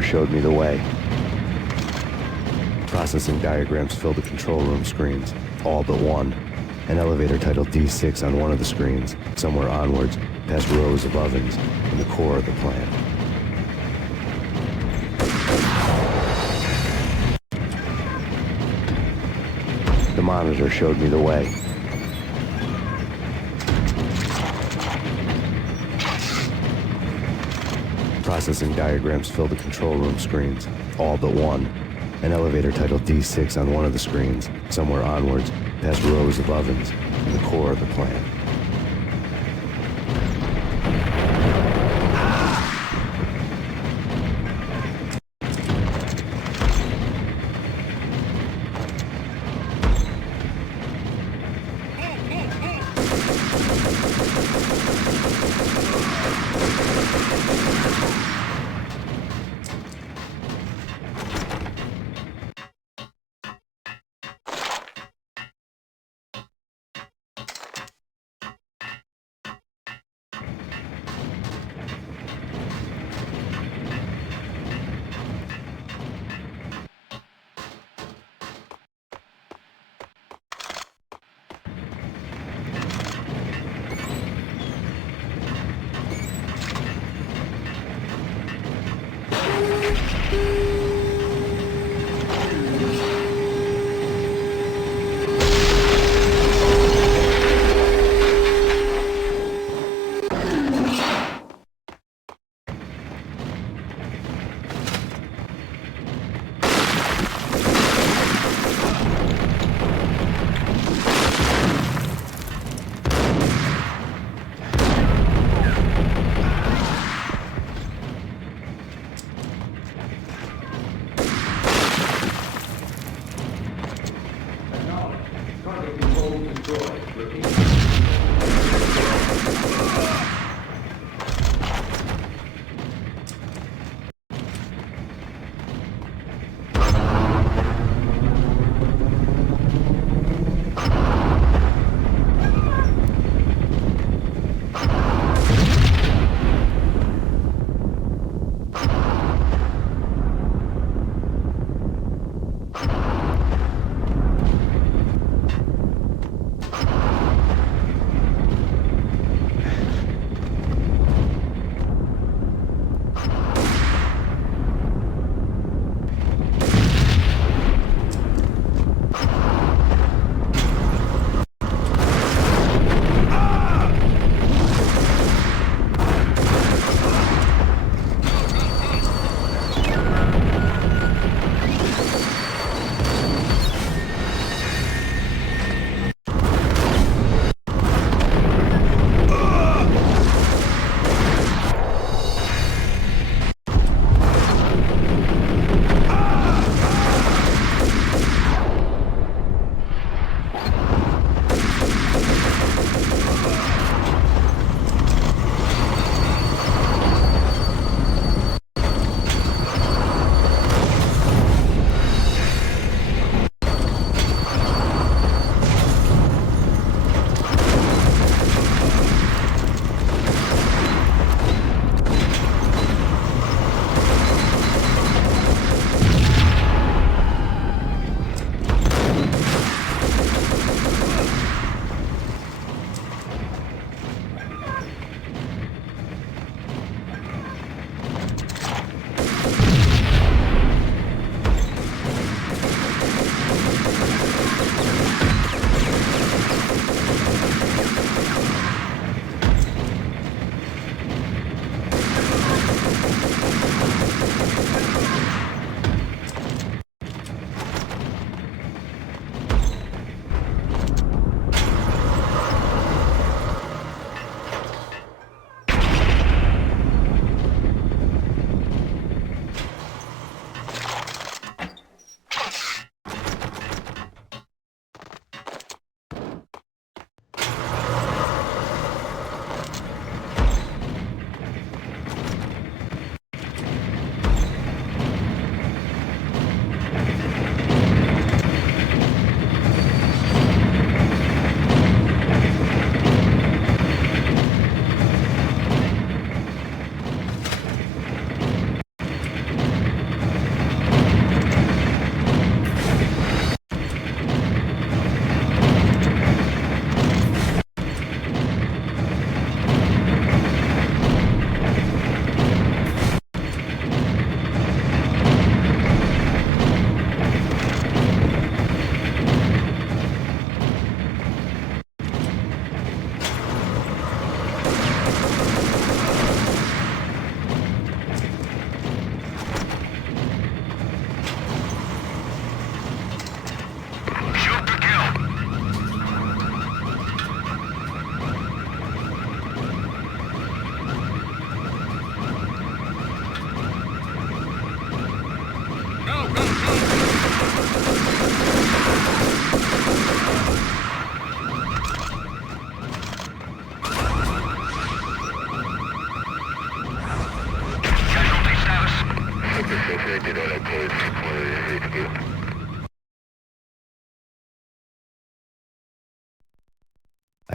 showed me the way. Processing diagrams filled the control room screens, all but one. An elevator titled D6 on one of the screens, somewhere onwards, past rows of ovens, in the core of the plant. The monitor showed me the way. Processing diagrams filled the control room screens, all but one. An elevator titled D6 on one of the screens, somewhere onwards, past rows of ovens, in the core of the plant.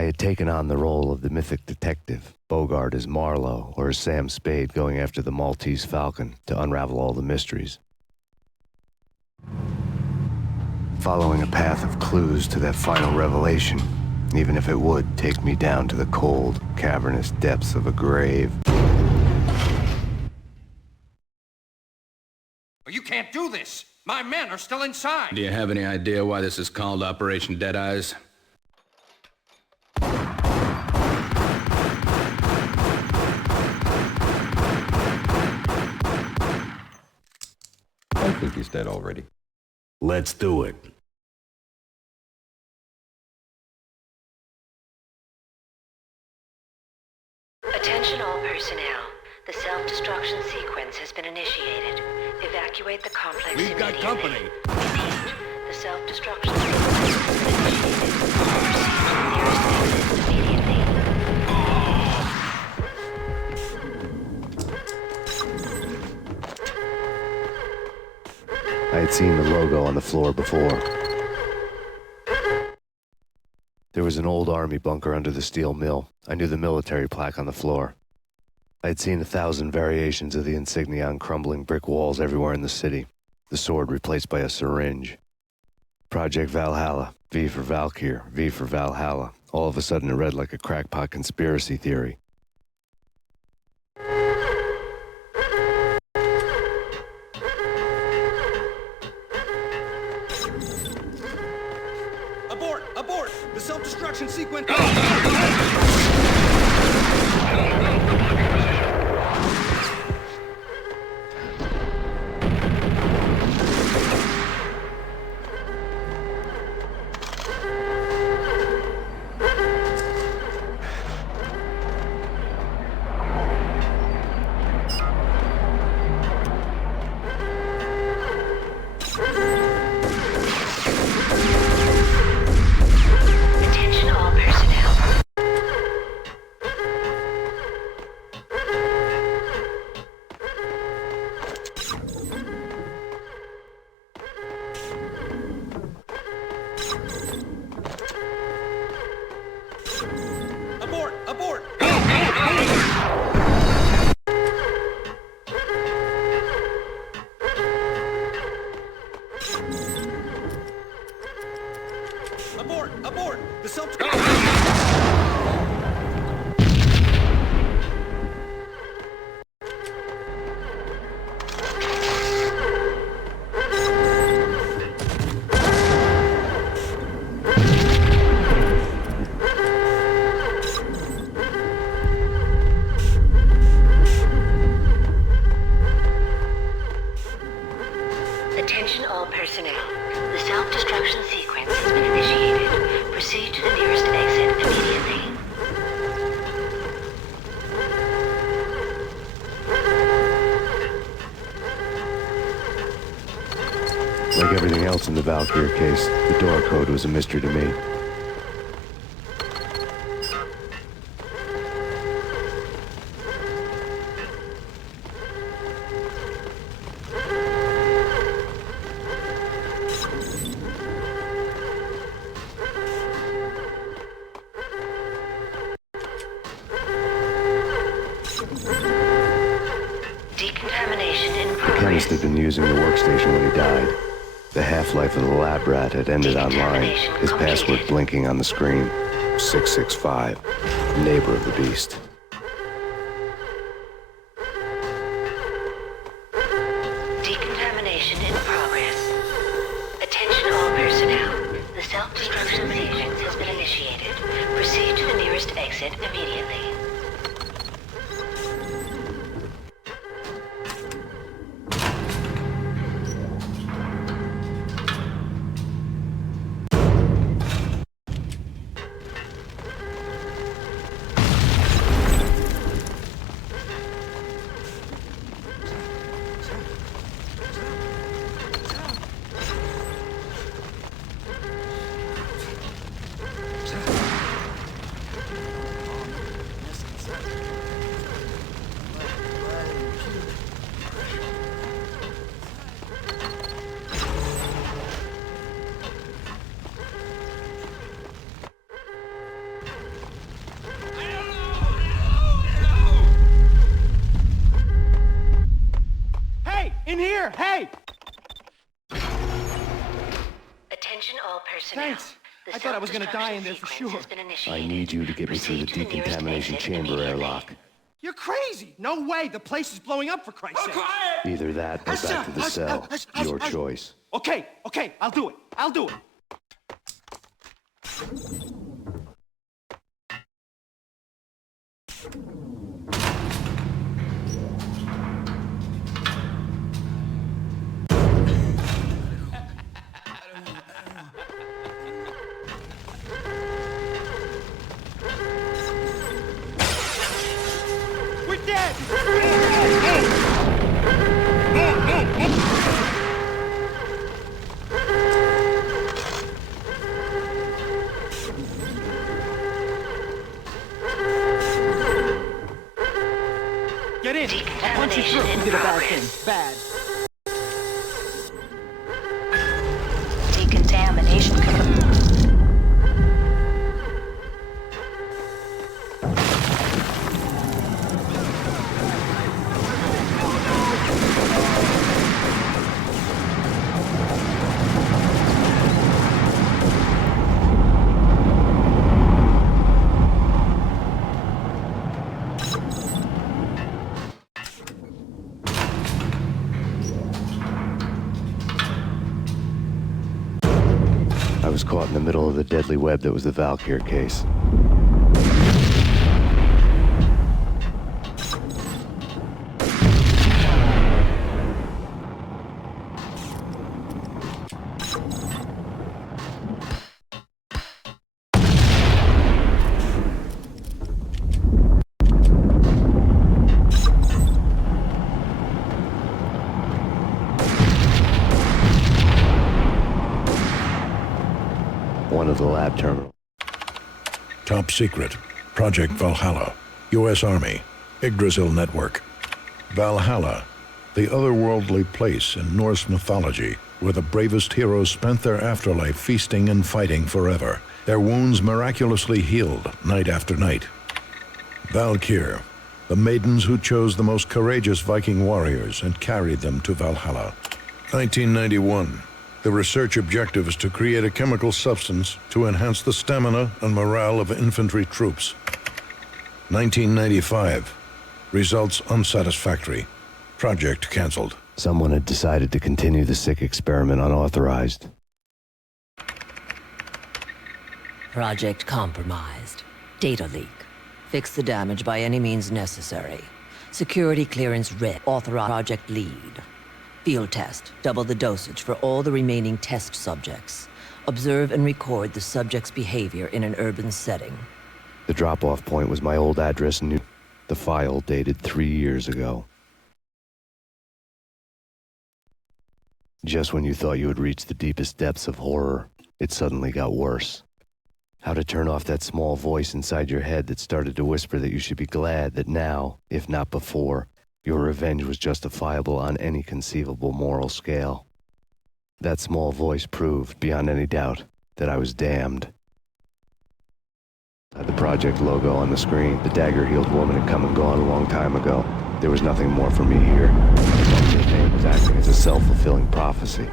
I had taken on the role of the mythic detective, Bogart as Marlowe or as Sam Spade going after the Maltese Falcon to unravel all the mysteries. Following a path of clues to that final revelation, even if it would take me down to the cold, cavernous depths of a grave. You can't do this! My men are still inside! Do you have any idea why this is called Operation Dead Eyes? I think he's dead already. Let's do it. Attention all personnel. The self-destruction sequence has been initiated. Evacuate the complex We've got immediately. company. Repeat. The self-destruction sequence has been initiated. Proceed to the nearest exit immediately. I had seen the logo on the floor before. There was an old army bunker under the steel mill. I knew the military plaque on the floor. I had seen 1,000 variations of the insignia on crumbling brick walls everywhere in the city. The sword replaced by a syringe. Project Valhalla, V for Valkyr, V for Valhalla. All of a sudden it read like a crackpot conspiracy theory. Abort! Abort! The self-destruction sequence... Attention all personnel. Abort! Abort! Abort! Abort! The self... Attention all personnel. The self-destruction sequence has been initiated. Proceed to the nearest exit immediately. Like everything else in the Valkyr case, the door code was a mystery to me. Decontamination in The progress. chemist had been using the workstation when he died. The half-life of the lab rat had ended online, his password blinking on the screen. 665, neighbor of the beast. Decontamination in progress. Attention all personnel. The self-destruction sequence has been initiated. Proceed to the nearest exit immediately. there! Hey! Attention all personnel. Thanks. I thought I was gonna die in there for sure. I need you to get me through the decontamination chamber airlock. You're crazy! No way! The place is blowing up, for Christ's sake! Either that or back to the cell. Your choice. Okay, I'll do it. I'll do it. We're dead! Get in! I'll punch you through! You did a bad thing. Bad. Decontamination complete. I was caught in the middle of the deadly web that was the Valkyr case. One of the lab terminals. Top secret. Project Valhalla. U.S. Army. Yggdrasil Network. Valhalla. The otherworldly place in Norse mythology where the bravest heroes spent their afterlife feasting and fighting forever. Their wounds miraculously healed night after night. Valkyr. The maidens who chose the most courageous Viking warriors and carried them to Valhalla. 1991. The research objective is to create a chemical substance to enhance the stamina and morale of infantry troops. 1995. Results unsatisfactory. Project canceled. Someone had decided to continue the sick experiment unauthorized. Project compromised. Data leak. Fix the damage by any means necessary. Security clearance red. Authorize project lead. Field test. Double the dosage for all the remaining test subjects. Observe and record the subject's behavior in an urban setting. The drop-off point was my old address in the file dated 3 years ago. Just when you thought you had reached the deepest depths of horror, it suddenly got worse. How to turn off that small voice inside your head that started to whisper that you should be glad that now, if not before, your revenge was justifiable on any conceivable moral scale. That small voice proved, beyond any doubt, that I was damned. The project logo on the screen, the dagger-heeled woman had come and gone a long time ago. There was nothing more for me here. His name was acting as a self-fulfilling prophecy.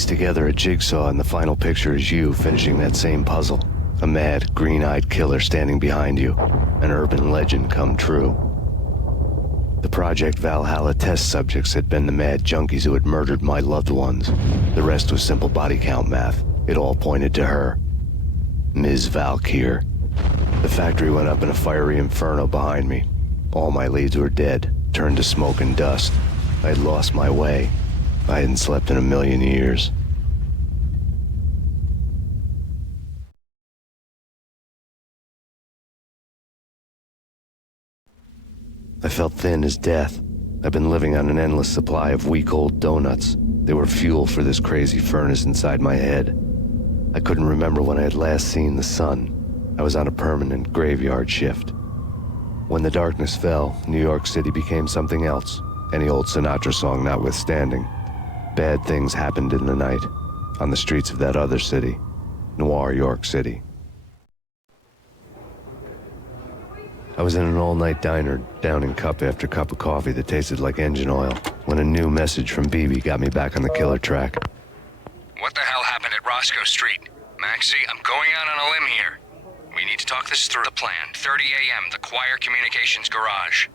pieced together a jigsaw, and the final picture is you finishing that same puzzle. A mad, green-eyed killer standing behind you. An urban legend come true. The Project Valhalla test subjects had been the mad junkies who had murdered my loved ones. The rest was simple body count math. It all pointed to her. Ms. Valkyr. The factory went up in a fiery inferno behind me. All my leads were dead, turned to smoke and dust. I had lost my way. I hadn't slept in a million years. I felt thin as death. I've been living on an endless supply of week-old donuts. They were fuel for this crazy furnace inside my head. I couldn't remember when I had last seen the sun. I was on a permanent graveyard shift. When the darkness fell, New York City became something else, any old Sinatra song notwithstanding. Bad things happened in the night, on the streets of that other city, Noir York City. I was in an all-night diner, downing cup after cup of coffee that tasted like engine oil, when a new message from BB got me back on the killer track. What the hell happened at Roscoe Street? Maxie, I'm going out on a limb here. We need to talk this through. The plan, 30 a.m., the Choir Communications Garage.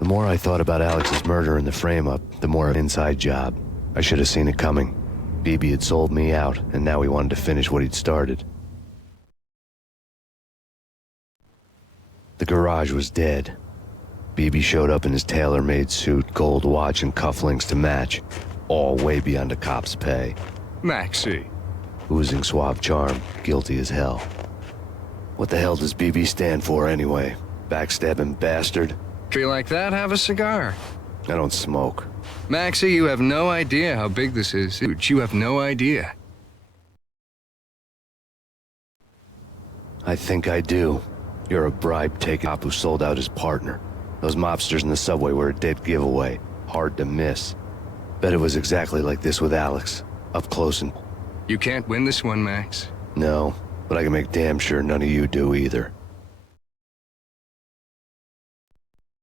The more I thought about Alex's murder and the frame-up, the more an inside job. I should have seen it coming. BB had sold me out, and now he wanted to finish what he'd started. The garage was dead. BB showed up in his tailor-made suit, gold watch, and cufflinks to match, all way beyond a cop's pay. Maxie. Oozing suave charm, guilty as hell. What the hell does BB stand for anyway? Backstabbing bastard? Feel like that? Have a cigar. I don't smoke. Maxie, you have no idea how big this is. Dude, you have no idea. I think I do. You're a bribe-taking cop who sold out his partner. Those mobsters in the subway were a dead giveaway. Hard to miss. Bet it was exactly like this with Alex. Up close and... You can't win this one, Max. No, but I can make damn sure none of you do either.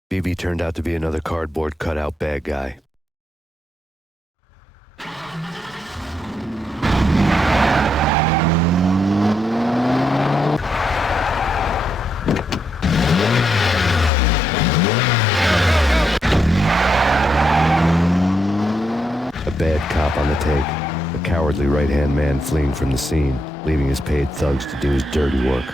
BB turned out to be another cardboard cutout bad guy. A bad cop on the take. A cowardly right-hand man fleeing from the scene, leaving his paid thugs to do his dirty work.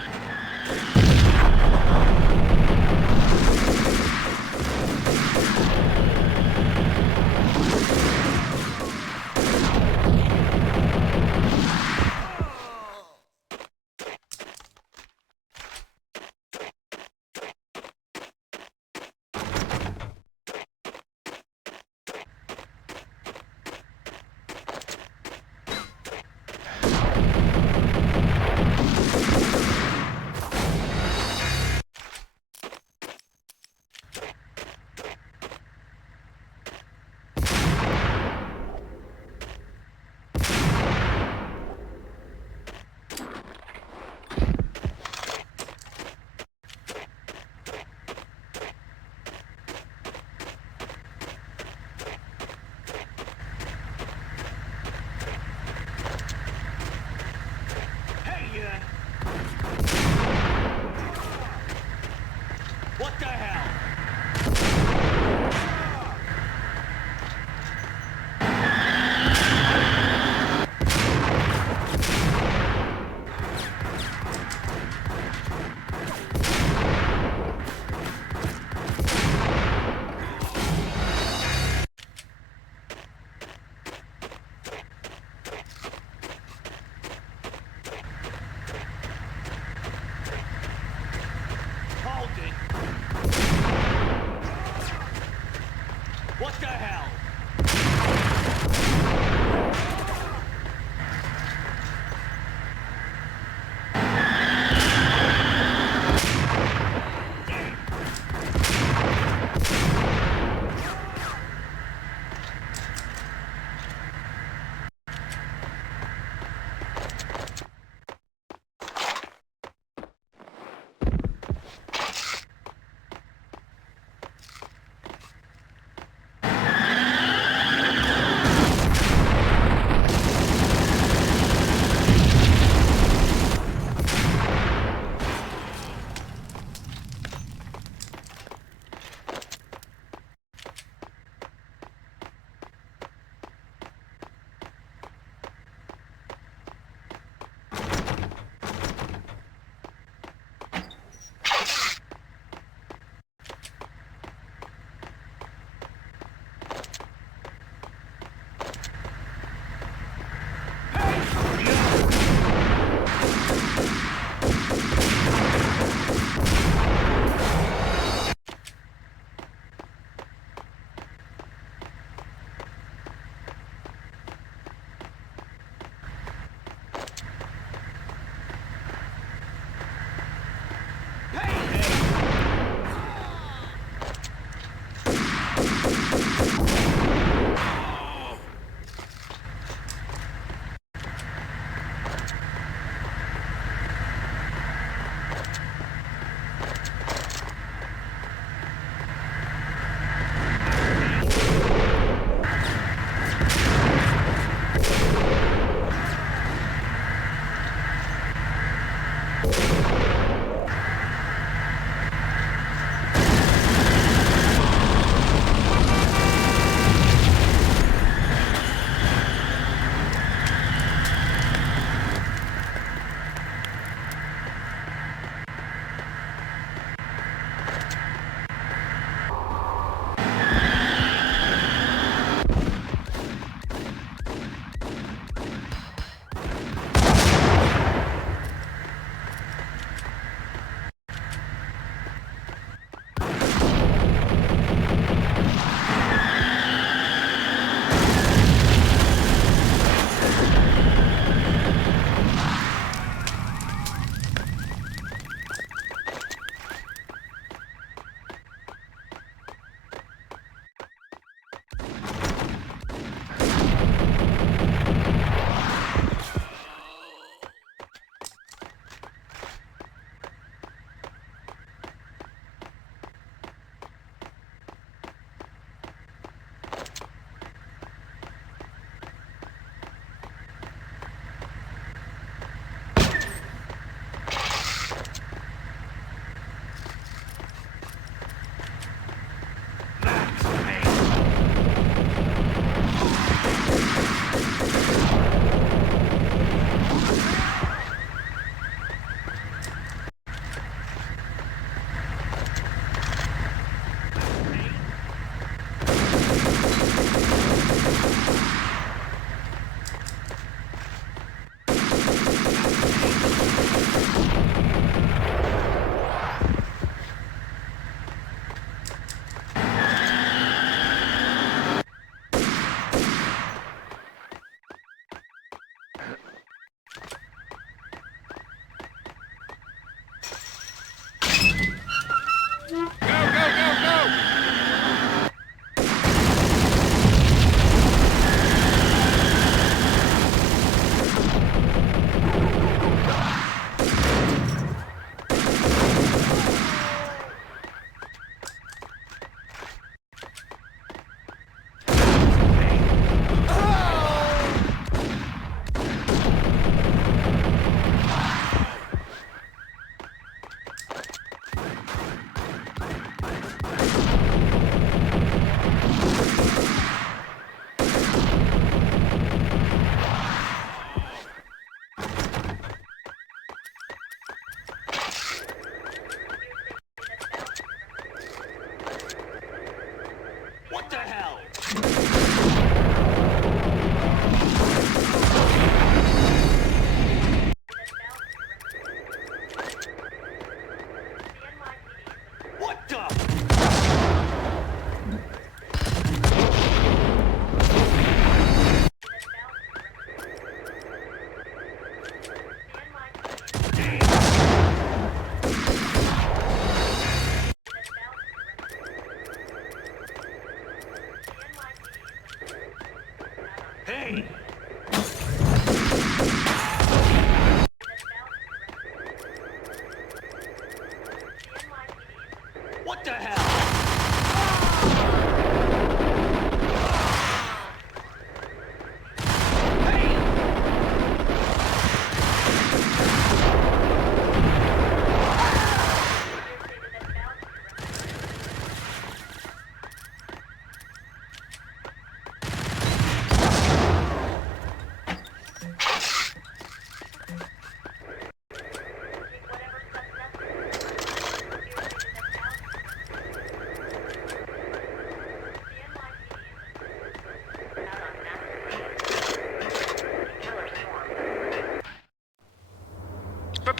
What the hell? Hold it. What the hell?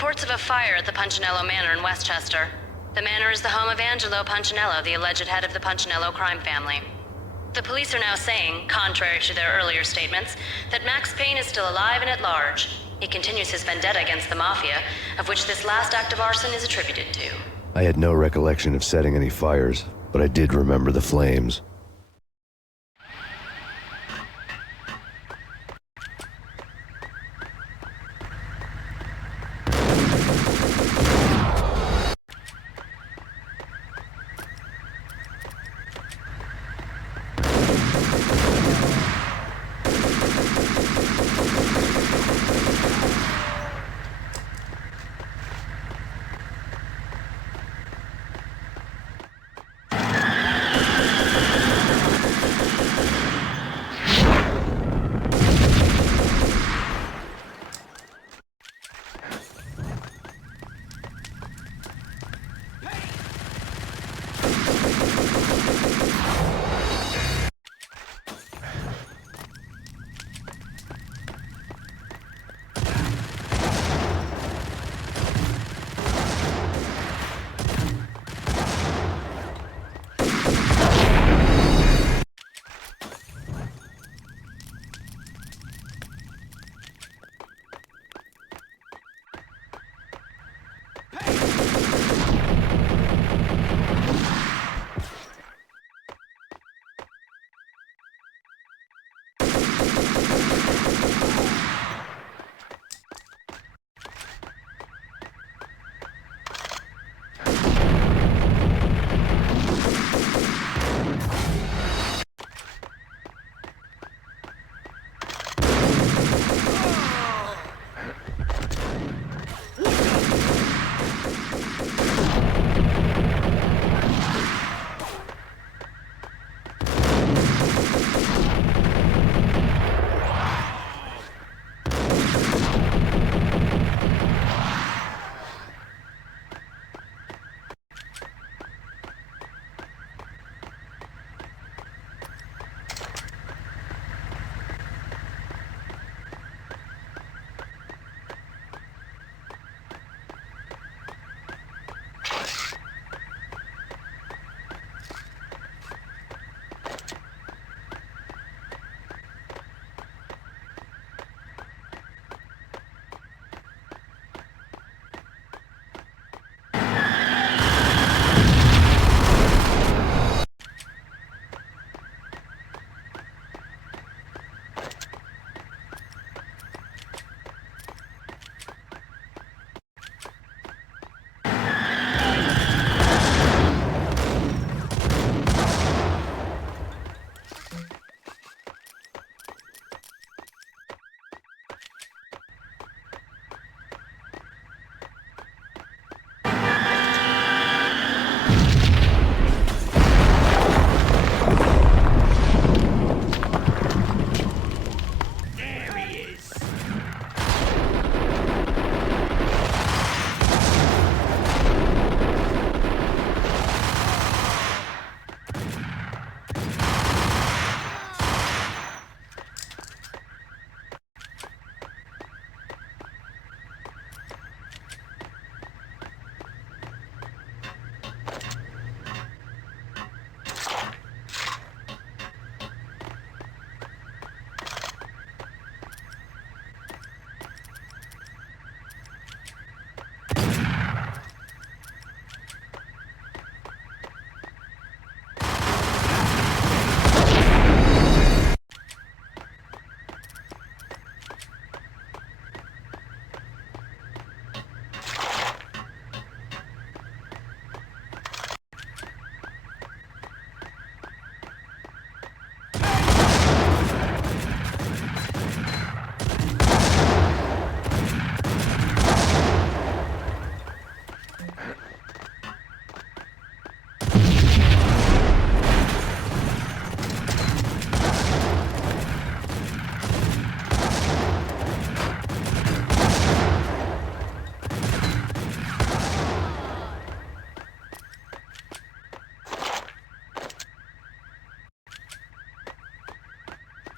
reports of a fire at the Punchinello Manor in Westchester. The manor is the home of Angelo Punchinello, the alleged head of the Punchinello crime family. The police are now saying, contrary to their earlier statements, that Max Payne is still alive and at large. He continues his vendetta against the Mafia, of which this last act of arson is attributed to. I had no recollection of setting any fires, but I did remember the flames.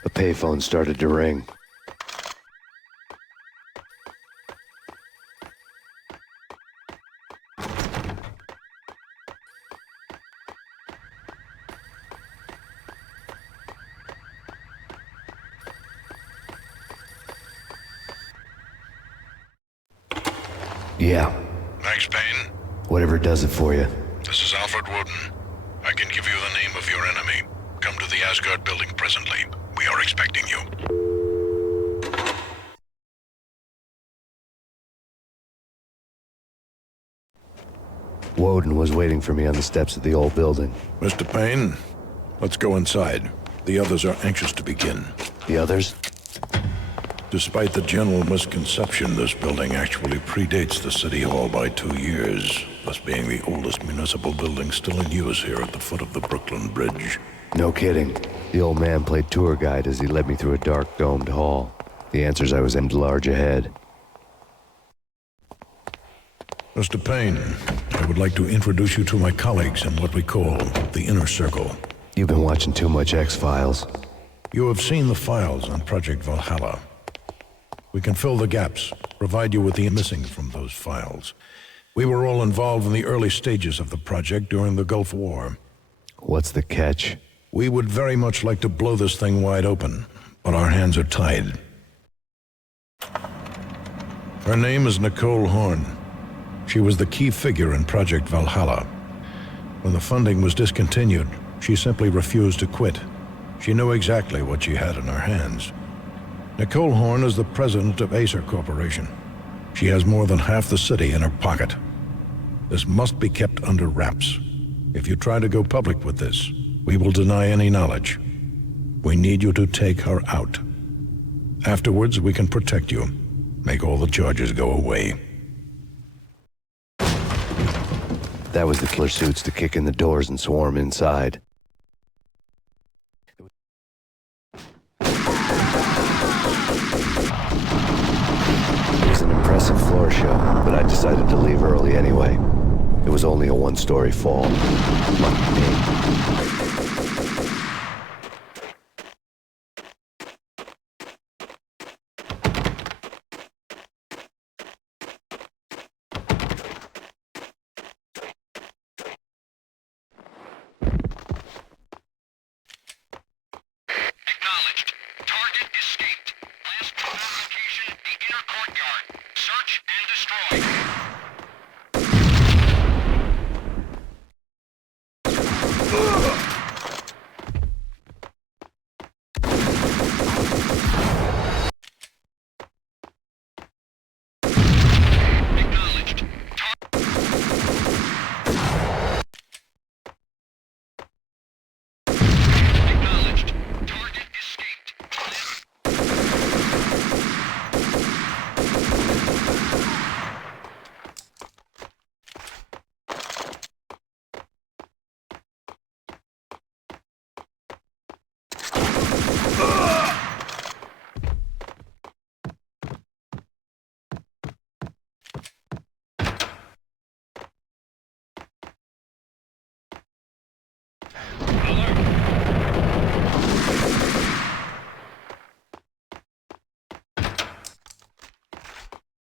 A payphone started to ring. Yeah. Thanks, Payne. Whatever does it for you. This is Alfred Woden. I can give you the name of your enemy. Come to the Asgard building presently. We are expecting you. Woden was waiting for me on the steps of the old building. Mr. Payne, let's go inside. The others are anxious to begin. The others? Despite the general misconception, this building actually predates the City Hall by 2 years, thus being the oldest municipal building still in use here at the foot of the Brooklyn Bridge. No kidding. The old man played tour guide as he led me through a dark, domed hall. The answers I was aimed large ahead. Mr. Payne, I would like to introduce you to my colleagues in what we call the Inner Circle. You've been watching too much X-Files. You have seen the files on Project Valhalla. We can fill the gaps, provide you with the missing from those files. We were all involved in the early stages of the project during the Gulf War. What's the catch? We would very much like to blow this thing wide open, but our hands are tied. Her name is Nicole Horn. She was the key figure in Project Valhalla. When the funding was discontinued, she simply refused to quit. She knew exactly what she had in her hands. Nicole Horn is the president of Acer Corporation. She has more than half the city in her pocket. This must be kept under wraps. If you try to go public with this, we will deny any knowledge. We need you to take her out. Afterwards, we can protect you, make all the charges go away. That was the killer suits to kick in the doors and swarm inside. It was an impressive floor show, but I decided to leave early anyway. It was only a one-story fall. Lucky me. Acknowledged. Target escaped. Last known location, the inner courtyard. Search and destroy.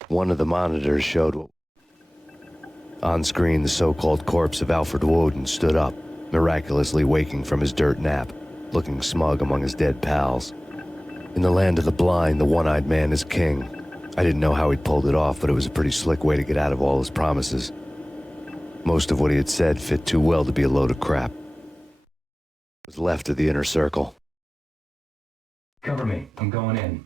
One of the monitors showed on screen the so-called corpse of Alfred Woden stood up, miraculously waking from his dirt nap, looking smug among his dead pals. In the land of the blind, the one-eyed man is king. I didn't know how he'd pulled it off, but it was a pretty slick way to get out of all his promises. Most of what he had said fit too well to be a load of crap. What was left of the inner circle. Cover me. I'm going in.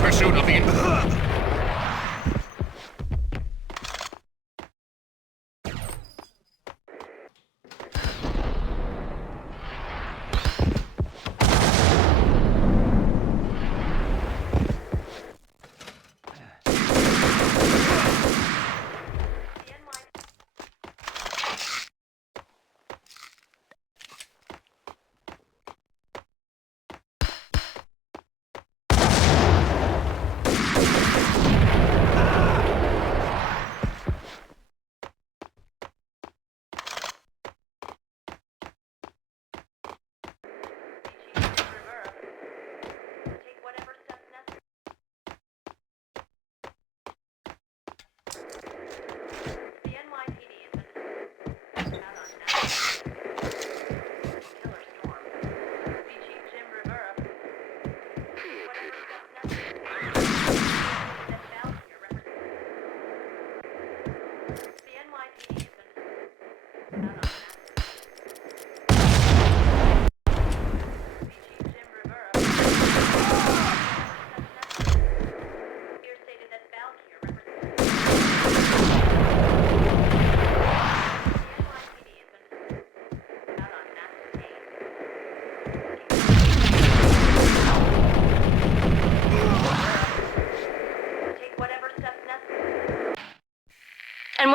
Pursuit of the...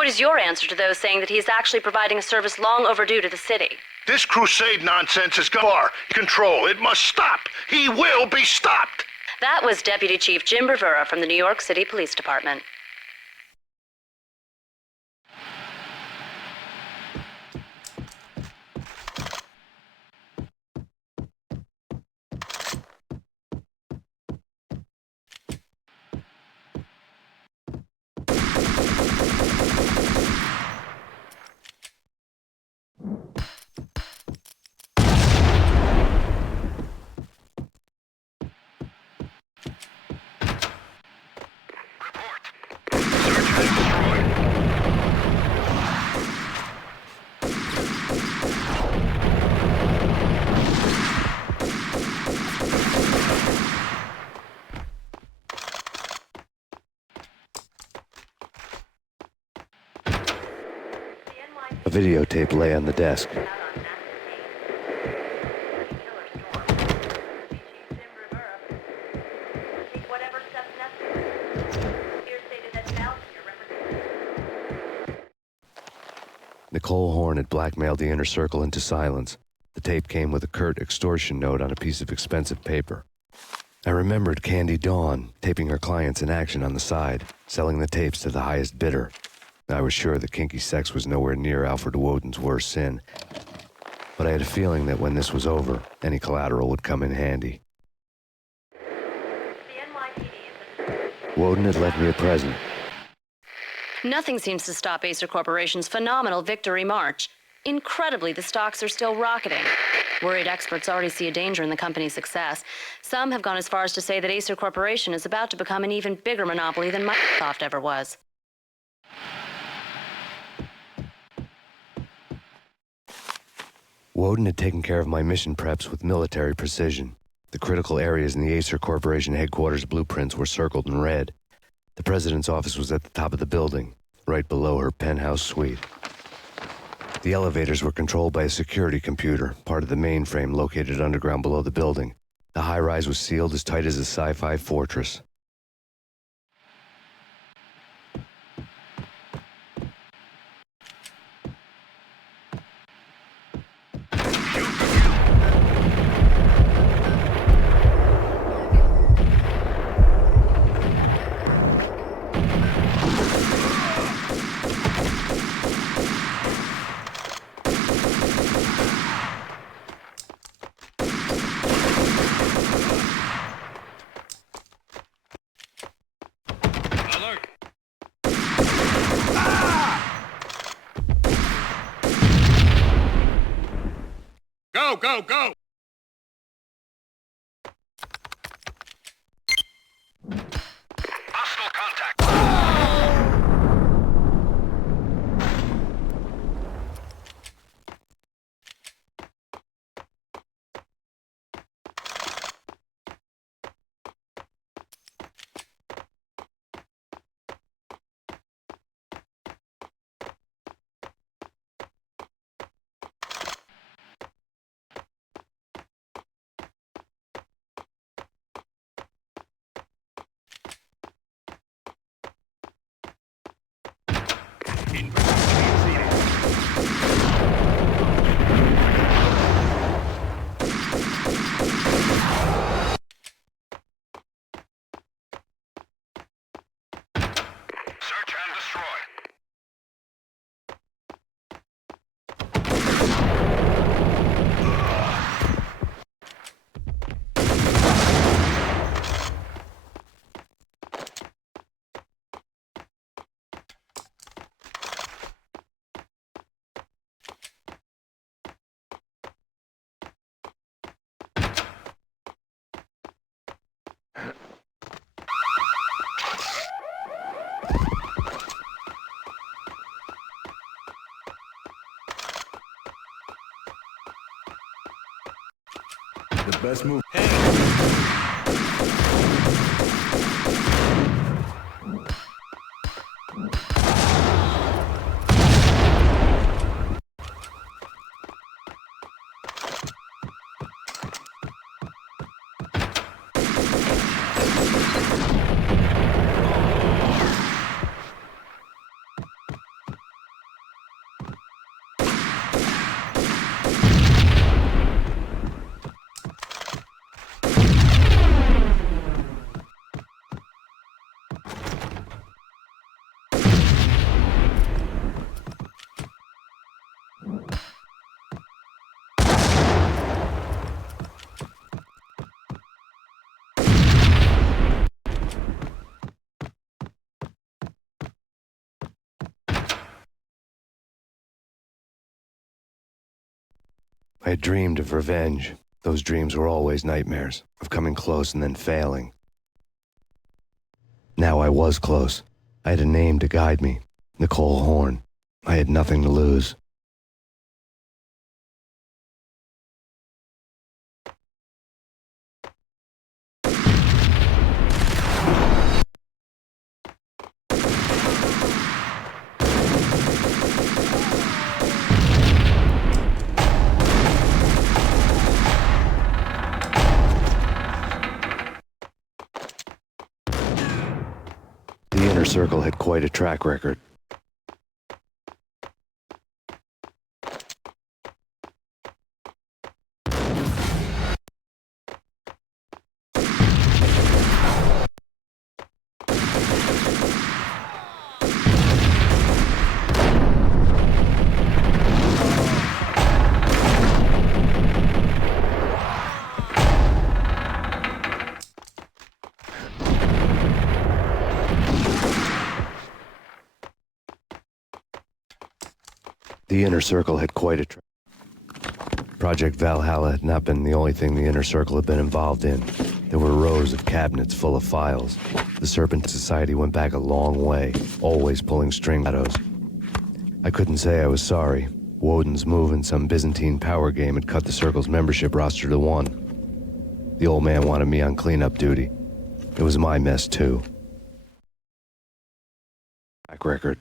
What is your answer to those saying that he is actually providing a service long overdue to the city? This crusade nonsense has gone far. Control. It must stop. He will be stopped. That was Deputy Chief Jim Rivera from the New York City Police Department. A videotape lay on the desk. Nicole Horn had blackmailed the inner circle into silence. The tape came with a curt extortion note on a piece of expensive paper. I remembered Candy Dawn taping her clients in action on the side, selling the tapes to the highest bidder. I was sure that kinky sex was nowhere near Alfred Woden's worst sin, but I had a feeling that when this was over, any collateral would come in handy. Woden had left me a present. Nothing seems to stop Acer Corporation's phenomenal victory march. Incredibly, the stocks are still rocketing. Worried experts already see a danger in the company's success. Some have gone as far as to say that Acer Corporation is about to become an even bigger monopoly than Microsoft ever was. Woden had taken care of my mission preps with military precision. The critical areas in the Acer Corporation headquarters blueprints were circled in red. The president's office was at the top of the building, right below her penthouse suite. The elevators were controlled by a security computer, part of the mainframe located underground below the building. The high-rise was sealed as tight as a sci-fi fortress. Go, go, go! Hostile contact. Search and destroy. The best move. I had dreamed of revenge. Those dreams were always nightmares, of coming close and then failing. Now I was close. I had a name to guide me, Nicole Horn. I had nothing to lose. The Inner Circle had quite a track record. The Inner Circle had quite a Project Valhalla had not been the only thing the Inner Circle had been involved in. There were rows of cabinets full of files. The Serpent Society went back a long way, always pulling string shadows. I couldn't say I was sorry. Woden's move in some Byzantine power game had cut the Circle's membership roster to 1. The old man wanted me on cleanup duty. It was my mess, too. Track record.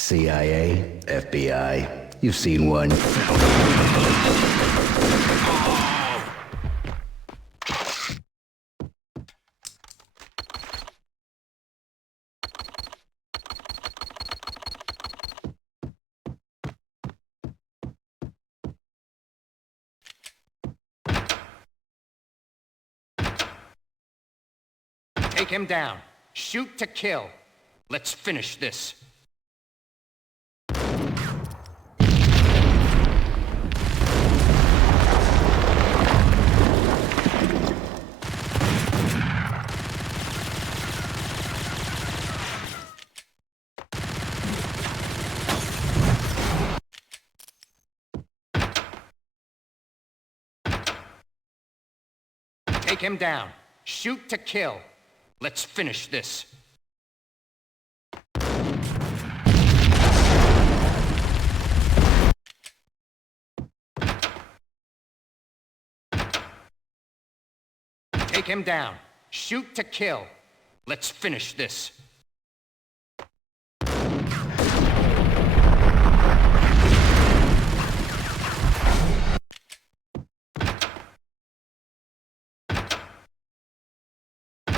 CIA, FBI, you've seen one. Take him down. Shoot to kill. Let's finish this. Take him down. Shoot to kill. Let's finish this. Take him down. Shoot to kill. Let's finish this.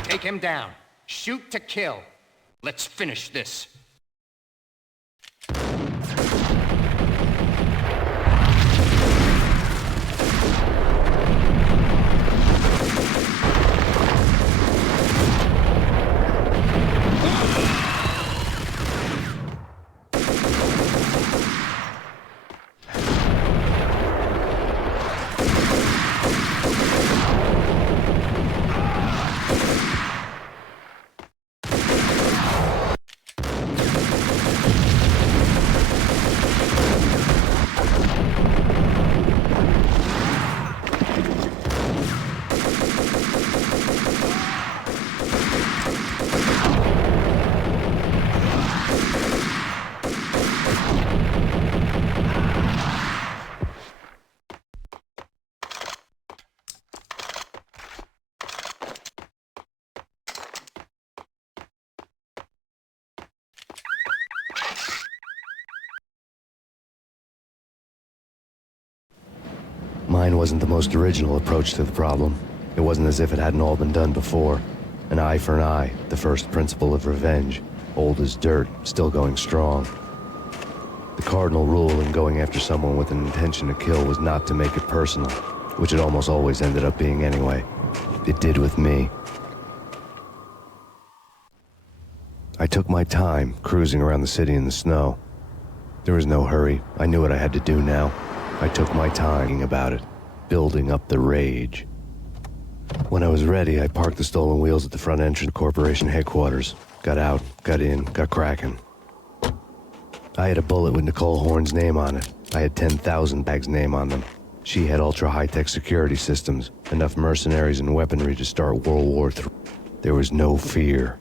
Take him down. Shoot to kill. Let's finish this. Mine wasn't the most original approach to the problem. It wasn't as if it hadn't all been done before. An eye for an eye, the first principle of revenge. Old as dirt, still going strong. The cardinal rule in going after someone with an intention to kill was not to make it personal, which it almost always ended up being anyway. It did with me. I took my time, cruising around the city in the snow. There was no hurry. I knew what I had to do now. I took my time thinking about it, building up the rage. When I was ready, I parked the stolen wheels at the front entrance of Corporation headquarters. Got out, got in, got cracking. I had a bullet with Nicole Horn's name on it. I had 10,000 bags' name on them. She had ultra-high-tech security systems, enough mercenaries and weaponry to start World War III. There was no fear.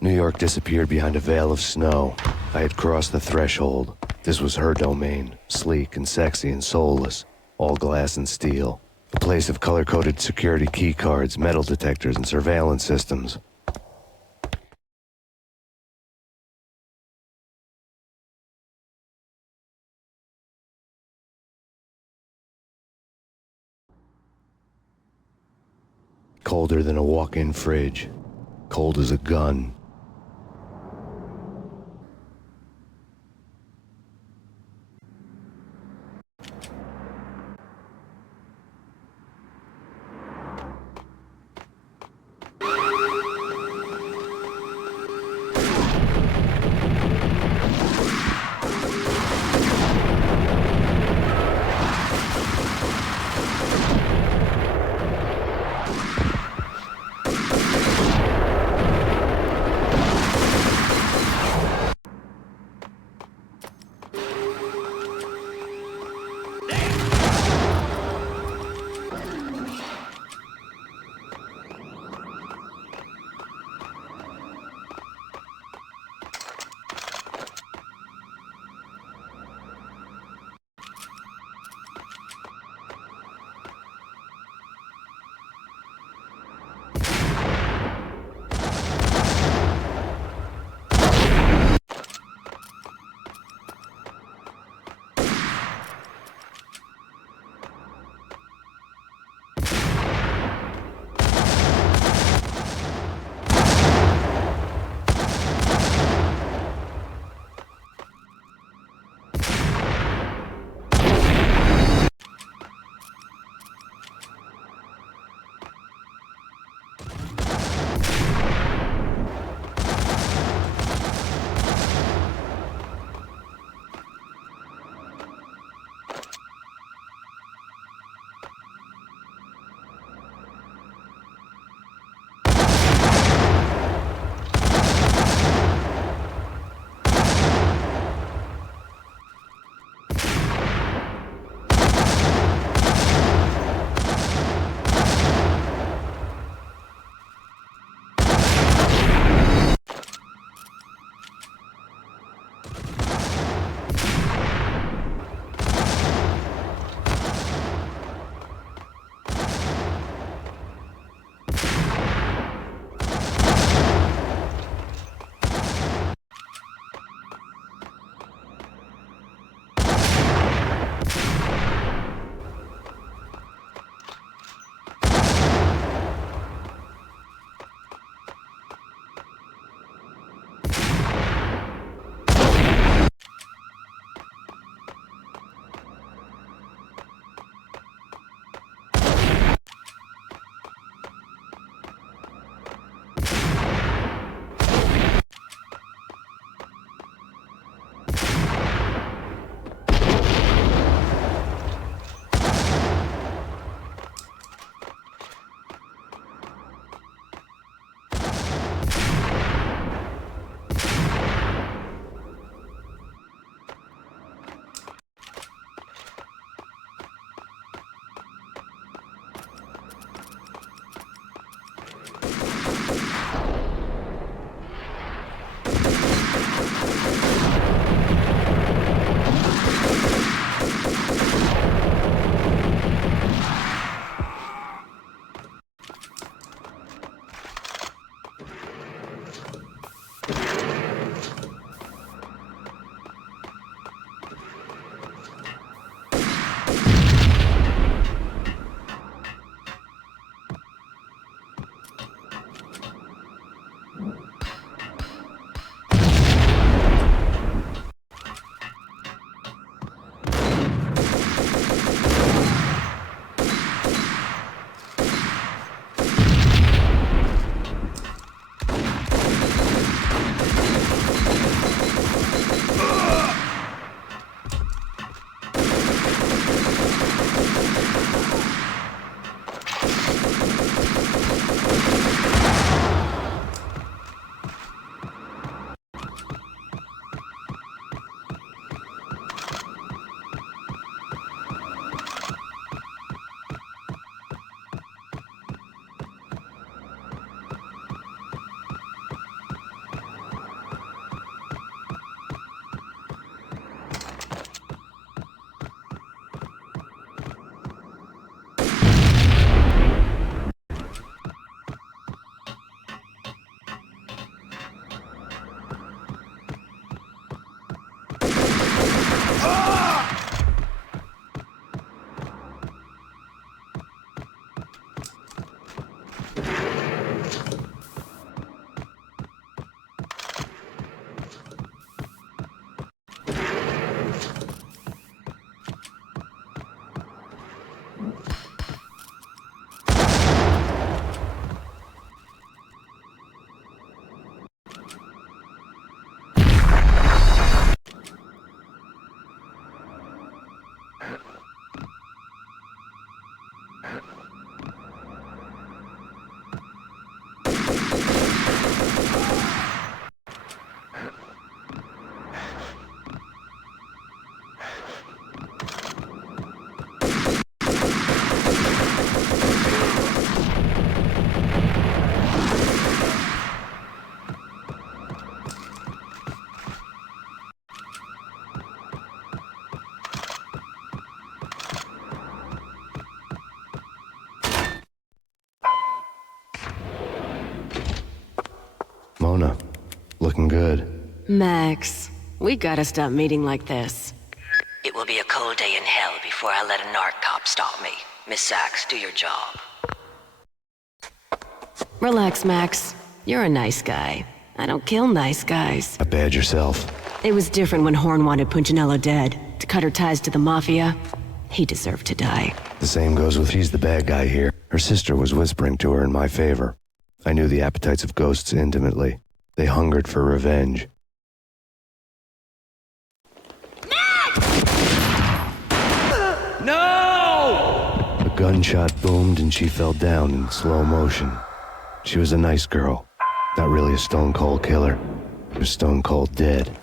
New York disappeared behind a veil of snow. I had crossed the threshold. This was her domain, sleek and sexy and soulless, all glass and steel. A place of color-coded security key cards, metal detectors, and surveillance systems. Colder than a walk-in fridge. Cold as a gun. Mona, looking good. Max, we gotta stop meeting like this. It will be a cold day in hell before I let a narc cop stop me. Miss Sachs, do your job. Relax, Max. You're a nice guy. I don't kill nice guys. Not bad yourself. It was different when Horn wanted Punchinello dead. To cut her ties to the Mafia. He deserved to die. The same goes with she's the bad guy here. Her sister was whispering to her in my favor. I knew the appetites of ghosts intimately. They hungered for revenge. No! A gunshot boomed and she fell down in slow motion. She was a nice girl. Not really a stone-cold killer. She was stone-cold dead.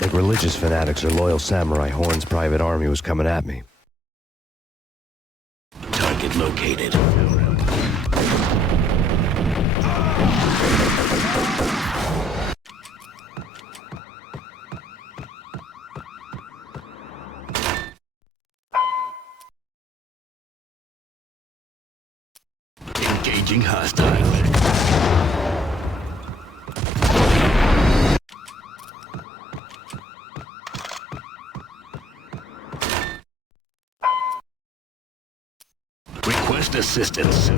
Like religious fanatics or loyal samurai, Horn's private army was coming at me. Target located. Engaging hostile. Request assistance.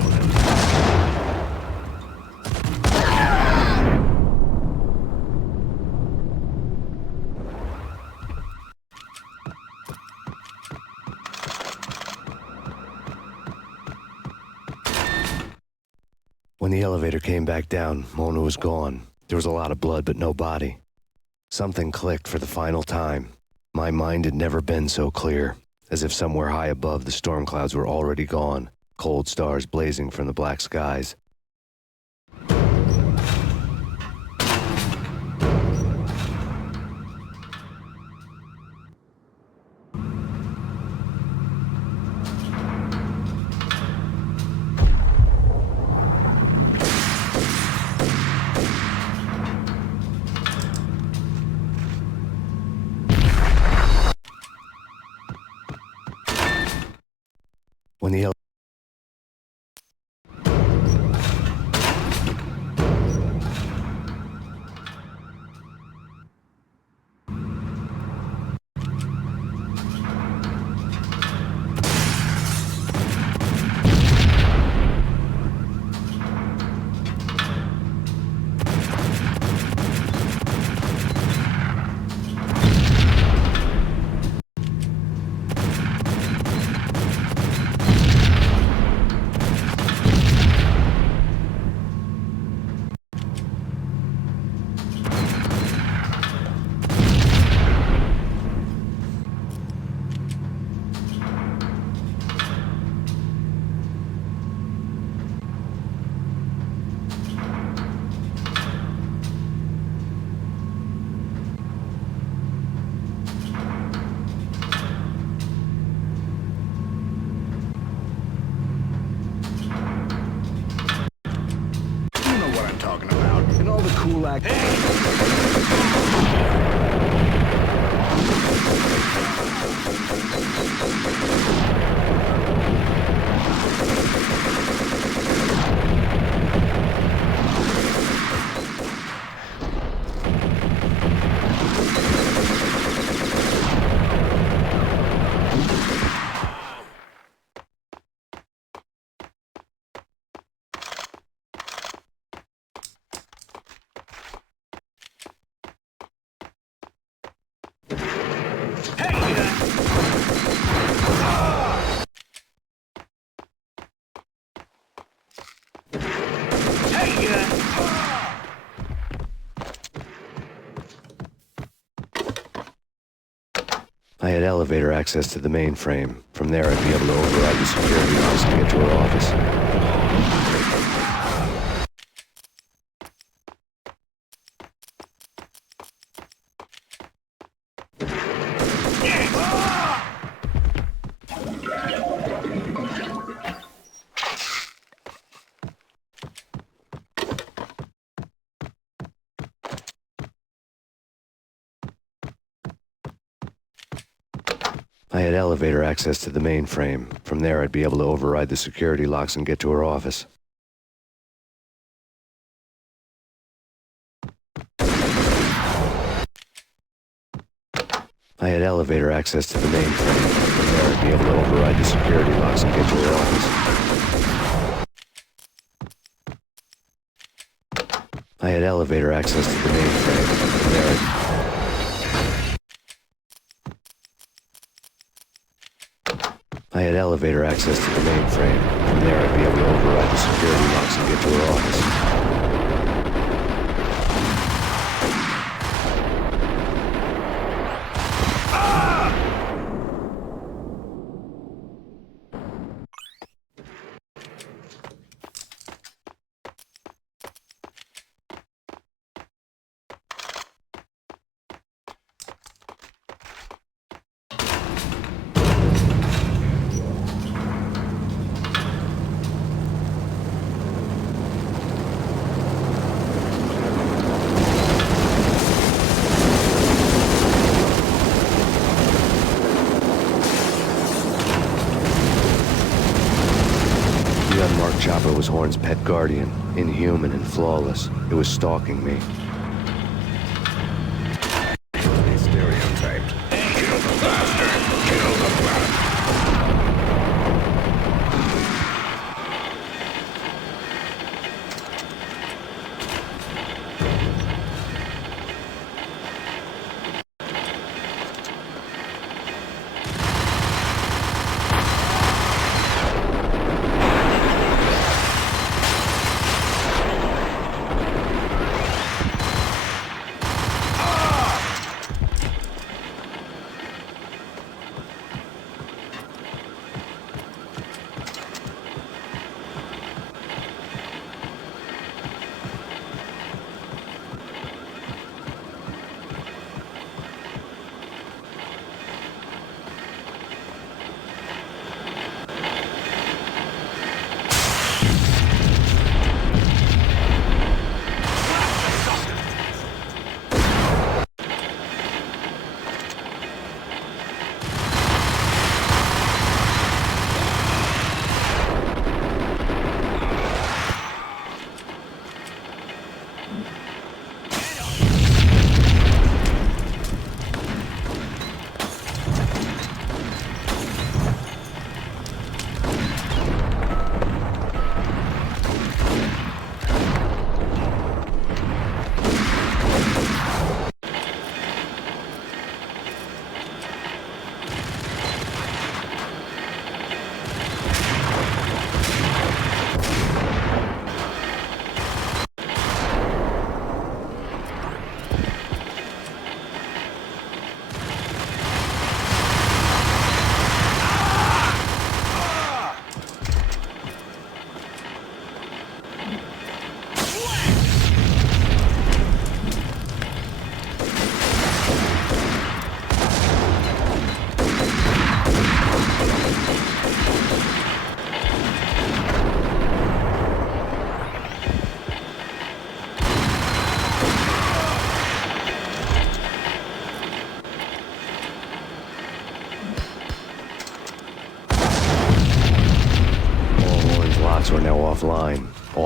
When the elevator came back down, Mona was gone. There was a lot of blood, but no body. Something clicked for the final time. My mind had never been so clear, as if somewhere high above the storm clouds were already gone, cold stars blazing from the black skies. When the kulak. I had elevator access to the mainframe. From there, I'd be able to override the security locks and get to her office. I had elevator access to the mainframe. From there, I'd be able to override the security locks and get to her office. I had elevator access to the mainframe. From there, I'd be able to override the security locks and get to her office. I had elevator access to the mainframe. From there, I had elevator access to the mainframe. From there, I'd be able to override the security locks and get to her office. The unmarked chopper was Horn's pet guardian, inhuman and flawless. It was stalking me. Stereotyped. Kill the bastard! Kill the bastard!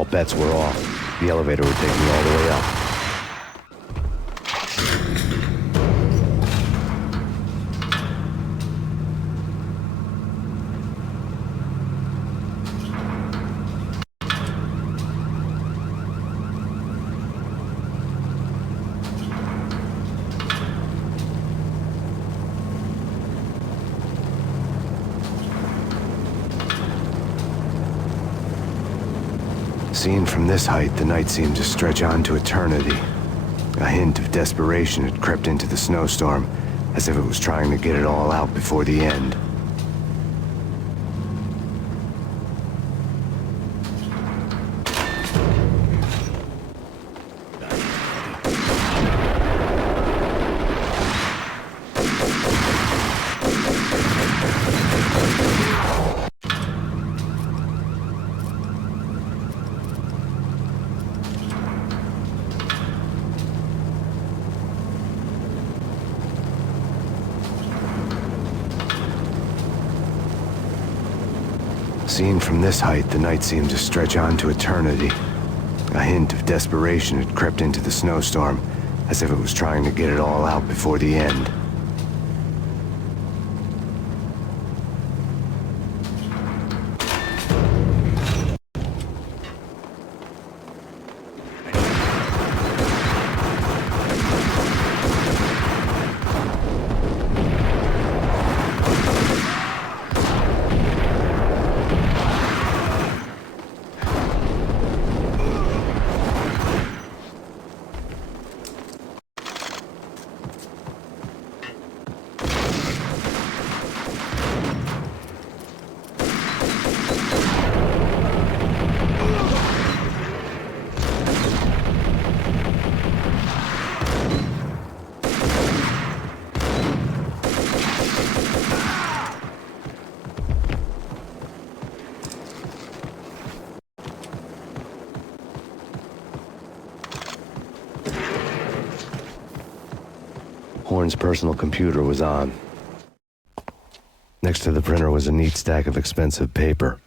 bets were off. The elevator would take me all the way up. Seen from this height, the night seemed to stretch on to eternity. A hint of desperation had crept into the snowstorm, as if it was trying to get it all out before the end. Seen from this height, the night seemed to stretch on to eternity. A hint of desperation had crept into the snowstorm, as if it was trying to get it all out before the end. Horn's personal computer was on. Next to the printer was a neat stack of expensive paper.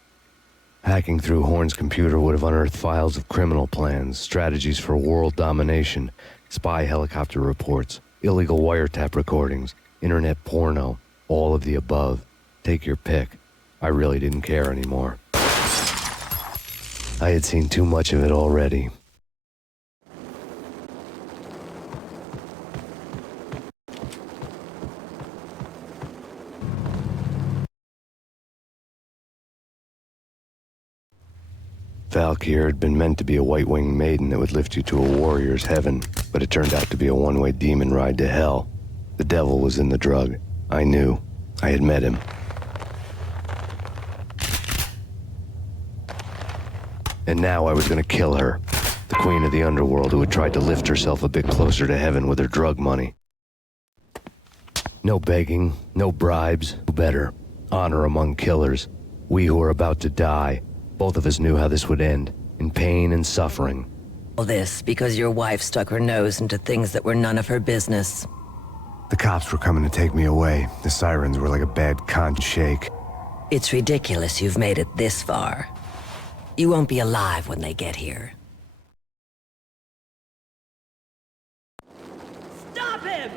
Hacking through Horn's computer would have unearthed files of criminal plans, strategies for world domination, spy helicopter reports, illegal wiretap recordings, internet porno, all of the above. Take your pick. I really didn't care anymore. I had seen too much of it already. Valkyr had been meant to be a white-winged maiden that would lift you to a warrior's heaven, but it turned out to be a one-way demon ride to hell. The devil was in the drug. I knew. I had met him. And now I was gonna kill her, the queen of the underworld who had tried to lift herself a bit closer to heaven with her drug money. No begging, no bribes, better. Honor among killers. We who are about to die. Both of us knew how this would end, in pain and suffering. All this because your wife stuck her nose into things that were none of her business. The cops were coming to take me away. The sirens were like a bad conch shake. It's ridiculous you've made it this far. You won't be alive when they get here. Stop him!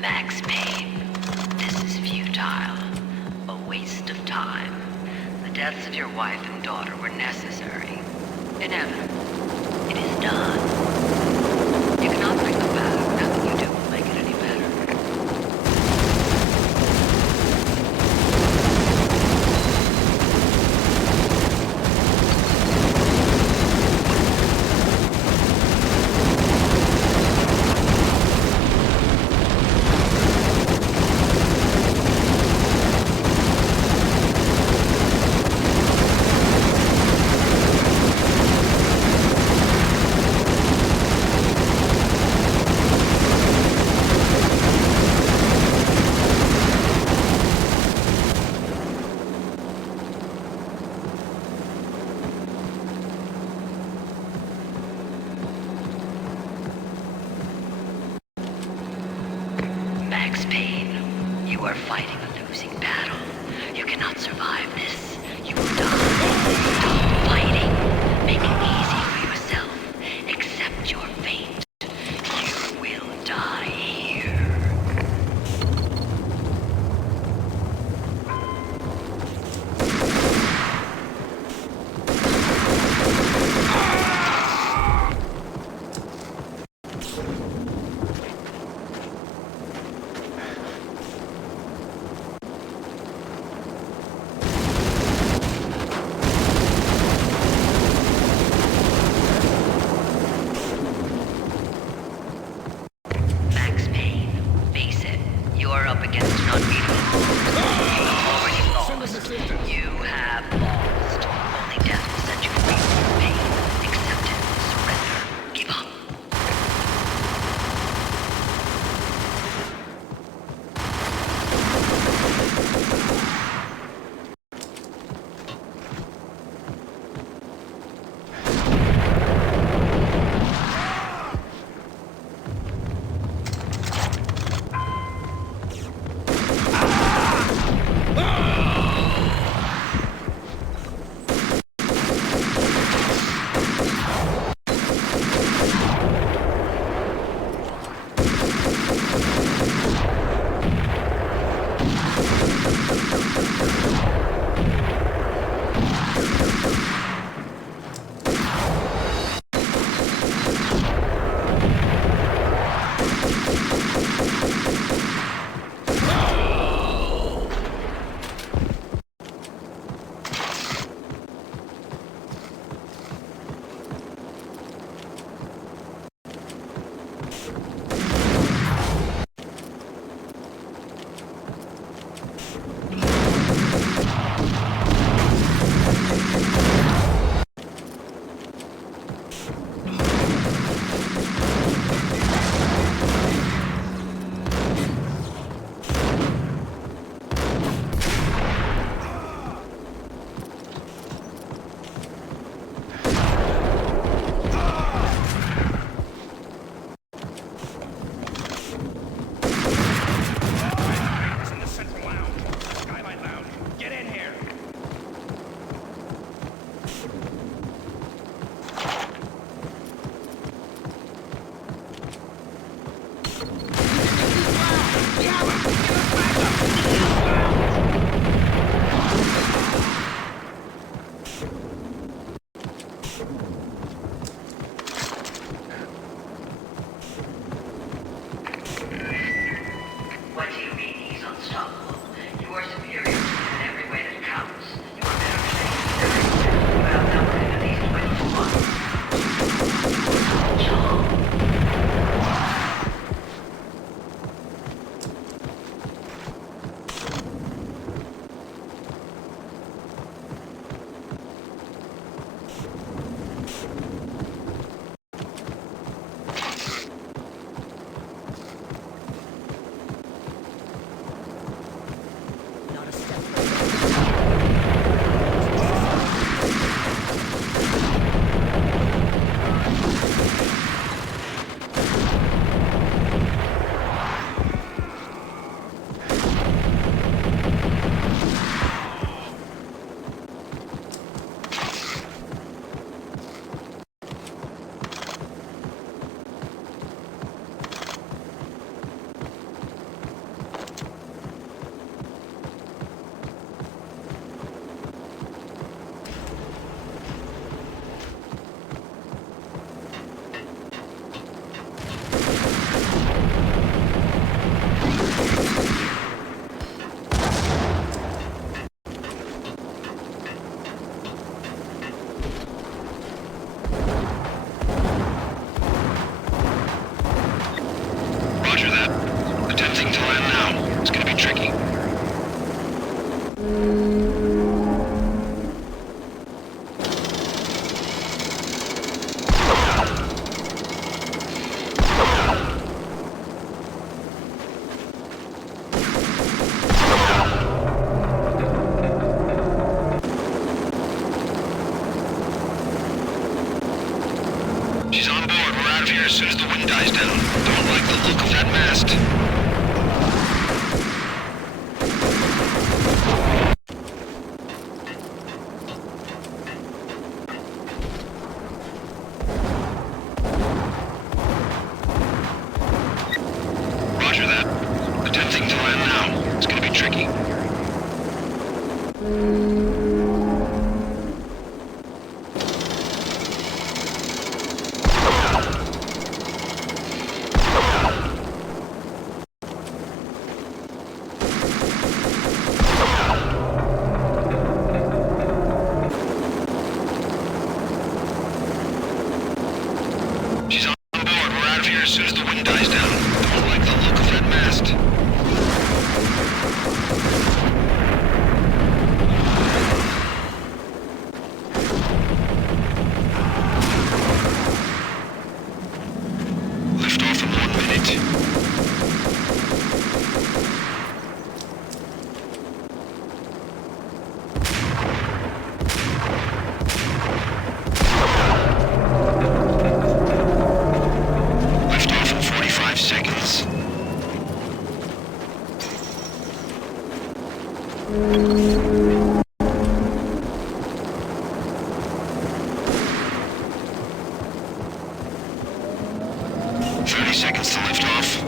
Max Payne, this is futile. A waste of time. The deaths of your wife and daughter were necessary. Inevitable. It is done. You cannot bring them back. Nothing you do will make it any better. Max Payne, you are fighting a losing battle. You cannot survive this. You will die. Stop fighting. Make it easy for yourself. Accept your fate. You will die here. Max Payne, face it. You are up against an unbeatable foe. You have already lost. You have lost. Only death will set you free from your pain. Accept it. Surrender. Give up. What do you mean he's unstoppable? You are superior to him in every way that counts. You are better trained than anyone. You outnumber him at least 20 to 1. You are John. as soon as the wind dies down. Don't like the look of that mast. as soon as the wind dies down. Don't like the look of that mast. Lift off in 1 minute. Lift off in 45 seconds. Seconds to lift off.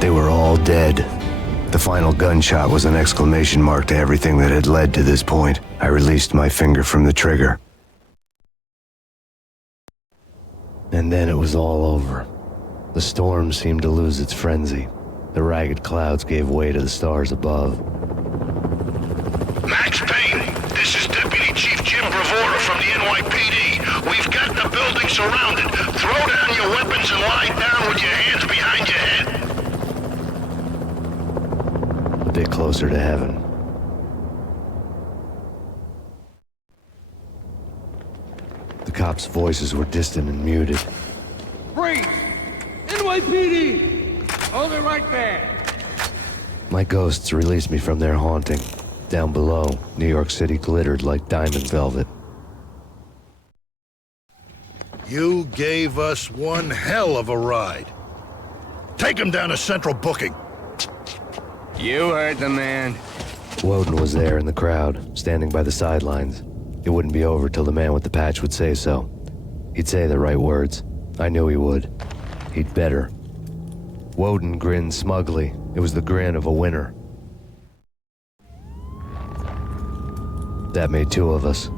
They were all dead. The final gunshot was an exclamation mark to everything that had led to this point. I released my finger from the trigger. And then it was all over. The storm seemed to lose its frenzy. The ragged clouds gave way to the stars above. Max Payne, this is Deputy Chief Jim Bravura from the NYPD. We've got the building surrounded. Throw down your weapons and lie down with your hands behind your head. A bit closer to heaven. The cops' voices were distant and muted. Freeze! NYPD! Hold it right there! My ghosts released me from their haunting. Down below, New York City glittered like diamond velvet. You gave us one hell of a ride. Take him down to Central Booking. You heard the man. Woden was there in the crowd, standing by the sidelines. It wouldn't be over till the man with the patch would say so. He'd say the right words. I knew he would. He'd better. Woden grinned smugly. It was the grin of a winner. That made two of us.